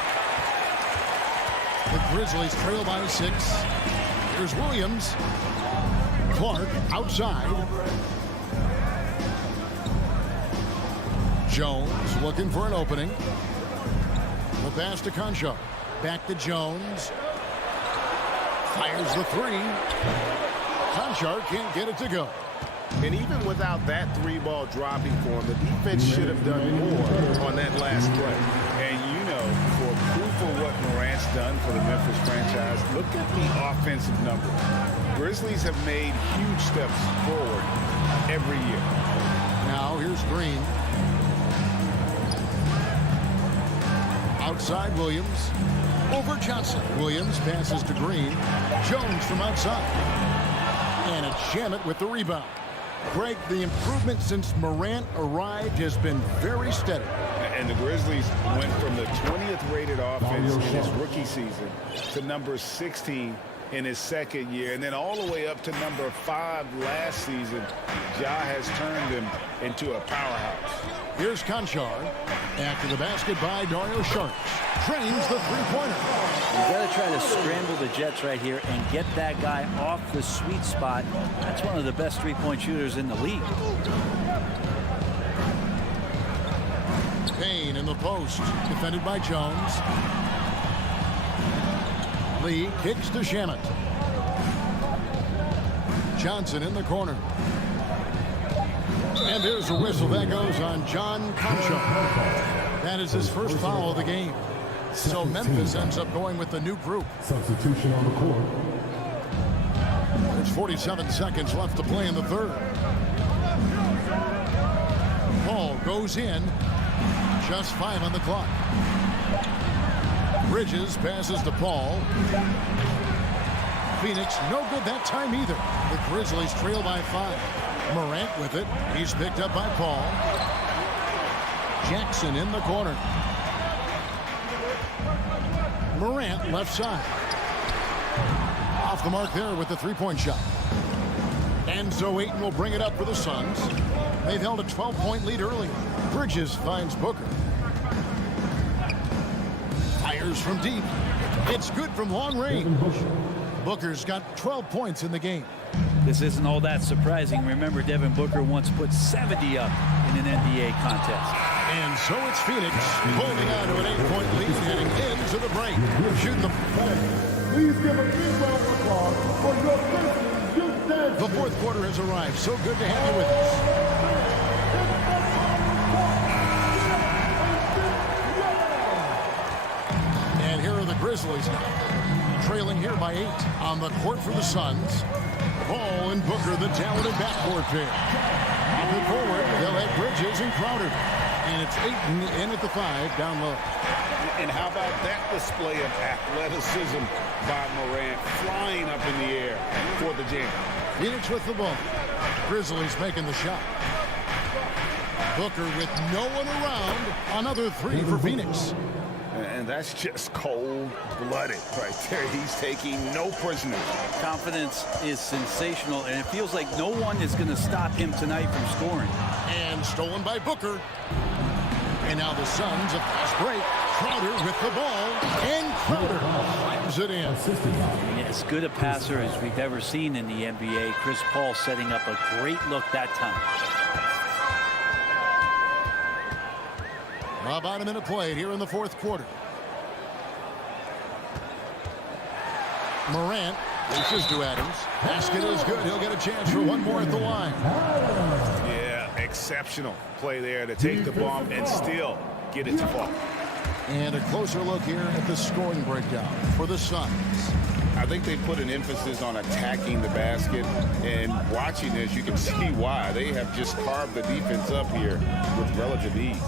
The Grizzlies trail by 6. Here's Williams. Clark outside. Jones looking for an opening. The pass to Conchar. Back to Jones. Fires the three. Conchar can't get it to go. And even without that three-ball dropping for him, the defense should have done more on that last play. And you know, for proof of what Morant's done for the Memphis franchise, look at the offensive numbers. Grizzlies have made huge steps forward every year. Now here's Green. Outside Williams. Over Johnson. Williams passes to Green. Jones from outside. And a Shamet with the rebound. Greg, the improvement since Morant arrived has been very steady. And the Grizzlies went from the 20th rated offense in his rookie season to number 16 in his second year, and then all the way up to number 5 last season. Ja has turned him into a powerhouse. Here's Conchar. After the basket by Dario Sharge. Trains the three-pointer. You got to try to scramble the Jets right here and get that guy off the sweet spot. That's one of the best three-point shooters in the league. Payne in the post. Defended by Jones. Lee kicks to Shamet. Johnson in the corner. And there's a whistle that goes on John Conchar. That is his first foul of the game. So Memphis ends up going with the new group. Substitution on the court. There's 47 seconds left to play in the third. Ball goes in. Just 5 on the clock. Bridges passes to Paul. Phoenix no good that time either. The Grizzlies trail by 5. Morant with it. He's picked up by Paul. Jackson in the corner. Morant left side. Off the mark there with the three-point shot. And so Ayton will bring it up for the Suns. They've held a 12-point lead early. Bridges finds Booker. Fires from deep. It's good from long range. Booker's got 12 points in the game. This isn't all that surprising. Remember, Devin Booker once put 70 up in an NBA contest. And so it's Phoenix holding on to an 8-point lead heading into the break. Shoot the... Please give a big round of applause for your Grizzlies youth dance. The fourth quarter has arrived. So good to have you with us. And here are the Grizzlies now, trailing here by 8 on the court for the Suns. Paul and Booker, the talented backcourt pair. Moving forward, they'll have Bridges and Crowder. And it's Ayton in at the 5 down low. And how about that display of athleticism by Morant, flying up in the air for the jam. Phoenix with the ball. Grizzlies making the shot. Booker with no one around. Another 3 for Phoenix. And that's just cold-blooded right there. He's taking no prisoners. Confidence is sensational, and it feels like no one is going to stop him tonight from scoring. And stolen by Booker. And now the Suns, a fast break. Crowder with the ball, and Crowder slams it in. As good a passer as we've ever seen in the NBA. Chris Paul setting up a great look that time. About a minute played here in the fourth quarter. Morant reaches to Adams. Basket is good. He'll get a chance for one more at the line. Yeah, exceptional play there to take the bump and still get it to fall. And a closer look here at the scoring breakdown for the Suns. I think they put an emphasis on attacking the basket, and watching this, you can see why. They have just carved the defense up here with relative ease.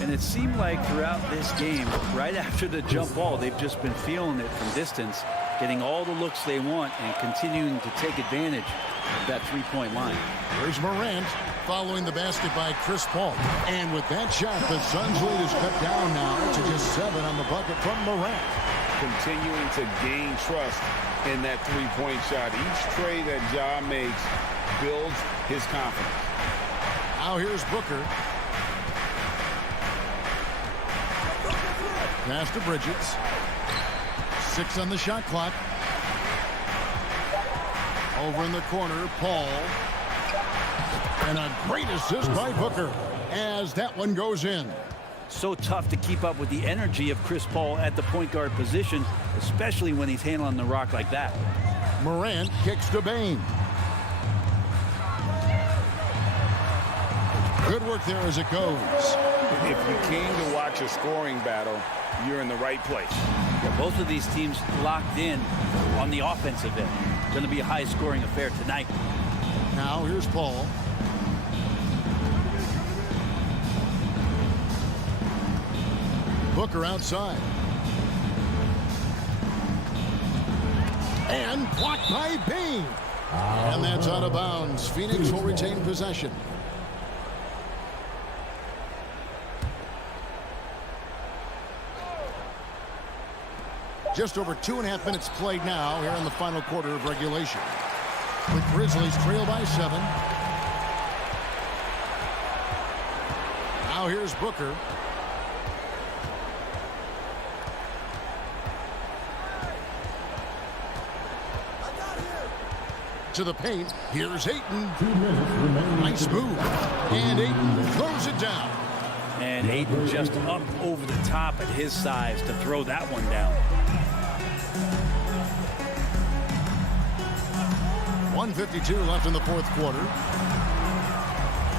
And it seemed like throughout this game, right after the jump ball, they've just been feeling it from distance, getting all the looks they want and continuing to take advantage of that three-point line. Here's Morant following the basket by Chris Paul. And with that shot, the Suns' lead is cut down now to just 7 on the bucket from Morant. Continuing to gain trust in that three-point shot. Each trade that Ja makes builds his confidence. Now here's Booker. Pass to Bridges. 6 on the shot clock. Over in the corner, Paul. And a great assist by Booker as that one goes in. So tough to keep up with the energy of Chris Paul at the point guard position, especially when he's handling the rock like that. Morant kicks to Bane. Good work there as it goes. If you came to watch a scoring battle, you're in the right place. Yeah, both of these teams locked in on the offensive end. Going to be a high-scoring affair tonight. Now here's Paul. Booker outside. And blocked by Bane. And that's out of bounds. Phoenix will retain possession. Just over 2.5 minutes played now here in the final quarter of regulation. The Grizzlies trail by 7. Now here's Booker. To the paint. Here's Ayton. Nice move. And Ayton throws it down. And Ayton just up over the top at his size to throw that one down. 1:52 left in the fourth quarter.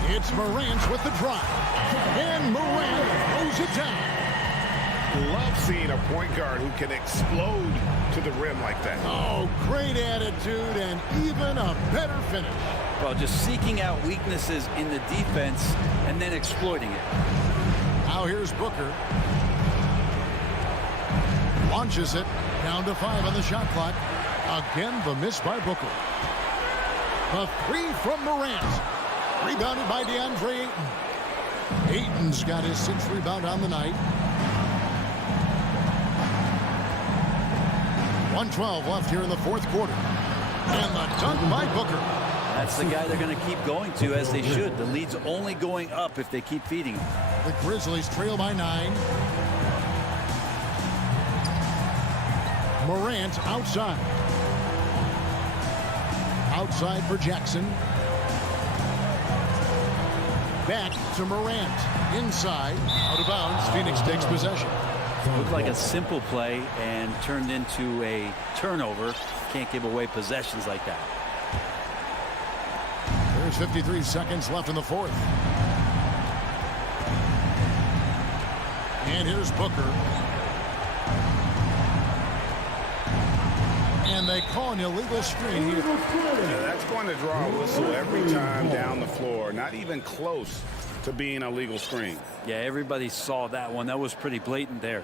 It's Morant with the drive. And Morant throws it down. Love seeing a point guard who can explode to the rim like that. Oh, great attitude and even a better finish. Well, just seeking out weaknesses in the defense and then exploiting it. Now here's Booker. Launches it. Down to 5 on the shot clock. Again, the miss by Booker. A 3 from Morant. Rebounded by DeAndre Ayton. Ayton's got his 6th rebound on the night. 1:12 left here in the fourth quarter. And the dunk by Booker. That's the guy they're going to keep going to, as they should. The lead's only going up if they keep feeding him. The Grizzlies trail by 9. Morant outside. Outside for Jackson. Back to Morant. Inside. Out of bounds. Phoenix takes possession. Looked like a simple play and turned into a turnover. Can't give away possessions like that. There's 53 seconds left in the fourth. And here's Booker. And they call an illegal screen here. Yeah, that's going to draw a whistle every time down the floor. Not even close to being a legal screen. Yeah, everybody saw that one. That was pretty blatant there.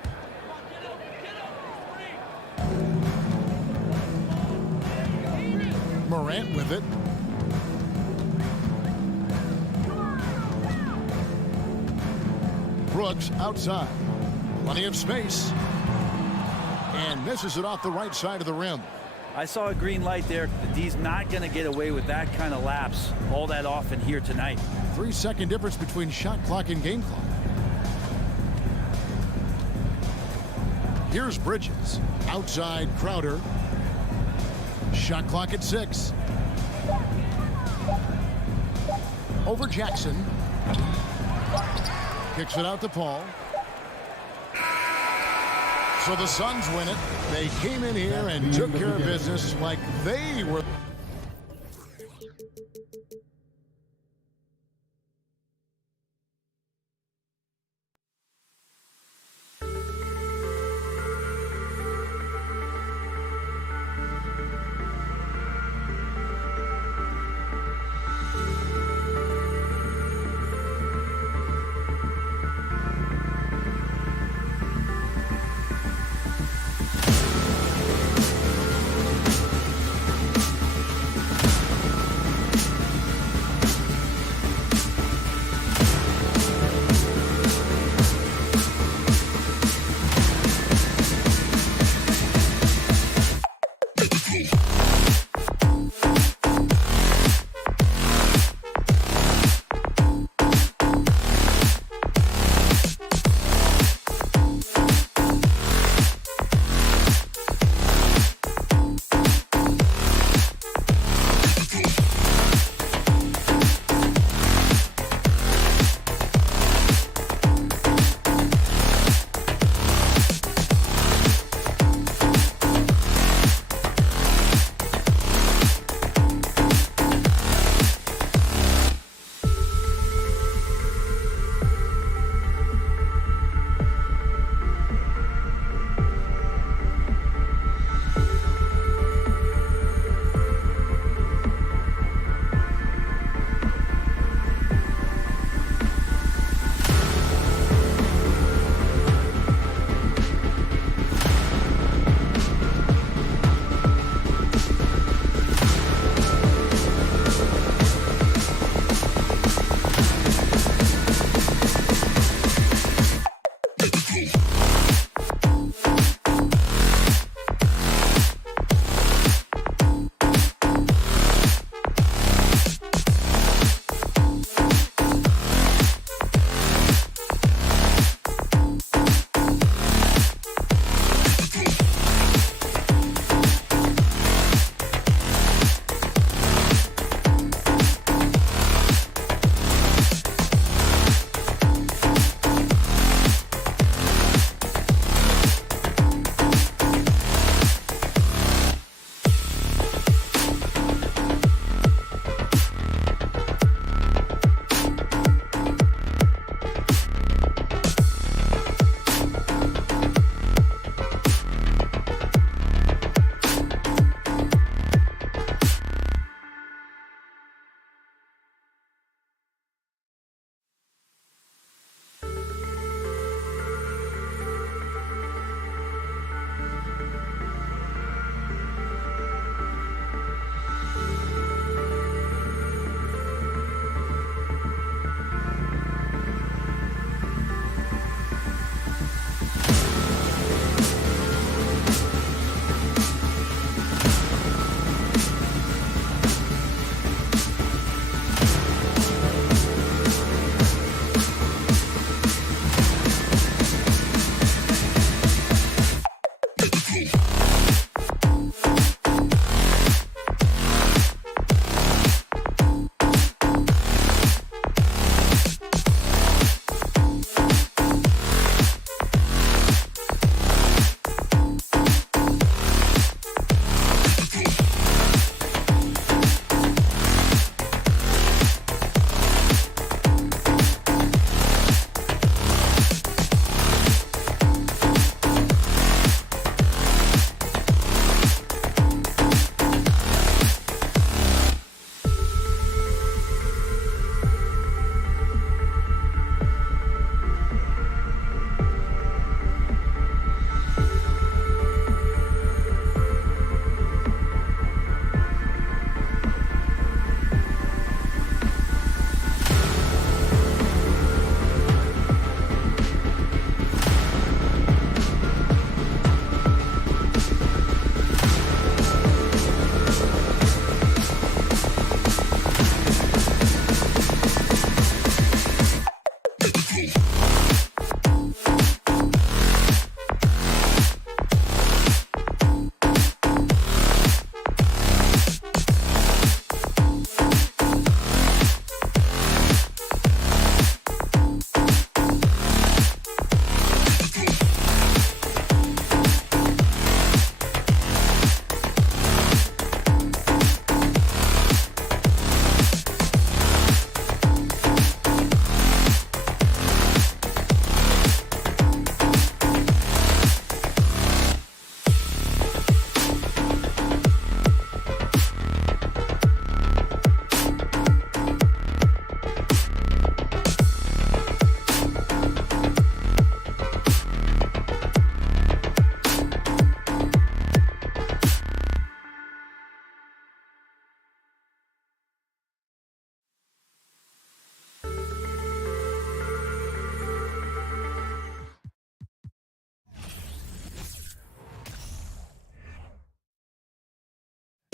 Morant with it. Brooks outside. Plenty of space. And misses it off the right side of the rim. I saw a green light there. The D's not going to get away with that kind of lapse all that often here tonight. 3-second difference between shot clock and game clock. Here's Bridges. Outside Crowder. Shot clock at 6. Over Jackson. Kicks it out to Paul. So the Suns win it. They came in here and took care of business like they were.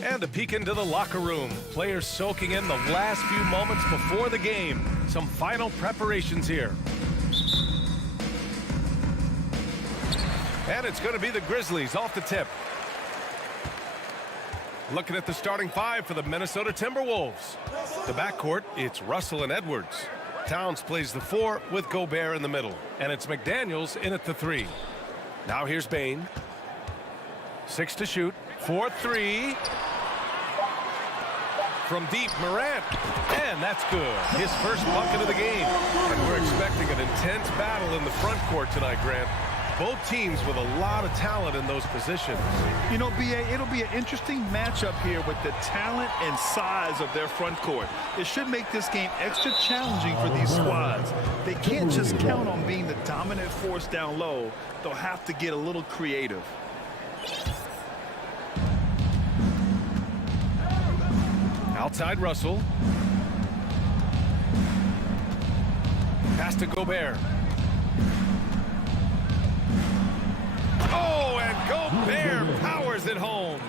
And a peek into the locker room. Players soaking in the last few moments before the game. Some final preparations here. And it's going to be the Grizzlies off the tip. Looking at the starting five for the Minnesota Timberwolves. The backcourt, it's Russell and Edwards. Towns plays the 4 with Gobert in the middle. And it's McDaniels in at the 3. Now here's Bane. 6 to shoot. 4-3. From deep, Morant. And that's good. His first bucket of the game. And we're expecting an intense battle in the front court tonight, Grant. Both teams with a lot of talent in those positions. You know, B.A., it'll be an interesting matchup here with the talent and size of their front court. It should make this game extra challenging for these squads. They can't just count on being the dominant force down low. They'll have to get a little creative. Outside Russell. Pass to Gobert. Oh, and Gobert powers it home.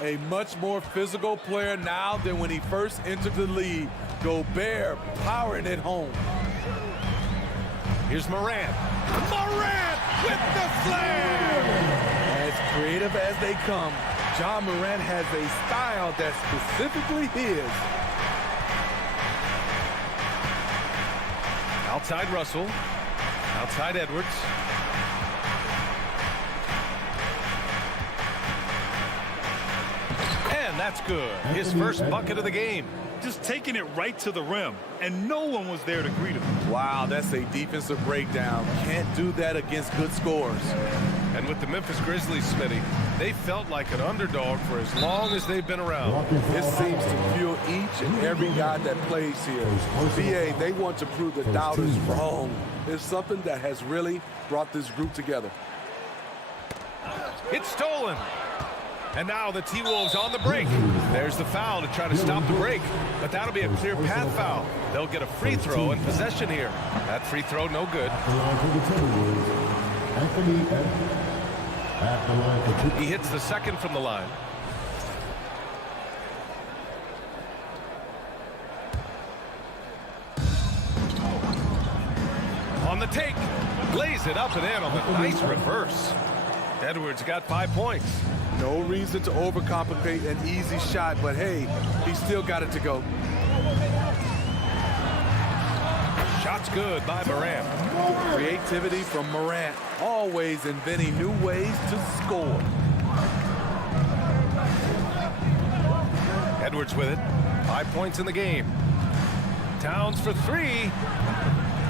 A much more physical player now than when he first entered the league. Gobert powering it home. Here's Morant. Morant with the flair! As creative as they come, Ja Morant has a style that's specifically his. Outside Russell. Outside Edwards. And that's good. His first bucket of the game. Just taking it right to the rim, and no one was there to greet him. Wow, that's a defensive breakdown. Can't do that against good scores. And with the Memphis Grizzlies, Smitty, they felt like an underdog for as long as they've been around. This seems to fuel each and every guy that plays here. VA, they want to prove the doubters wrong. It's something that has really brought this group together. It's stolen. And now the T-Wolves on the break. There's the foul to try to stop the break. But that'll be a clear path foul. They'll get a free throw in possession here. That free throw, no good. He hits the second from the line. On the take. Lays it up and in on the nice reverse. Edwards got 5 points. No reason to overcomplicate an easy shot, but hey, he still got it to go. Shot's good by Morant. Creativity from Morant, always inventing new ways to score. Edwards with it. 5 points in the game. Towns for 3.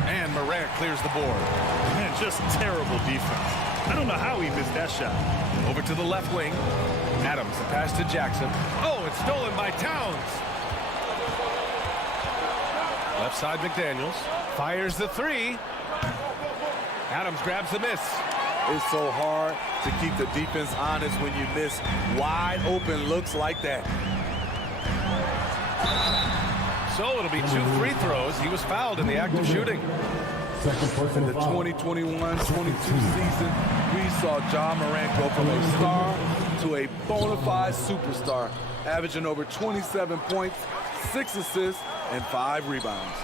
And Morant clears the board. Man, just terrible defense. I don't know how he missed that shot. Over to the left wing. Adams, the pass to Jackson. Oh, it's stolen by Towns. Left side, McDaniels. Fires the 3. Adams grabs the miss. It's so hard to keep the defense honest when you miss wide open looks like that. So it'll be 2 free throws. He was fouled in the act of shooting. In the 2021-22 season, we saw Ja Morant go from a star to a bona fide superstar, averaging over 27 points, 6 assists, and 5 rebounds.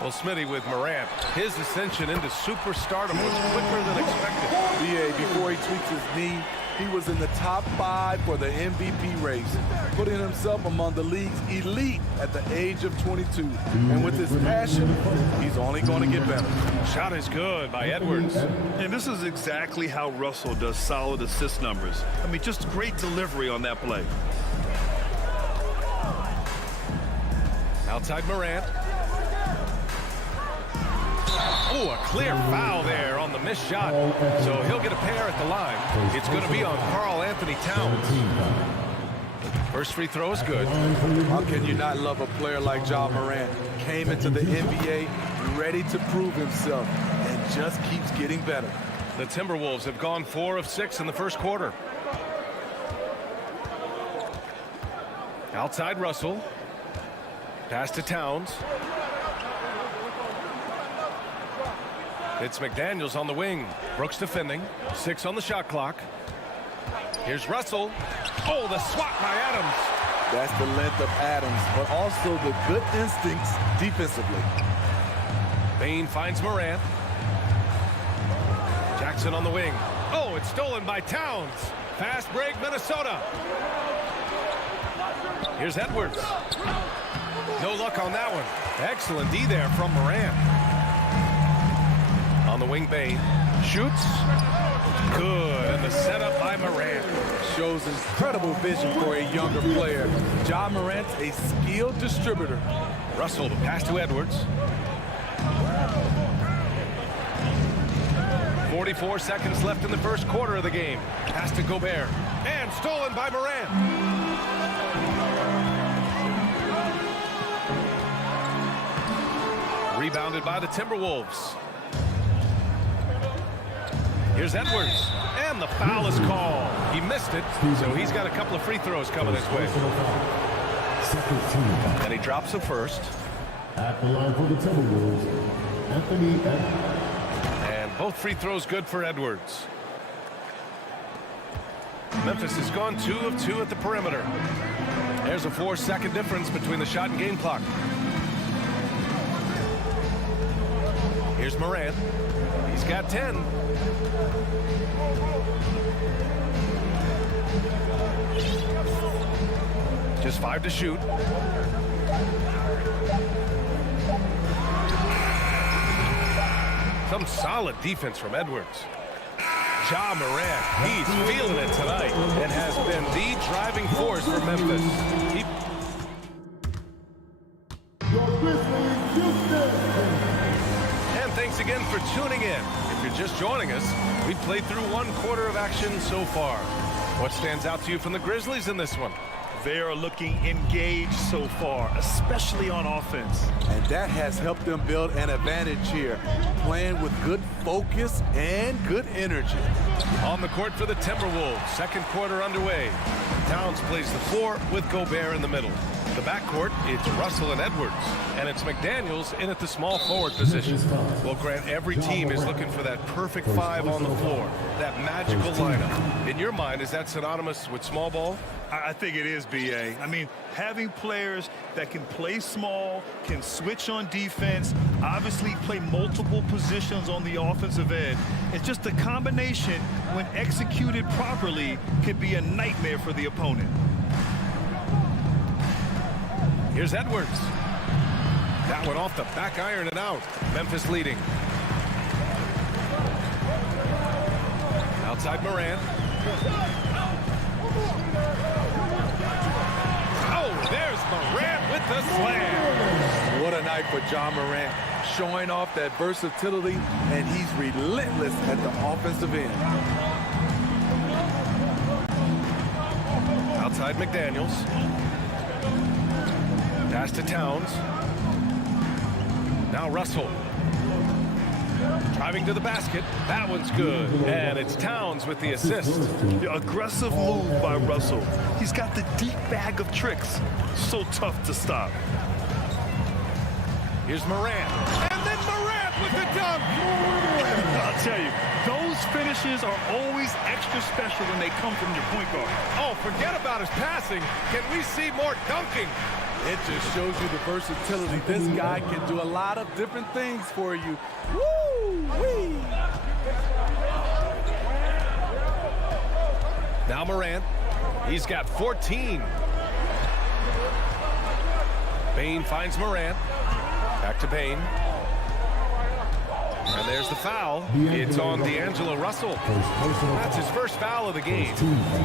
Well, Smitty, with Morant, his ascension into superstardom was quicker than expected. BA, before he tweaked his knee, he was in the top 5 for the MVP race, putting himself among the league's elite at the age of 22. And with his passion, he's only going to get better. Shot is good by Edwards. And this is exactly how Russell does solid assist numbers. I mean, just great delivery on that play. Outside Morant. Oh, a clear foul there on the missed shot. So he'll get a pair at the line. It's going to be on Karl Anthony Towns. First free throw is good. How can you not love a player like Ja Morant? Came into the NBA ready to prove himself and just keeps getting better. The Timberwolves have gone 4 of 6 in the first quarter. Outside Russell. Pass to Towns. It's McDaniels on the wing. Brooks defending. 6 on the shot clock. Here's Russell. Oh, the swat by Adams. That's the length of Adams, but also the good instincts defensively. Bain finds Morant. Jackson on the wing. Oh, it's stolen by Towns. Fast break, Minnesota. Here's Edwards. No luck on that one. Excellent D there from Morant. On the wing, Bain. Shoots. Good. And the setup by Morant. Shows incredible vision for a younger player. Ja Morant's a skilled distributor. Russell, the pass to Edwards. 44 seconds left in the first quarter of the game. Pass to Gobert. And stolen by Morant. Rebounded by the Timberwolves. Here's Edwards. And the foul is called. He missed it, so he's got a couple of free throws coming his way. And he drops the first. At the line for the Timberwolves, Anthony Edwards. And both free throws good for Edwards. Memphis has gone 2 of 2 at the perimeter. There's a 4-second difference between the shot and game clock. Here's Morant. He's got 10. Just 5 to shoot. Some solid defense from Edwards. Ja Morant, he's feeling it tonight and has been the driving force for Memphis. And thanks again for tuning in. If you're just joining us, we've played through 1 quarter of action so far. What stands out to you from the Grizzlies in this one? They are looking engaged so far, especially on offense. And that has helped them build an advantage here, playing with good focus and good energy. On the court for the Timberwolves, second quarter underway. Towns plays the 4 with Gobert in the middle. The backcourt, it's Russell and Edwards, and it's McDaniels in at the small forward position. Well, Grant, every team is looking for that perfect 5 on the floor, that magical lineup. In your mind, is that synonymous with small ball? I think it is, B.A. I mean, having players that can play small, can switch on defense, obviously play multiple positions on the offensive end. It's just a combination, when executed properly, could be a nightmare for the opponent. Here's Edwards. That one off the back iron and out. Memphis leading. Outside Morant. Oh, there's Morant with the slam. What a night for Ja Morant, showing off that versatility, and he's relentless at the offensive end. Outside McDaniels. Pass to Towns. Now Russell. Driving to the basket. That one's good. And it's Towns with the assist. The aggressive move by Russell. He's got the deep bag of tricks. So tough to stop. Here's Morant. And then Morant with the dunk. I'll tell you, those finishes are always extra special when they come from your point guard. Oh, forget about his passing. Can we see more dunking? It just shows you the versatility. This guy can do a lot of different things for you. Woo-wee! Now Morant. He's got 14. Bain finds Morant. Back to Bain. And there's the foul. It's on D'Angelo Russell. That's his first foul of the game.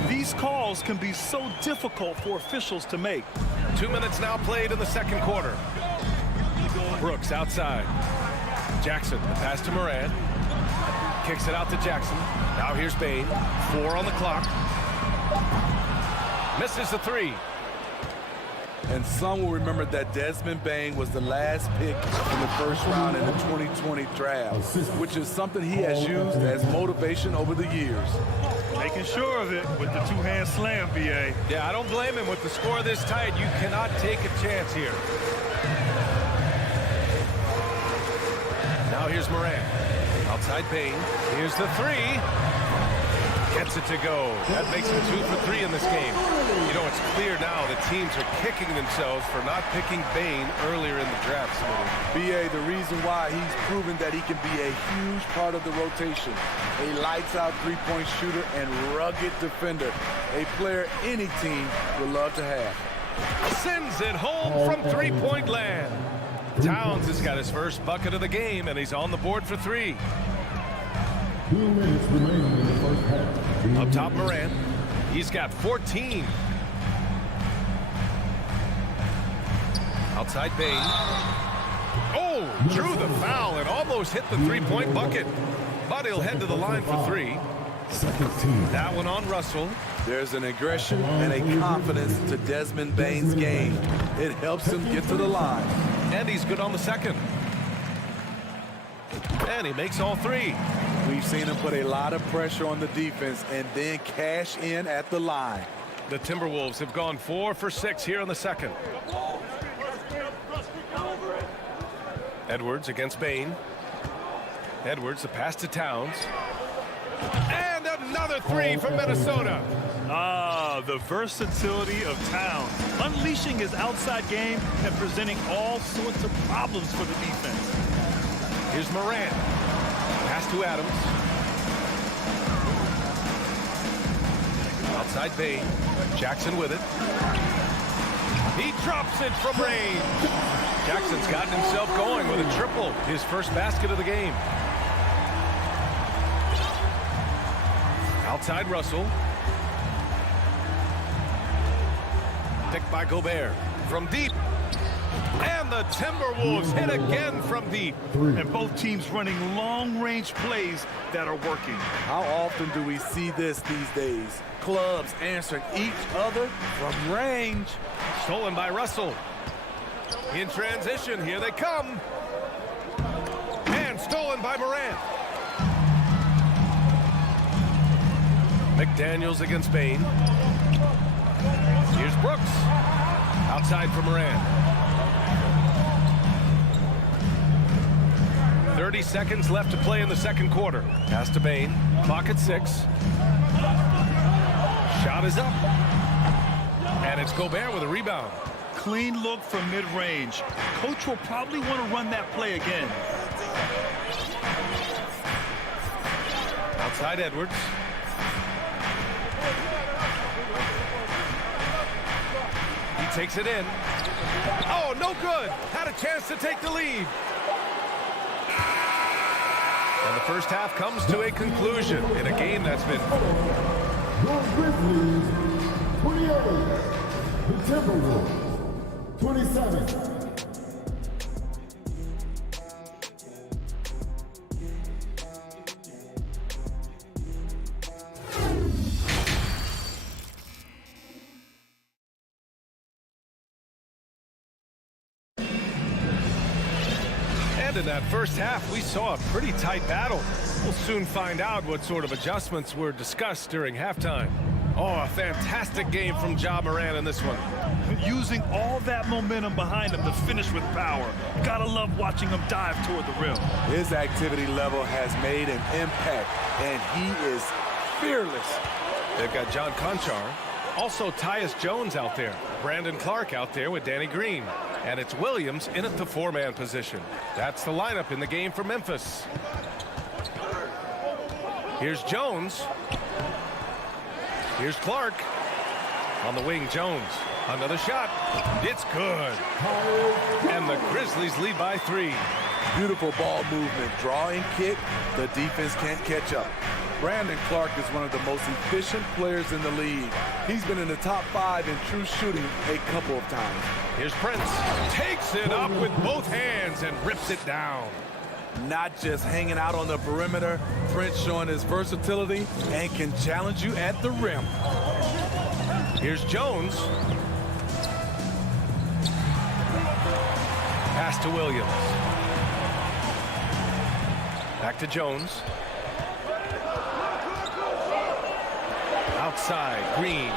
These calls can be so difficult for officials to make. 2 minutes now played in the second quarter. Brooks outside. Jackson, the pass to Morant. Kicks it out to Jackson. Now here's Bain. 4 on the clock. Misses the 3. And some will remember that Desmond Bain was the last pick in the first round in the 2020 draft, which is something he has used as motivation over the years. Making sure of it with the two-hand slam, B.A. Yeah, I don't blame him. With the score this tight, you cannot take a chance here. Now here's Morant. Outside Bain. Here's the 3. Gets it to go. That makes him 2 for 3 in this game. You know, it's clear now that teams are kicking themselves for not picking Bane earlier in the draft. B.A., the reason why he's proven that he can be a huge part of the rotation. A lights-out three-point shooter and rugged defender. A player any team would love to have. Sends it home from three-point land. Towns has got his first bucket of the game, and he's on the board for 3. 2 minutes remaining in the first half. Up top, Morant. He's got 14. Outside Bane. Oh, drew the foul and almost hit the three-point bucket. But he'll head to the line for 3. That one on Russell. There's an aggression and a confidence to Desmond Bane's game. It helps him get to the line. And he's good on the second. And he makes all 3. We've seen him put a lot of pressure on the defense and then cash in at the line. The Timberwolves have gone 4 for 6 here in the second. Edwards against Bane. Edwards, the pass to Towns. And another 3 from Minnesota. The versatility of Towns, unleashing his outside game and presenting all sorts of problems for the defense. Here's Morant. Pass to Adams. Outside Bane. Jackson with it. He drops it from range. Jackson's gotten himself going with a triple. His first basket of the game. Outside Russell. Picked by Gobert. From deep. And the Timberwolves hit again from deep. And both teams running long-range plays that are working. How often do we see this these days? Clubs answering each other from range. Stolen by Russell. In transition, here they come. And stolen by Morant. McDaniels against Bane. Here's Brooks. Outside for Morant. 30 seconds left to play in the second quarter. Pass to Bane. Clock at 6. Shot is up. And it's Gobert with a rebound. Clean look from mid-range. Coach will probably want to run that play again. Outside Edwards. He takes it in. Oh, no good. Had a chance to take the lead. And the first half comes to a conclusion in a game that's been... Your Grizzlies, 28. The Timberwolves, 27. And in that first half, we saw a pretty tight battle. We'll soon find out what sort of adjustments were discussed during halftime. Oh, a fantastic game from Ja Morant in this one. Using all that momentum behind him to finish with power. Gotta love watching him dive toward the rim. His activity level has made an impact, and he is fearless. They've got John Conchar. Also Tyus Jones out there. Brandon Clark out there with Danny Green. And it's Williams in at the 4-man position. That's the lineup in the game for Memphis. Here's Jones. Here's Clark. On the wing, Jones. Another shot. It's good. And the Grizzlies lead by 3. Beautiful ball movement. Draw and kick. The defense can't catch up. Brandon Clark is one of the most efficient players in the league. He's been in the top 5 in true shooting a couple of times. Here's Prince. Takes it up with both hands and rips it down. Not just hanging out on the perimeter. Prince showing his versatility and can challenge you at the rim. Here's Jones. Pass to Williams. Back to Jones. Outside, Green.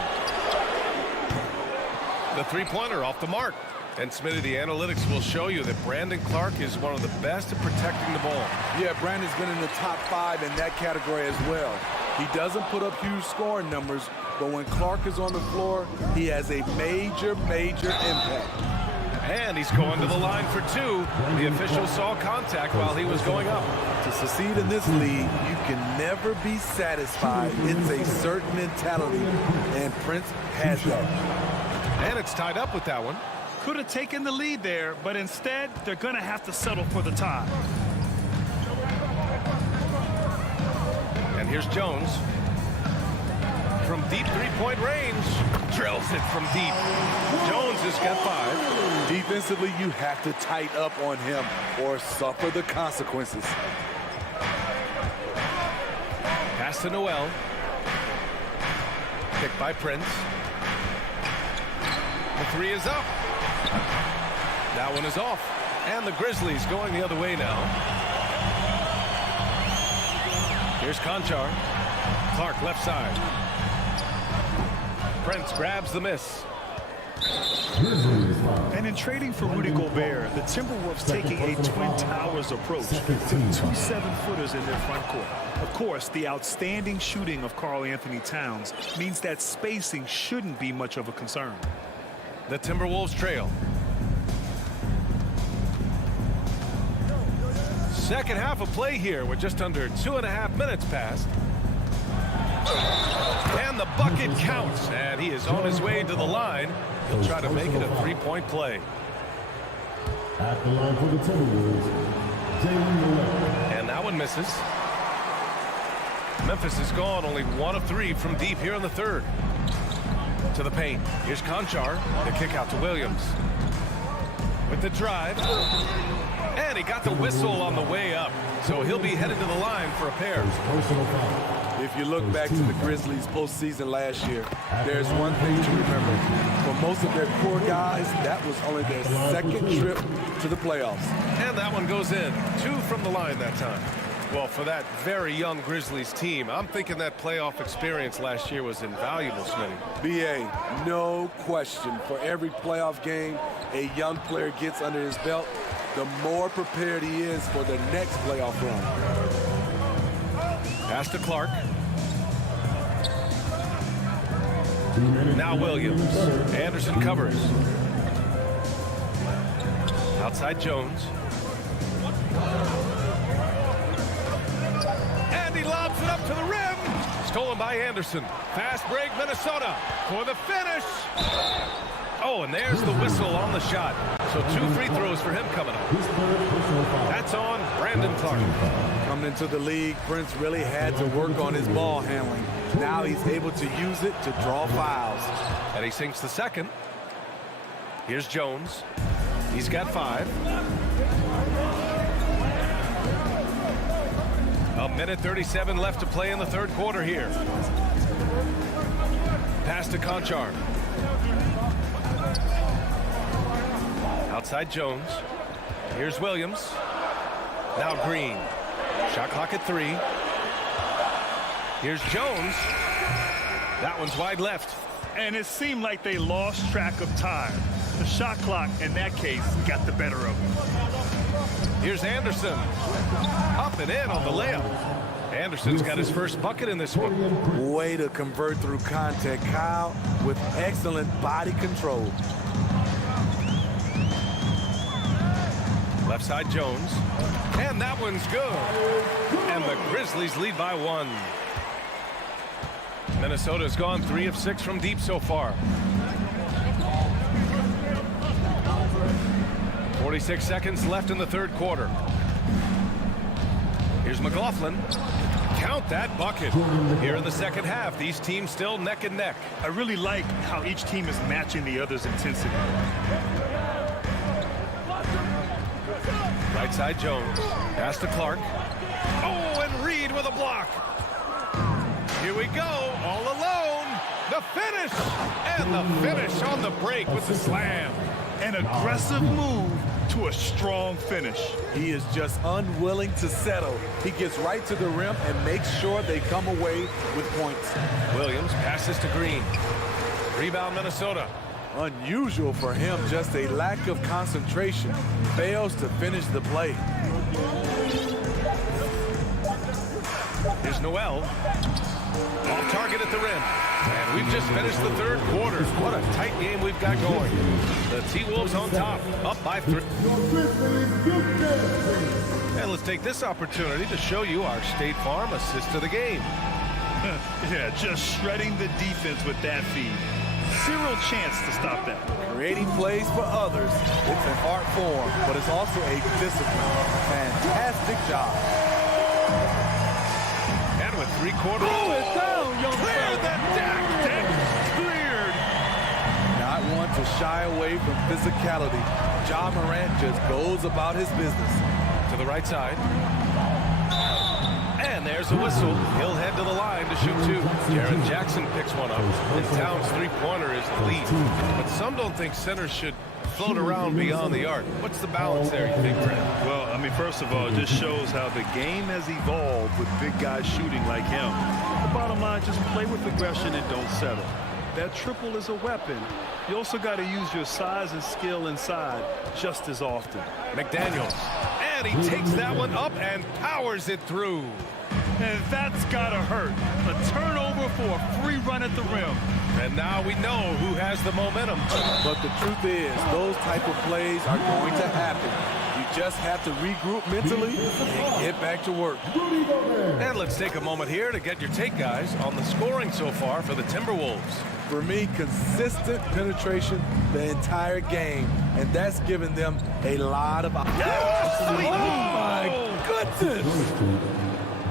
The three-pointer off the mark. And Smitty, the analytics will show you that Brandon Clark is one of the best at protecting the ball. Yeah, Brandon's been in the top 5 in that category as well. He doesn't put up huge scoring numbers, but when Clark is on the floor, he has a major, major impact. And he's going to the line for two. The official saw contact while he was going up. To succeed in this league, you can never be satisfied. It's a certain mentality, and Prince has that. And it's tied up with that one. Could have taken the lead there, but instead, they're going to have to settle for the tie. And here's Jones. From deep three-point range. Drills it from deep. Jones has got 5. Defensively, you have to tighten up on him or suffer the consequences. Pass to Noel. Picked by Prince. The 3 is up. That one is off. And the Grizzlies going the other way now. Here's Conchar. Clark left side. Prince grabs the miss. And in trading for Rudy Gobert, the Timberwolves taking a Twin Towers approach with 2 7-footers in their front court. Of course, the outstanding shooting of Karl Anthony Towns means that spacing shouldn't be much of a concern. The Timberwolves trail. Second half of play here with just under 2.5 minutes passed. And the bucket counts. And he is on his way to the line. He'll try to make it a 3-point play. At the line for the Timberwolves, and that one misses. Memphis is gone, only 1 of 3 from deep here in the third. To the paint. Here's Conchar. The kick out to Williams. With the drive. And he got the whistle on the way up. So he'll be headed to the line for a pair. If you look back to the Grizzlies postseason last year, there's one thing to remember. For most of their core guys, that was only their second trip to the playoffs. And that one goes in. 2 from the line that time. Well, for that very young Grizzlies team, I'm thinking that playoff experience last year was invaluable, Smitty. B.A., no question. For every playoff game a young player gets under his belt, the more prepared he is for the next playoff run. Pass to Clark. Now Williams. Anderson covers. Outside Jones. And he lobs it up to the rim. Stolen by Anderson. Fast break, Minnesota for the finish. Oh, and there's the whistle on the shot. So 2 free throws for him coming up. That's on Brandon Clark. Coming into the league, Prince really had to work on his ball handling. Now he's able to use it to draw fouls. And he sinks the second. Here's Jones. He's got 5. A minute 37 left to play in the third quarter here. Pass to Conchar. Outside Jones. Here's Williams. Now Green. Shot clock at 3. Here's Jones. That one's wide left. And it seemed like they lost track of time. The shot clock, in that case, got the better of them. Here's Anderson. Up and in on the layup. Anderson's got his first bucket in this one. Way to convert through contact, Kyle, with excellent body control. Left side Jones. And that one's good. And the Grizzlies lead by 1. Minnesota's gone 3 of 6 from deep so far. 46 seconds left in the third quarter. Here's McLaughlin. Count that bucket. Here in the second half, these teams still neck and neck. I really like how each team is matching the other's intensity. Right side Jones. Pass to Clark. Oh, and Reed with a block. Here we go, all alone. The finish. And the finish on the break with the slam. An aggressive move to a strong finish. He is just unwilling to settle. He gets right to the rim and makes sure they come away with points. Williams passes to Green. Rebound Minnesota. Unusual for him, just a lack of concentration. Fails to finish the play. Here's Noel. Off target at the rim. And we've just finished the third quarter. What a tight game we've got going. The T-Wolves on top, up by 3. And let's take this opportunity to show you our State Farm assist of the game. Yeah, just shredding the defense with that feed. Zero chance to stop that. Creating plays for others. It's an art form, but it's also a discipline. Fantastic job. And with 3 quarters. Throw it down, young Clear the deck. Deck cleared. Not one to shy away from physicality. Ja Morant just goes about his business. To the right side. And there's a whistle. He'll head to the line to shoot 2. Jaren Jackson picks one up. And Towns' three-pointer is the lead. But some don't think centers should float around beyond the arc. What's the balance there, you think, Trent? Well, I mean, first of all, it just shows how the game has evolved with big guys shooting like him. The bottom line, just play with aggression and don't settle. That triple is a weapon. You also got to use your size and skill inside just as often. McDaniels. And he takes that one up and powers it through. And that's got to hurt. A turnover for a free run at the rim. And now we know who has the momentum. But the truth is, those type of plays are going to happen. You just have to regroup mentally and get back to work. And let's take a moment here to get your take, guys, on the scoring so far for the Timberwolves. For me, consistent penetration the entire game, and that's given them a lot of opportunities. Oh, my goodness!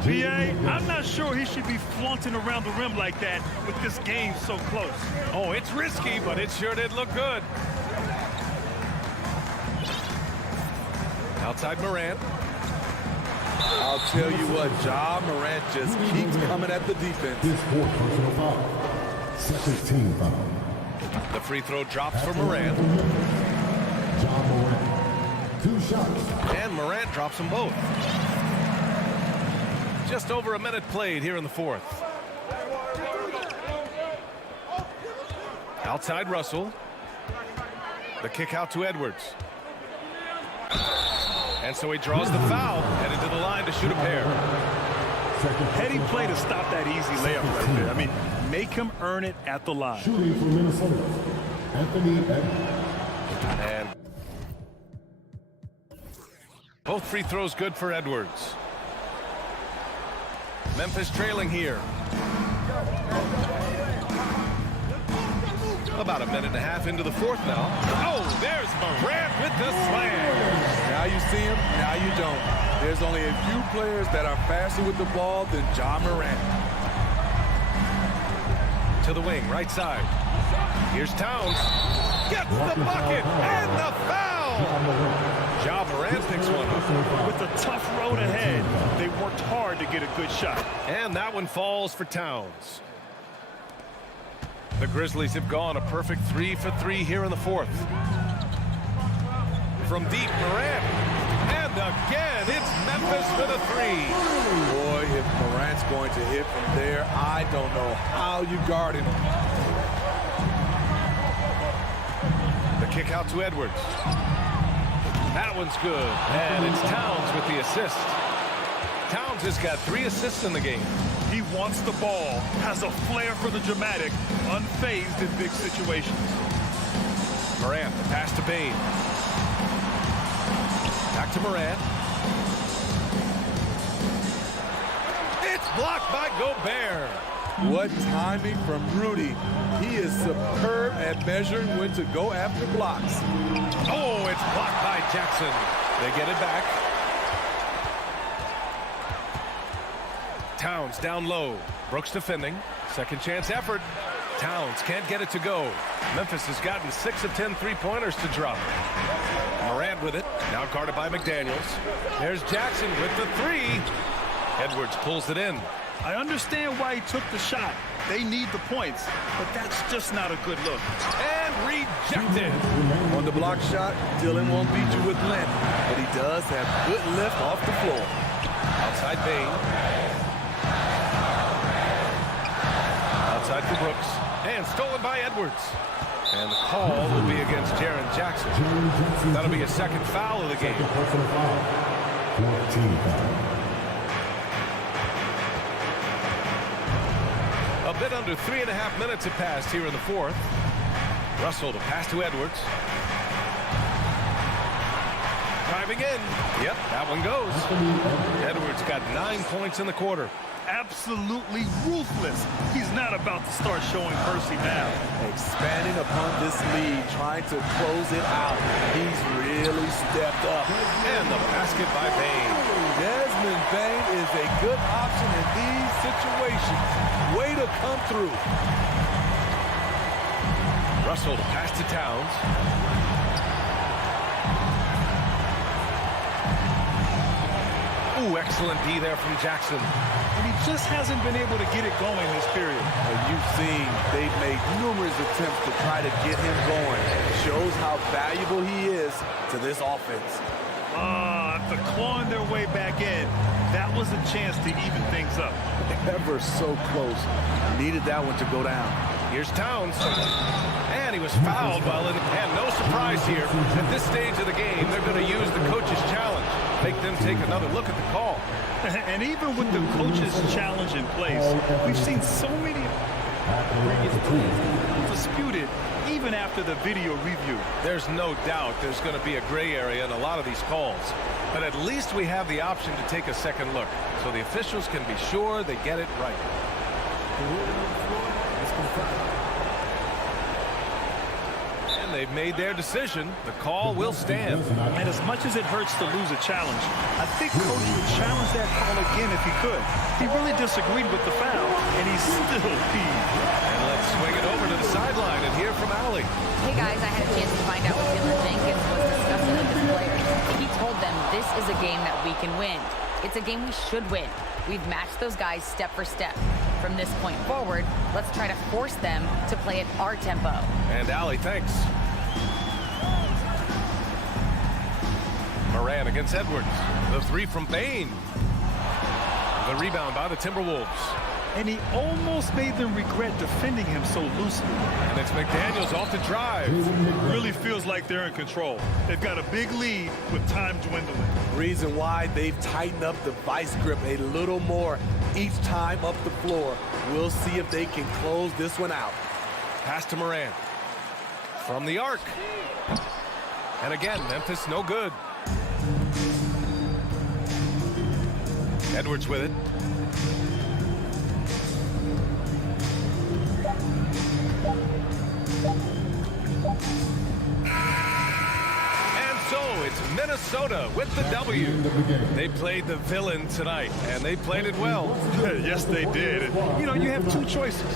PA, I'm not sure he should be flaunting around the rim like that with this game so close. Oh, it's risky, but it sure did look good. Outside Morant. I'll tell you what, Ja Morant just keeps coming at the defense. His 4th personal foul. Second team foul. The free throw drops for Morant. Ja Morant. 2 shots. And Morant drops them both. Just over a minute played here in the 4th. Outside Russell. The kick out to Edwards. And so he draws the foul, headed to the line to shoot a pair. Heady play to stop that easy layup right there. I mean, make him earn it at the line. Shooting for Minnesota, Anthony Edwards. And both free throws good for Edwards. Memphis trailing here. About a minute and a half into the 4th now. Oh, there's Morant with the slam. Now you see him, now you don't. There's only a few players that are faster with the ball than Ja Morant. To the wing, right side. Here's Towns. Gets the bucket and the foul. Ja Morant picks one up. With a tough road ahead, they worked hard to get a good shot. And that one falls for Towns. The Grizzlies have gone a perfect 3 for 3 here in the 4th. From deep, Morant. And again, it's Memphis with a 3. Boy, if Morant's going to hit from there, I don't know how you guard him. The kick out to Edwards. That one's good. And it's Towns with the assist. Towns has got 3 assists in the game. He wants the ball, has a flair for the dramatic, unfazed in big situations. Morant, the pass to Bane. Back to Morant. It's blocked by Gobert. What timing from Rudy. He is superb at measuring when to go after blocks. Oh, it's blocked by Jackson. They get it back. Towns down low. Brooks defending. Second chance effort. Towns can't get it to go. Memphis has gotten 6 of 10 three-pointers to drop. Morant with it. Now guarded by McDaniels. There's Jackson with the 3. Edwards pulls it in. I understand why he took the shot. They need the points, but that's just not a good look. And rejected. On the block shot, Dylan won't beat you with length, but he does have good lift off the floor. Outside Bane. Outside for Brooks. And stolen by Edwards. And the call will be against Jaren Jackson. That'll be a second foul of the game. A bit under 3.5 minutes have passed here in the fourth. Russell to pass to Edwards. Driving in. Yep, that one goes. Edwards got 9 points in the quarter. Absolutely ruthless. He's not about to start showing mercy now. Expanding upon this lead, trying to close it out. He's really stepped up. And the basket by Bain. Desmond Bain is a good option in these situations. Way to come through. Russell to pass to Towns. Ooh, excellent D there from Jackson. And he just hasn't been able to get it going this period. You've seen they've made numerous attempts to try to get him going. Shows how valuable he is to this offense. After clawing their way back in, that was a chance to even things up. Ever so close. Needed that one to go down. Here's Towns. And he was fouled while in. And no surprise here. At this stage of the game, they're going to use the coach's challenge. Make them take another look at the call. And even with the coach's challenge in place, we've seen so many disputed even after the video review. There's no doubt there's going to be a gray area in a lot of these calls. But at least we have the option to take a second look, so the officials can be sure they get it right. And they've made their decision. The call will stand. And as much as it hurts to lose a challenge, I think Coach would challenge that call again if he could. He really disagreed with the foul, and he's still peeved. And let's swing it over to the sideline and hear from Allie. Hey guys, I had a chance to find out what Taylor Jenkins was discussing with his players. He told them this is a game that we can win. It's a game we should win. We've matched those guys step for step. From this point forward, let's try to force them to play at our tempo. And Allie, thanks. Moran against Edwards. The three from Bain. The rebound by the Timberwolves. And he almost made them regret defending him so loosely. And it's McDaniels off the drive. Really feels like they're in control. They've got a big lead with time dwindling. Reason why they've tightened up the vice grip a little more each time up the floor. We'll see if they can close this one out. Pass to Moran. From the arc. And again, Memphis no good. Edwards with it. And so it's Minnesota with the W. They played the villain tonight, and they played it well. Yes, they did. And, you know, you have two choices.